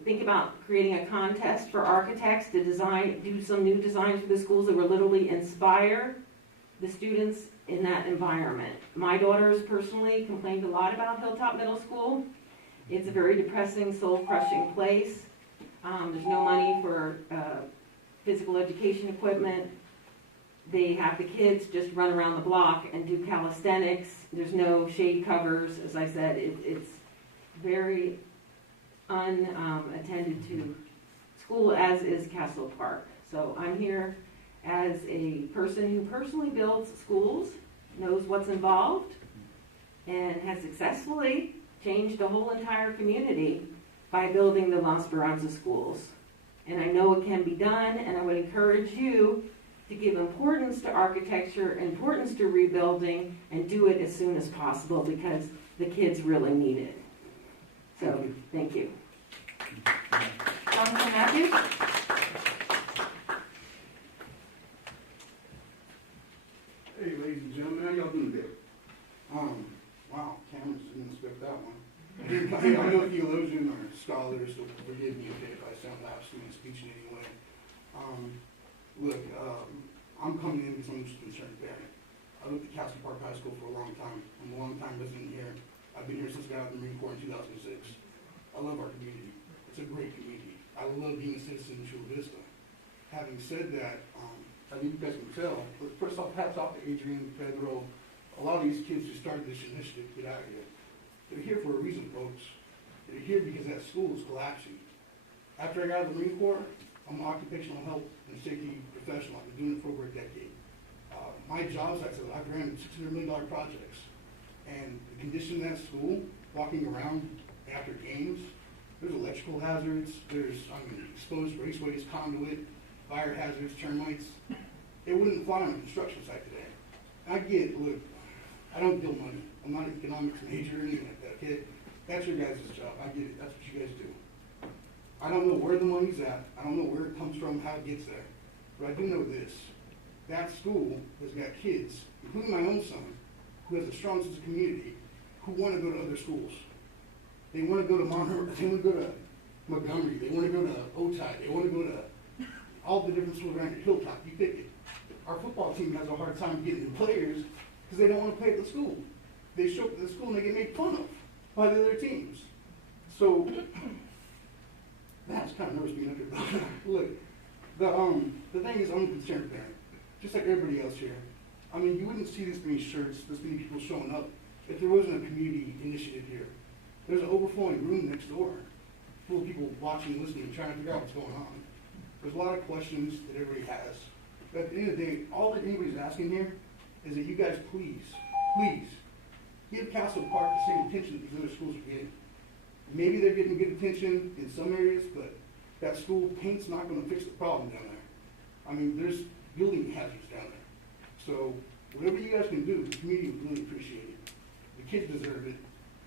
think about creating a contest for architects to do some new designs for the schools that will literally inspire the students in that environment. My daughters personally complained a lot about Hilltop Middle School. It's a very depressing, soul-crushing place. There's no money for physical education equipment. They have the kids just run around the block and do calisthenics. There's no shade covers. As I said, it's very unattended to school, as is Castle Park. So I'm here as a person who personally builds schools, knows what's involved, and has successfully changed the whole entire community by building the La Esperanza schools. And I know it can be done, and I would encourage you to give importance to architecture, importance to rebuilding, and do it as soon as possible, because the kids really need it. So, thank you. Matthews. Hey, ladies and gentlemen, how y'all doing today? Wow, cameras didn't expect that one. I'm no theologian or scholar, so forgive me if I sound lapsed in my speech in any way. I'm coming in because I'm just a concerned parent. I lived at Castle Park High School for a long time. I'm a long-time resident here. I've been here since I got out of the Marine Corps in 2006. I love our community. It's a great community. I love being a citizen in Chula Vista. Having said that, I think you guys can tell, but first off, hats off to Adrian, Pedro, a lot of these kids who started this initiative to get out of here. They're here for a reason, folks. They're here because that school is collapsing. After I got out of the Marine Corps, I'm an occupational health and safety professional. I've been doing it for over a decade. My job is I've ran $600 million projects. And the condition of that school, walking around after games, there's electrical hazards, there's exposed raceways, conduit, fire hazards, termites. It wouldn't fly on a construction site today. I get, look, I don't deal money. I'm not an economics major or anything like that, okay? That's your guys' job. I get it. That's what you guys do. I don't know where the money's at. I don't know where it comes from, how it gets there. But I do know this. That school has got kids, including my own son, who has a strong sense of community, who want to go to other schools. They want to go to Montgomery, they want to go to Montgomery, they want to go to Otay, they want to go to all the different schools around here, Hilltop, you pick it. Our football team has a hard time getting the players because they don't want to play at the school. They show up at the school and they get made fun of by the other teams. So, that's kind of nervous being up here. Look, the thing is, I'm a concerned parent, just like everybody else here. I mean, you wouldn't see this many shirts, this many people showing up if there wasn't a community initiative here. There's an overflowing room next door full of people watching, listening, trying to figure out what's going on. There's a lot of questions that everybody has. But at the end of the day, all that anybody's asking here is that you guys please give Castle Park the same attention that these other schools are getting. Maybe they're getting good attention in some areas, but that school paint's not going to fix the problem down there. I mean, there's building hazards down there. So whatever you guys can do, the community would really appreciate it. The kids deserve it.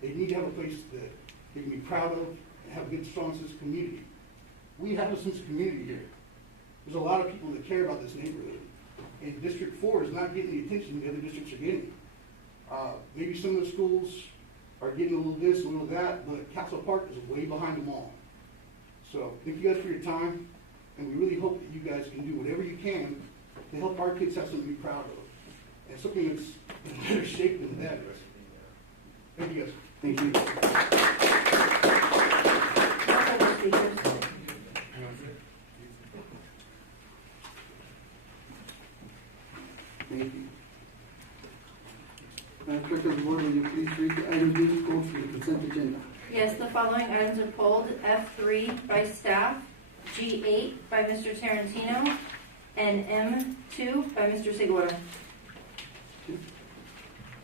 They need to have a place that they can be proud of and have a good, strong sense of community. We have a sense of community here. There's a lot of people that care about this neighborhood. And District 4 is not getting the attention the other districts are getting. Maybe some of the schools are getting a little this, a little that, but Castle Park is way behind them all. So thank you guys for your time, and we really hope that you guys can do whatever you can to help our kids have something to be proud of, and something that's in better shape than that. Thank you guys. Thank you. Thank you. Madam Clerk of the Board, will you please read the items being pulled from the consent agenda? Yes, the following items are pulled. F3 by staff, G8 by Mr. Tarantino, and M2 by Mr. Sweetwater.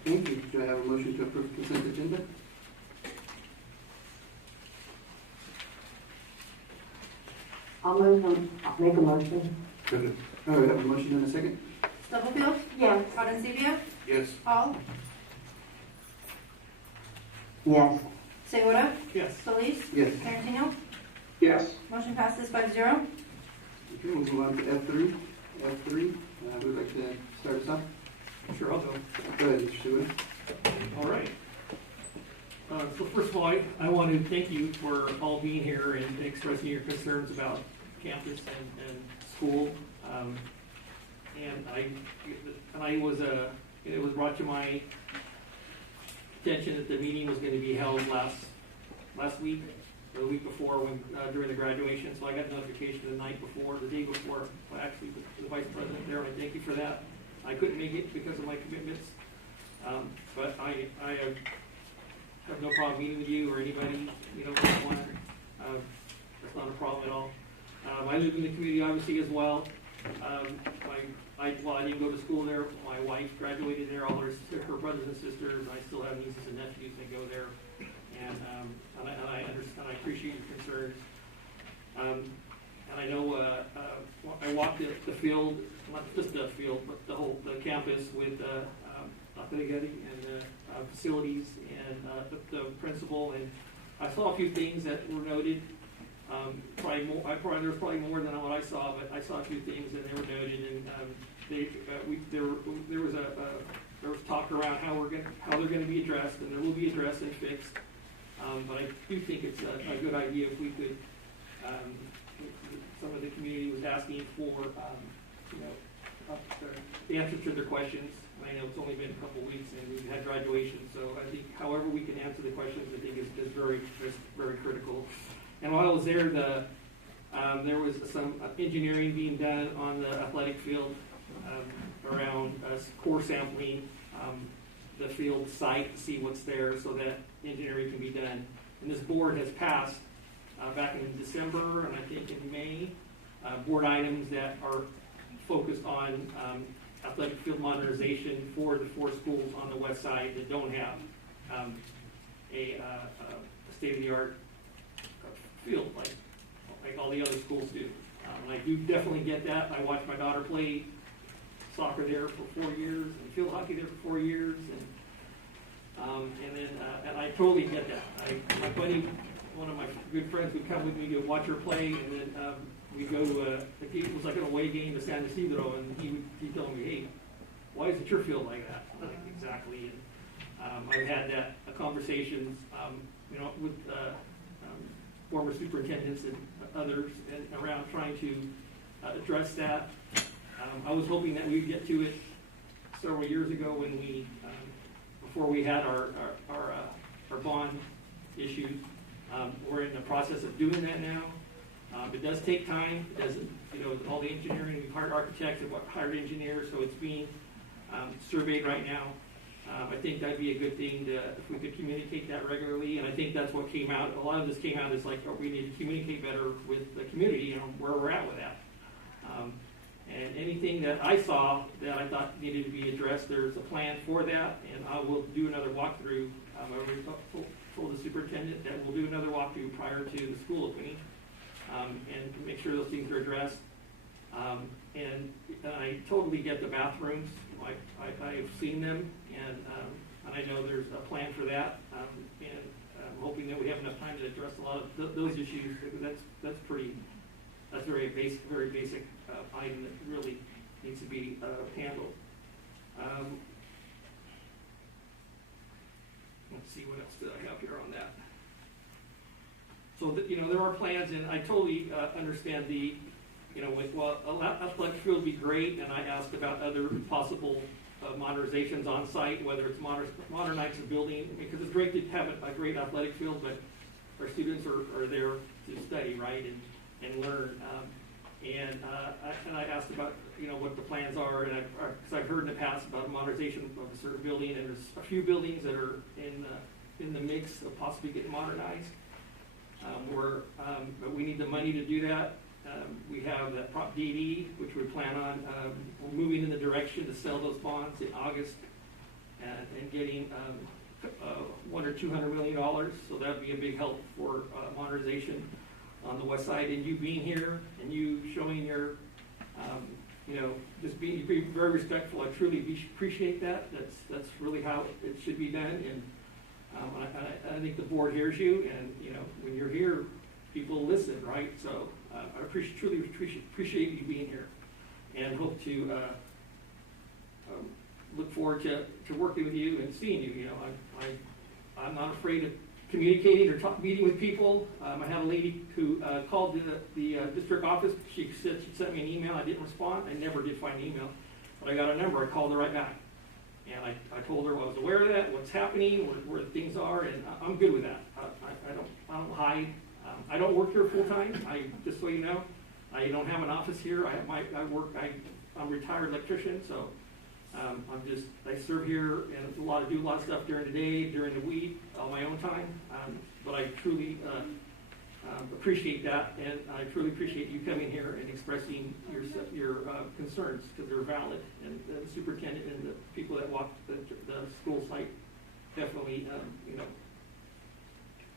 Thank you. Do I have a motion to approve the consent agenda? I'll make a motion. Good. All right, I have a motion in a second. Stubblefield? Yes. Audensivia? Yes. Hall? Yes. Sweetwater? Yes. Solis? Yes. Tarantino? Yes. Motion passes 5-0. Okay, we'll move on to F3. F3, who would like to start us off? Sure, I'll go. Go ahead, Mr. Stewart. All right. So first of all, I want to thank you for all being here and expressing your concerns about campus and school. It was brought to my attention that the meeting was going to be held last week, or the week before, during the graduation. So I got notification the night before, the day before, actually, the vice president there, and I thank you for that. I couldn't make it because of my commitments, but I have no problem meeting with you or anybody, one-on-one. That's not a problem at all. I live in the community, obviously, as well. I didn't go to school there. My wife graduated there, all her brothers and sisters. I still have nieces and nephews that go there, and I understand. I appreciate your concerns. And I know I walked the field, not just the field, but the campus with Apelligati and the facilities and the principal, and I saw a few things that were noted. probably more, there was probably more than what I saw, but I saw a few things and they were noted, and there was talk around how they're gonna be addressed, and they will be addressed and fixed. But I do think it's a good idea if we could, some of the community was asking for, the answer to their questions. I know it's only been a couple weeks and we've had graduation, so I think however we can answer the questions, I think is very critical. And while I was there, there was some engineering being done on the athletic field around core sampling the field site to see what's there so that engineering can be done. And this board has passed back in December and I think in May board items that are focused on athletic field modernization for the 4 schools on the west side that don't have a state-of-the-art field like all the other schools do. And I do definitely get that. I watched my daughter play soccer there for 4 years and field hockey there for 4 years, and I totally get that. My buddy, one of my good friends, would come with me to watch her play, and then we go. It was like an away game to San Isidro, and he'd tell me, "Hey, why is it your field like that?" I'm like, exactly. And I've had that conversations, with former superintendents and others, and around trying to address that. I was hoping that we'd get to it several years ago when we, before we had our bond issues. We're in the process of doing that now. It does take time. It doesn't, all the engineering, we've hired architects, we've hired engineers, so it's being surveyed right now. I think that'd be a good thing if we could communicate that regularly, and I think that's what came out. A lot of this came out is like, we need to communicate better with the community and where we're at with that. And anything that I saw that I thought needed to be addressed, there's a plan for that, and I will do another walkthrough. I already told the superintendent that we'll do another walkthrough prior to the school opening, and make sure those things are addressed. And I totally get the bathrooms. I've seen them, and I know there's a plan for that. And I'm hoping that we have enough time to address a lot of those issues. That's very basic item that really needs to be handled. Let's see what else do I have here on that. So there are plans, and I totally understand the, athletic field would be great, and I asked about other possible modernizations on site, whether it's modernize the building, because it's great to have a great athletic field, but our students are there to study, right, and learn. And I asked about what the plans are, and because I've heard in the past about modernization of a certain building, and there's a few buildings that are in the mix of possibly getting modernized. But we need the money to do that. We have that Prop DD, which we plan on we're moving in the direction to sell those bonds in August and getting $100 or $200 million. So that'd be a big help for modernization on the west side. And you being here and you showing your, just being very respectful. I truly appreciate that. That's really how it should be done. And I think the board hears you, and when you're here, people listen, right? So I truly appreciate you being here, and hope to look forward to working with you and seeing you. I'm not afraid of communicating or meeting with people. I had a lady who called the district office. She said she sent me an email. I didn't respond. I never did find an email, but I got a number. I called her right back. And I told her I was aware of that, what's happening, where things are, and I'm good with that. I don't hide. I don't work here full time. Just so you know, I don't have an office here. I'm a retired electrician, so I serve here and do a lot of stuff during the day, during the week, on my own time. But I truly appreciate that, and I truly appreciate you coming here and expressing your concerns, because they're valid, and the superintendent and the people that walk the school site definitely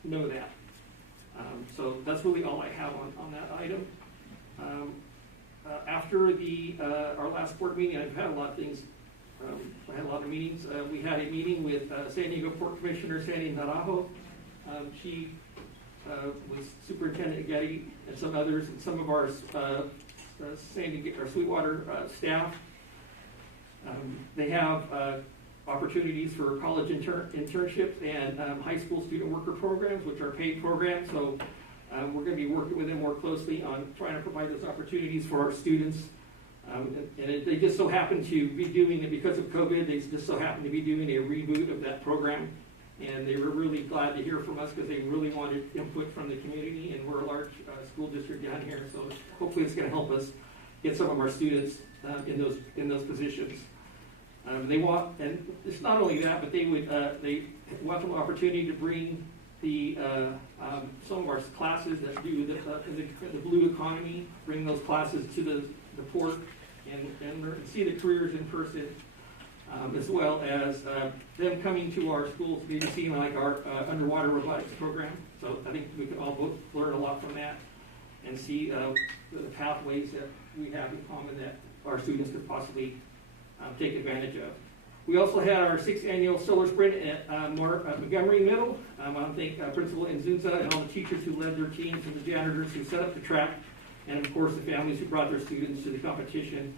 know that. So that's really all I have on that item. After our last board meeting, I've had a lot of things. I had a lot of meetings. We had a meeting with San Diego Port Commissioner Sandy Naranjo. She with Superintendent Getty and some others, and some of our Sweetwater staff. They have opportunities for college internships and high school student worker programs, which are paid programs. So we're going to be working with them more closely on trying to provide those opportunities for our students. They just so happen to be doing it because of COVID. They just so happen to be doing a reboot of that program. And they were really glad to hear from us because they really wanted input from the community, and we're a large school district down here, so hopefully it's going to help us get some of our students in those positions. They want, and it's not only that, but they welcome the opportunity to bring some of our classes that do the blue economy, bring those classes to the port and see the careers in person. As well as them coming to our schools, maybe seeing like our underwater robotics program. So I think we can all both learn a lot from that and see the pathways that we have in common that our students could possibly take advantage of. We also had our 6th annual solar sprint at Montgomery Middle. I want to thank Principal Nzunza and all the teachers who led their teams and the janitors who set up the track, and of course the families who brought their students to the competition.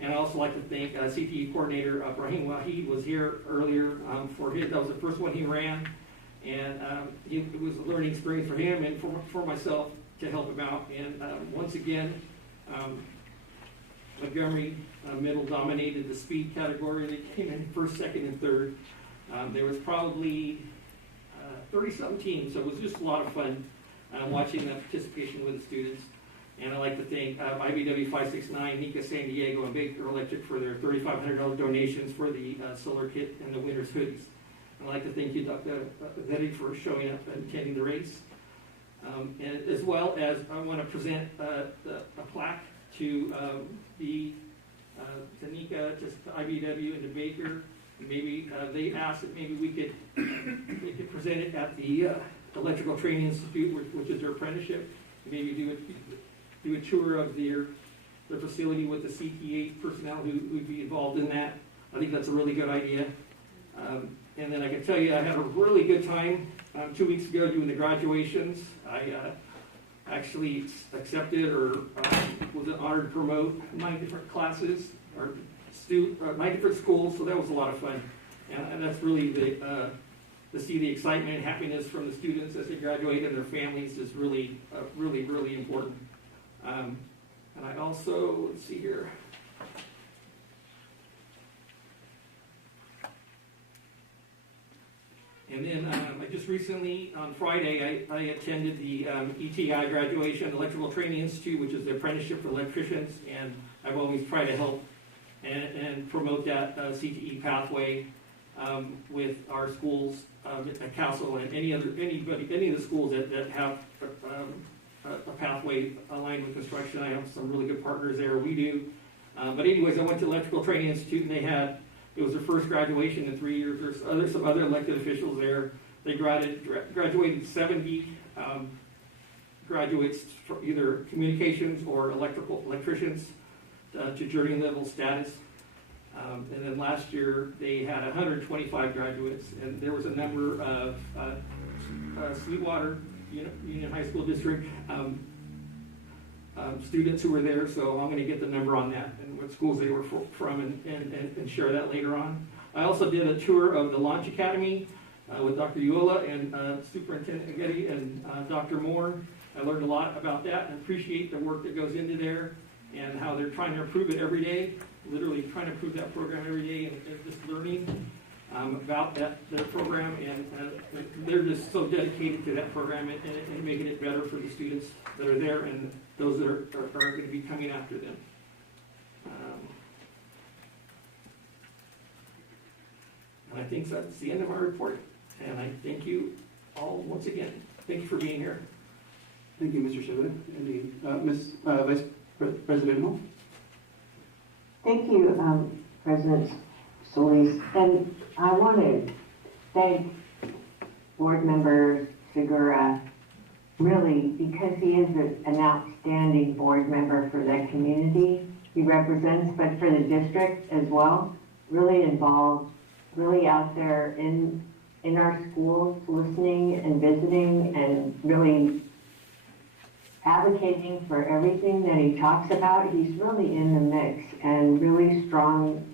And I also like to thank CTE coordinator Brahim Wahid was here earlier for his. That was the first one he ran, and it was a learning experience for him and for myself to help him out. And once again, Montgomery Middle dominated the speed category. They came in first, second, and third. There was probably 30-something teams, so it was just a lot of fun watching that participation with the students. And I'd like to thank IBW 569, Nika San Diego, and Baker Electric for their $3,500 donations for the solar kit and the winter's hoodies. I'd like to thank you, Dr. Vetti, for showing up and attending the race. And as well as I want to present a plaque to Nika, just to IBW and to Baker. And maybe they asked that maybe they could present it at the Electrical Training Institute, which is their apprenticeship. Maybe do a tour of their facility with the CTA personnel who would be involved in that. I think that's a really good idea. And then I can tell you I had a really good time 2 weeks ago doing the graduations. I actually accepted or was honored to promote 9 different classes or 9 different schools, so that was a lot of fun. And that's really to see the excitement and happiness from the students as they graduate and their families is really, really important. And I also, let's see here. And then I just recently, on Friday, I attended the ETI graduation, Electrical Training Institute, which is the apprenticeship for electricians, and I've always tried to help and promote that CTE pathway with our schools at Castle and any of the schools that have a pathway aligned with construction. I have some really good partners there. We do. But anyways, I went to Electrical Training Institute, and it was their first graduation in 3 years. There's some other elected officials there. They graduated 70 graduates for either communications or electricians to journeyman level status. And then last year they had 125 graduates, and there was a number of Sweetwater Union High School District students who were there, so I'm going to get the number on that and what schools they were from and share that later on. I also did a tour of the Launch Academy with Dr. Uola and Superintendent Getty and Dr. Moore. I learned a lot about that and appreciate the work that goes into there and how they're trying to improve it every day, literally trying to improve that program every day and just learning about their program, and they're just so dedicated to that program and making it better for the students that are there and those that are going to be coming after them. And I think that's the end of my report, and I thank you all once again. Thank you for being here. Thank you, Mr. Chavez. Ms. Vice President Hull. Thank you, President Solis. And I want to thank Board Member Segura, really, because he is an outstanding board member for the community he represents, but for the district as well. Really involved, really out there in in our schools, listening and visiting and really advocating for everything that he talks about. He's really in the mix and really strong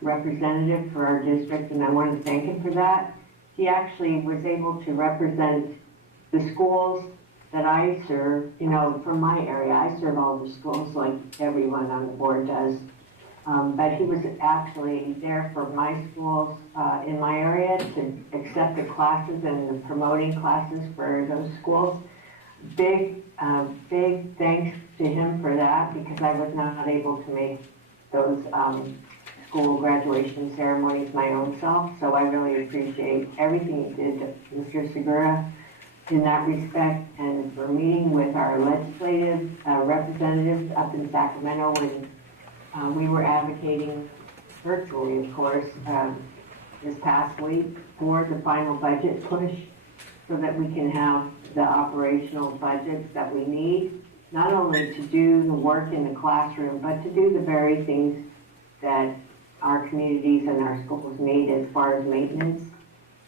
representative for our district, and I want to thank him for that. He actually was able to represent the schools that I serve, you know, from my area. I serve all the schools like everyone on the board does. But he was actually there for my schools in my area to accept the classes and the promoting classes for those schools. Big thanks to him for that, because I was not able to make those school graduation ceremonies my own self. So I really appreciate everything he did, Mr. Segura, in that respect, and for meeting with our legislative representatives up in Sacramento when we were advocating virtually, of course, this past week for the final budget push so that we can have the operational budgets that we need, not only to do the work in the classroom, but to do the very things that our communities and our schools need as far as maintenance.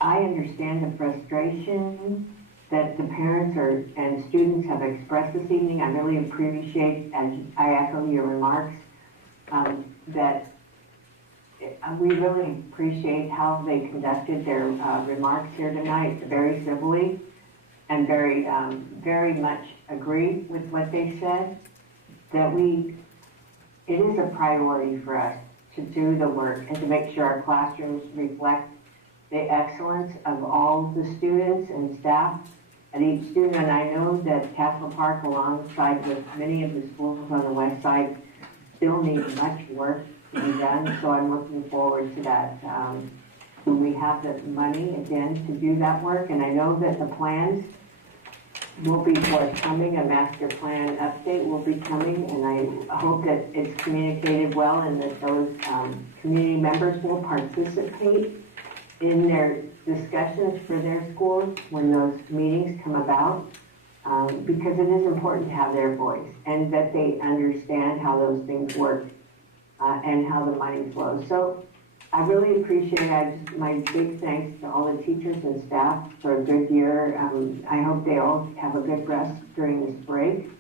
I understand the frustration that the parents and students have expressed this evening. I really appreciate, and I echo your remarks, that we really appreciate how they conducted their remarks here tonight, very civilly, and very much agree with what they said, that it is a priority for us to do the work and to make sure our classrooms reflect the excellence of all the students and staff at each student. And I know that Castle Park, alongside with many of the schools on the west side, still need much work to be done, so I'm looking forward to that. When we have the money, again, to do that work, and I know that the plans will be forthcoming, a master plan update will be coming, and I hope that it's communicated well and that those community members will participate in their discussions for their schools when those meetings come about. Because it is important to have their voice and that they understand how those things work and how the money flows. So I really appreciate it. My big thanks to all the teachers and staff for a good year. I hope they all have a good rest during this break.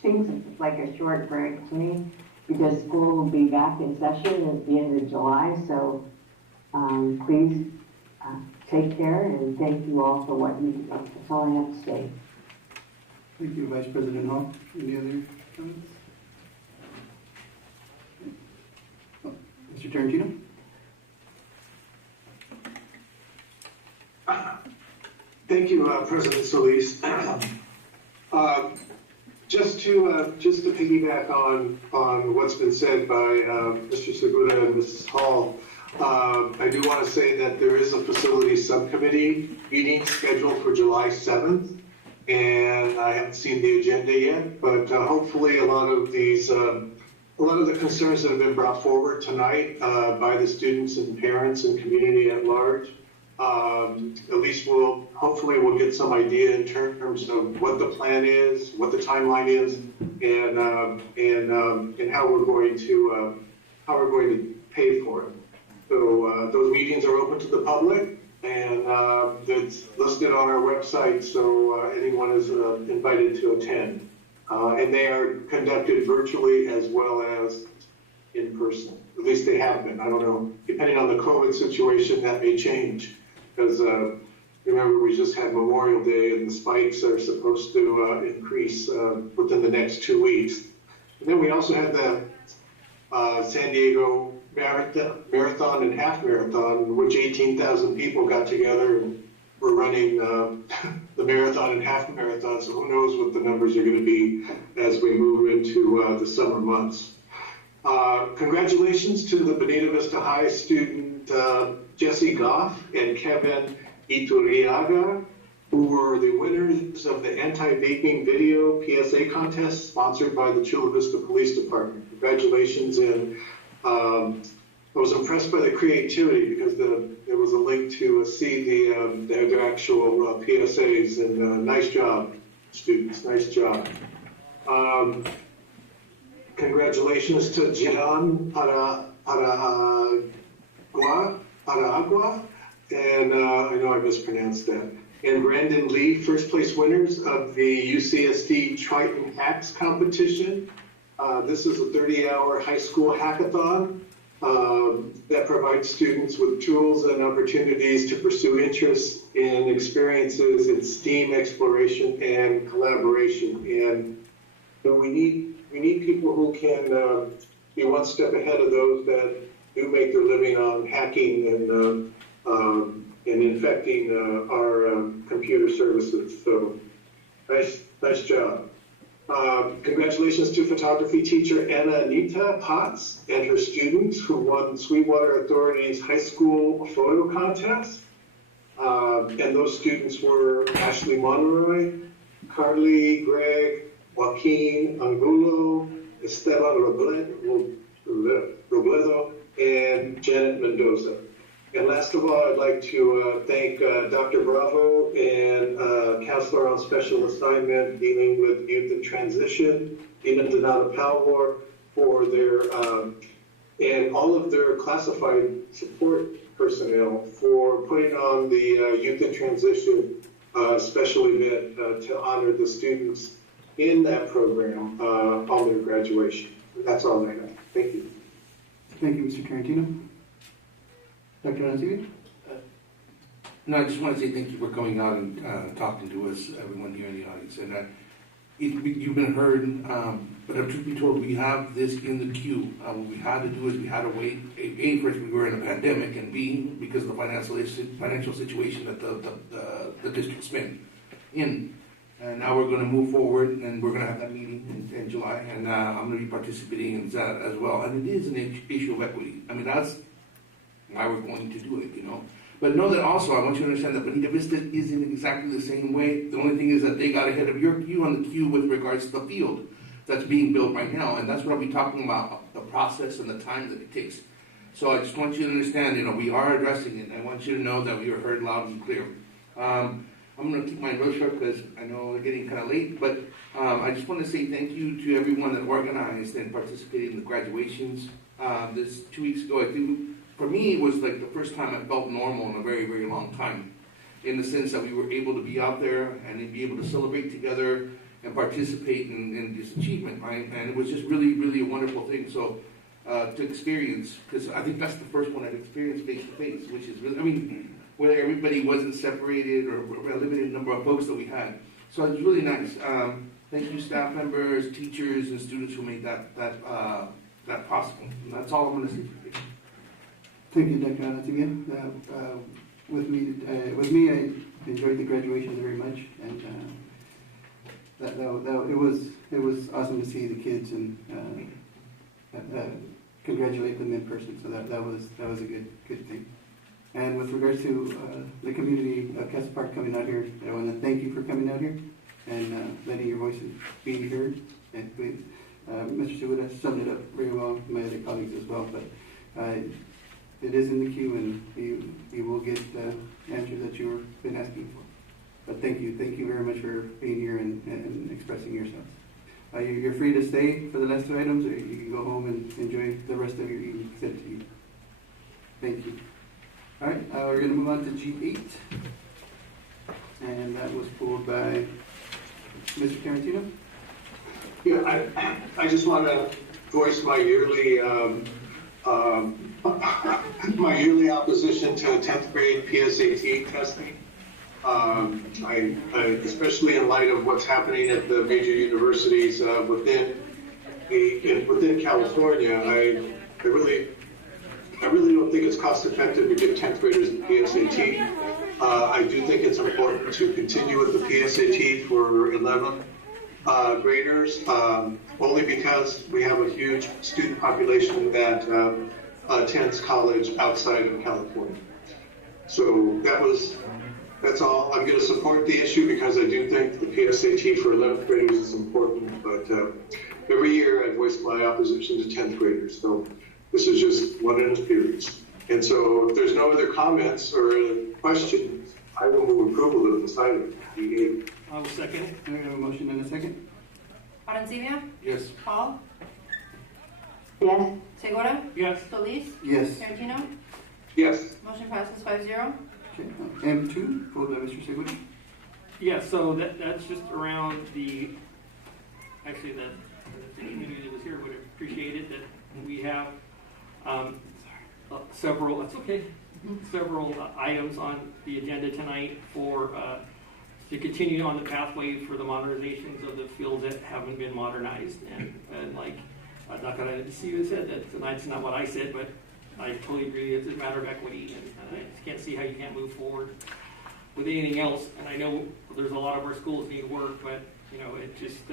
Seems like a short break to me because school will be back in session at the end of July. So please take care, and thank you all for what you do. That's all I have to say. Thank you, Vice President Hall. Any other comments? Oh, Mr. Tarantino? Thank you, President Solis. Just to piggyback on what's been said by Mr. Segura and Mrs. Hall, I do want to say that there is a facilities subcommittee meeting scheduled for July 7th. And I haven't seen the agenda yet, but hopefully a lot of the concerns that have been brought forward tonight by the students and parents and community at large, at least hopefully we'll get some idea in terms of what the plan is, what the timeline is, and how we're going to pay for it. So those meetings are open to the public. And it's listed on our website, so anyone is invited to attend. And they are conducted virtually as well as in person. At least they have been. I don't know. Depending on the COVID situation, that may change. Because remember, we just had Memorial Day, and the spikes are supposed to increase within the next 2 weeks. And then we also had the San Diego marathon and half marathon, in which 18,000 people got together and were running the marathon and half marathon. So who knows what the numbers are going to be as we move into the summer months. Congratulations to the Bonita Vista High student Jesse Goff and Kevin Iturriaga, who were the winners of the anti-vaping video PSA contest sponsored by the Chula Vista Police Department. Congratulations, and I was impressed by the creativity because there was a link to see their actual PSAs, and nice job, students, nice job. Congratulations to Gian Aragua and I know I mispronounced that, and Brandon Lee, first place winners of the UCSD Triton Hacks competition. This is a 30-hour high school hackathon that provides students with tools and opportunities to pursue interests and experiences in STEAM exploration and collaboration. And so we need people who can be one step ahead of those that do make their living on hacking and infecting our computer services. So nice job. Congratulations to photography teacher Anna Anita Potts and her students who won Sweetwater Authority's high school photo contest. And those students were Ashley Monroy, Carly, Greg, Joaquin Angulo, Esteban Robledo, and Janet Mendoza. And last of all, I'd like to thank Dr. Bravo and Counselor on Special Assignment dealing with youth in transition, Ina Donata Palmore, for their, and all of their classified support personnel for putting on the Youth in Transition special event to honor the students in that program on their graduation. That's all I have. Thank you. Thank you, Mr. Tarantino. Dr. Anzigua? No, I just want to say thank you for coming out and talking to us, everyone here in the audience. And you've been heard, but truth be told, we have this in the queue. What we had to do is we had to wait. A, first we were in a pandemic, and B, because of the financial situation that the district's been in. And now we're going to move forward, and we're going to have that meeting in July, and I'm going to be participating in that as well. And it is an issue of equity. I mean, that's why we're going to do it, you know. But know that also, I want you to understand that Bonita Vista isn't exactly the same way. The only thing is that they got ahead of you on the queue with regards to the field that's being built right now. And that's what I'll be talking about, the process and the time that it takes. So I just want you to understand, you know, we are addressing it. I want you to know that we are heard loud and clear. I'm going to keep mine real short because I know we're getting kind of late. But I just want to say thank you to everyone that organized and participated in the graduations. This 2 weeks ago, I think, for me, it was like the first time I felt normal in a very, very long time, in the sense that we were able to be out there and be able to celebrate together and participate in this achievement, right? And it was just really, really a wonderful thing. So to experience, because I think that's the first one I've experienced face to face, which is really, I mean, where everybody wasn't separated or a limited number of folks that we had. So it was really nice. Thank you, staff members, teachers, and students who made that possible. And that's all I'm going to say today. Thank you, Dr. Anzigua. With me, I enjoyed the graduation very much, and it was awesome to see the kids and congratulate them in person. So that was a good thing. And with regards to the community of Castle Park coming out here, I want to thank you for coming out here and letting your voices be heard. And Mr. Segura summed it up very well, my other colleagues as well. But it is in the queue, and you will get the answer that you've been asking for. But thank you very much for being here and expressing yourselves. You're free to stay for the last two items, or you can go home and enjoy the rest of your evening sent to you. Thank you. All right, we're going to move on to G8, and that was pulled by Mr. Tarantino. Yeah, I just want to voice my yearly opposition to 10th grade PSAT testing. I especially in light of what's happening at the major universities within California, I really don't think it's cost effective to give 10th graders the PSAT. I do think it's important to continue with the PSAT for 11th graders, only because we have a huge student population that attends college outside of California. So that's all. I'm going to support the issue because I do think the PSAT for 11th graders is important, but every year I voice my opposition to 10th graders. So this is just one of the periods. And so if there's no other comments or questions, I will move approval of this item. I will second it. We have a motion and a second. Arancibia? Yes. Hall? Yes. Segura? Yes. Solis? Yes. Tarantino? Yes. Motion passes 5-0. Okay, M2, voted by Mr. Segura. Yeah, so that's just around actually the community that was here would appreciate it, that we have several items on the agenda tonight for to continue on the pathway for the modernizations of the fields that haven't been modernized. And like Dr. Stevens said, that's not what I said, but I totally agree. It's a matter of equity, and I just can't see how you can't move forward with anything else. And I know there's a lot of our schools need work, but it just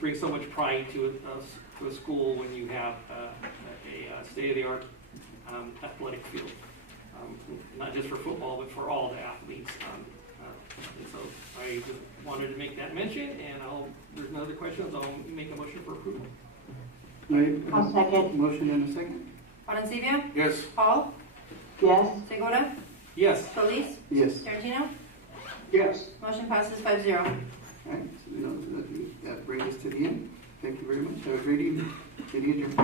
brings so much pride to a school when you have a state-of-the-art athletic field, not just for football, but for all the athletes. And so I just wanted to make that mention, and there's no other questions. I'll make a motion for approval. I'll second. Motion and a second. Valencia? Yes. Hall? Yes. Segura? Yes. Solis? Yes. Tarantino? Yes. Motion passes 5-0. All right, so that brings us to the end. Thank you very much. Have a great evening. Good evening.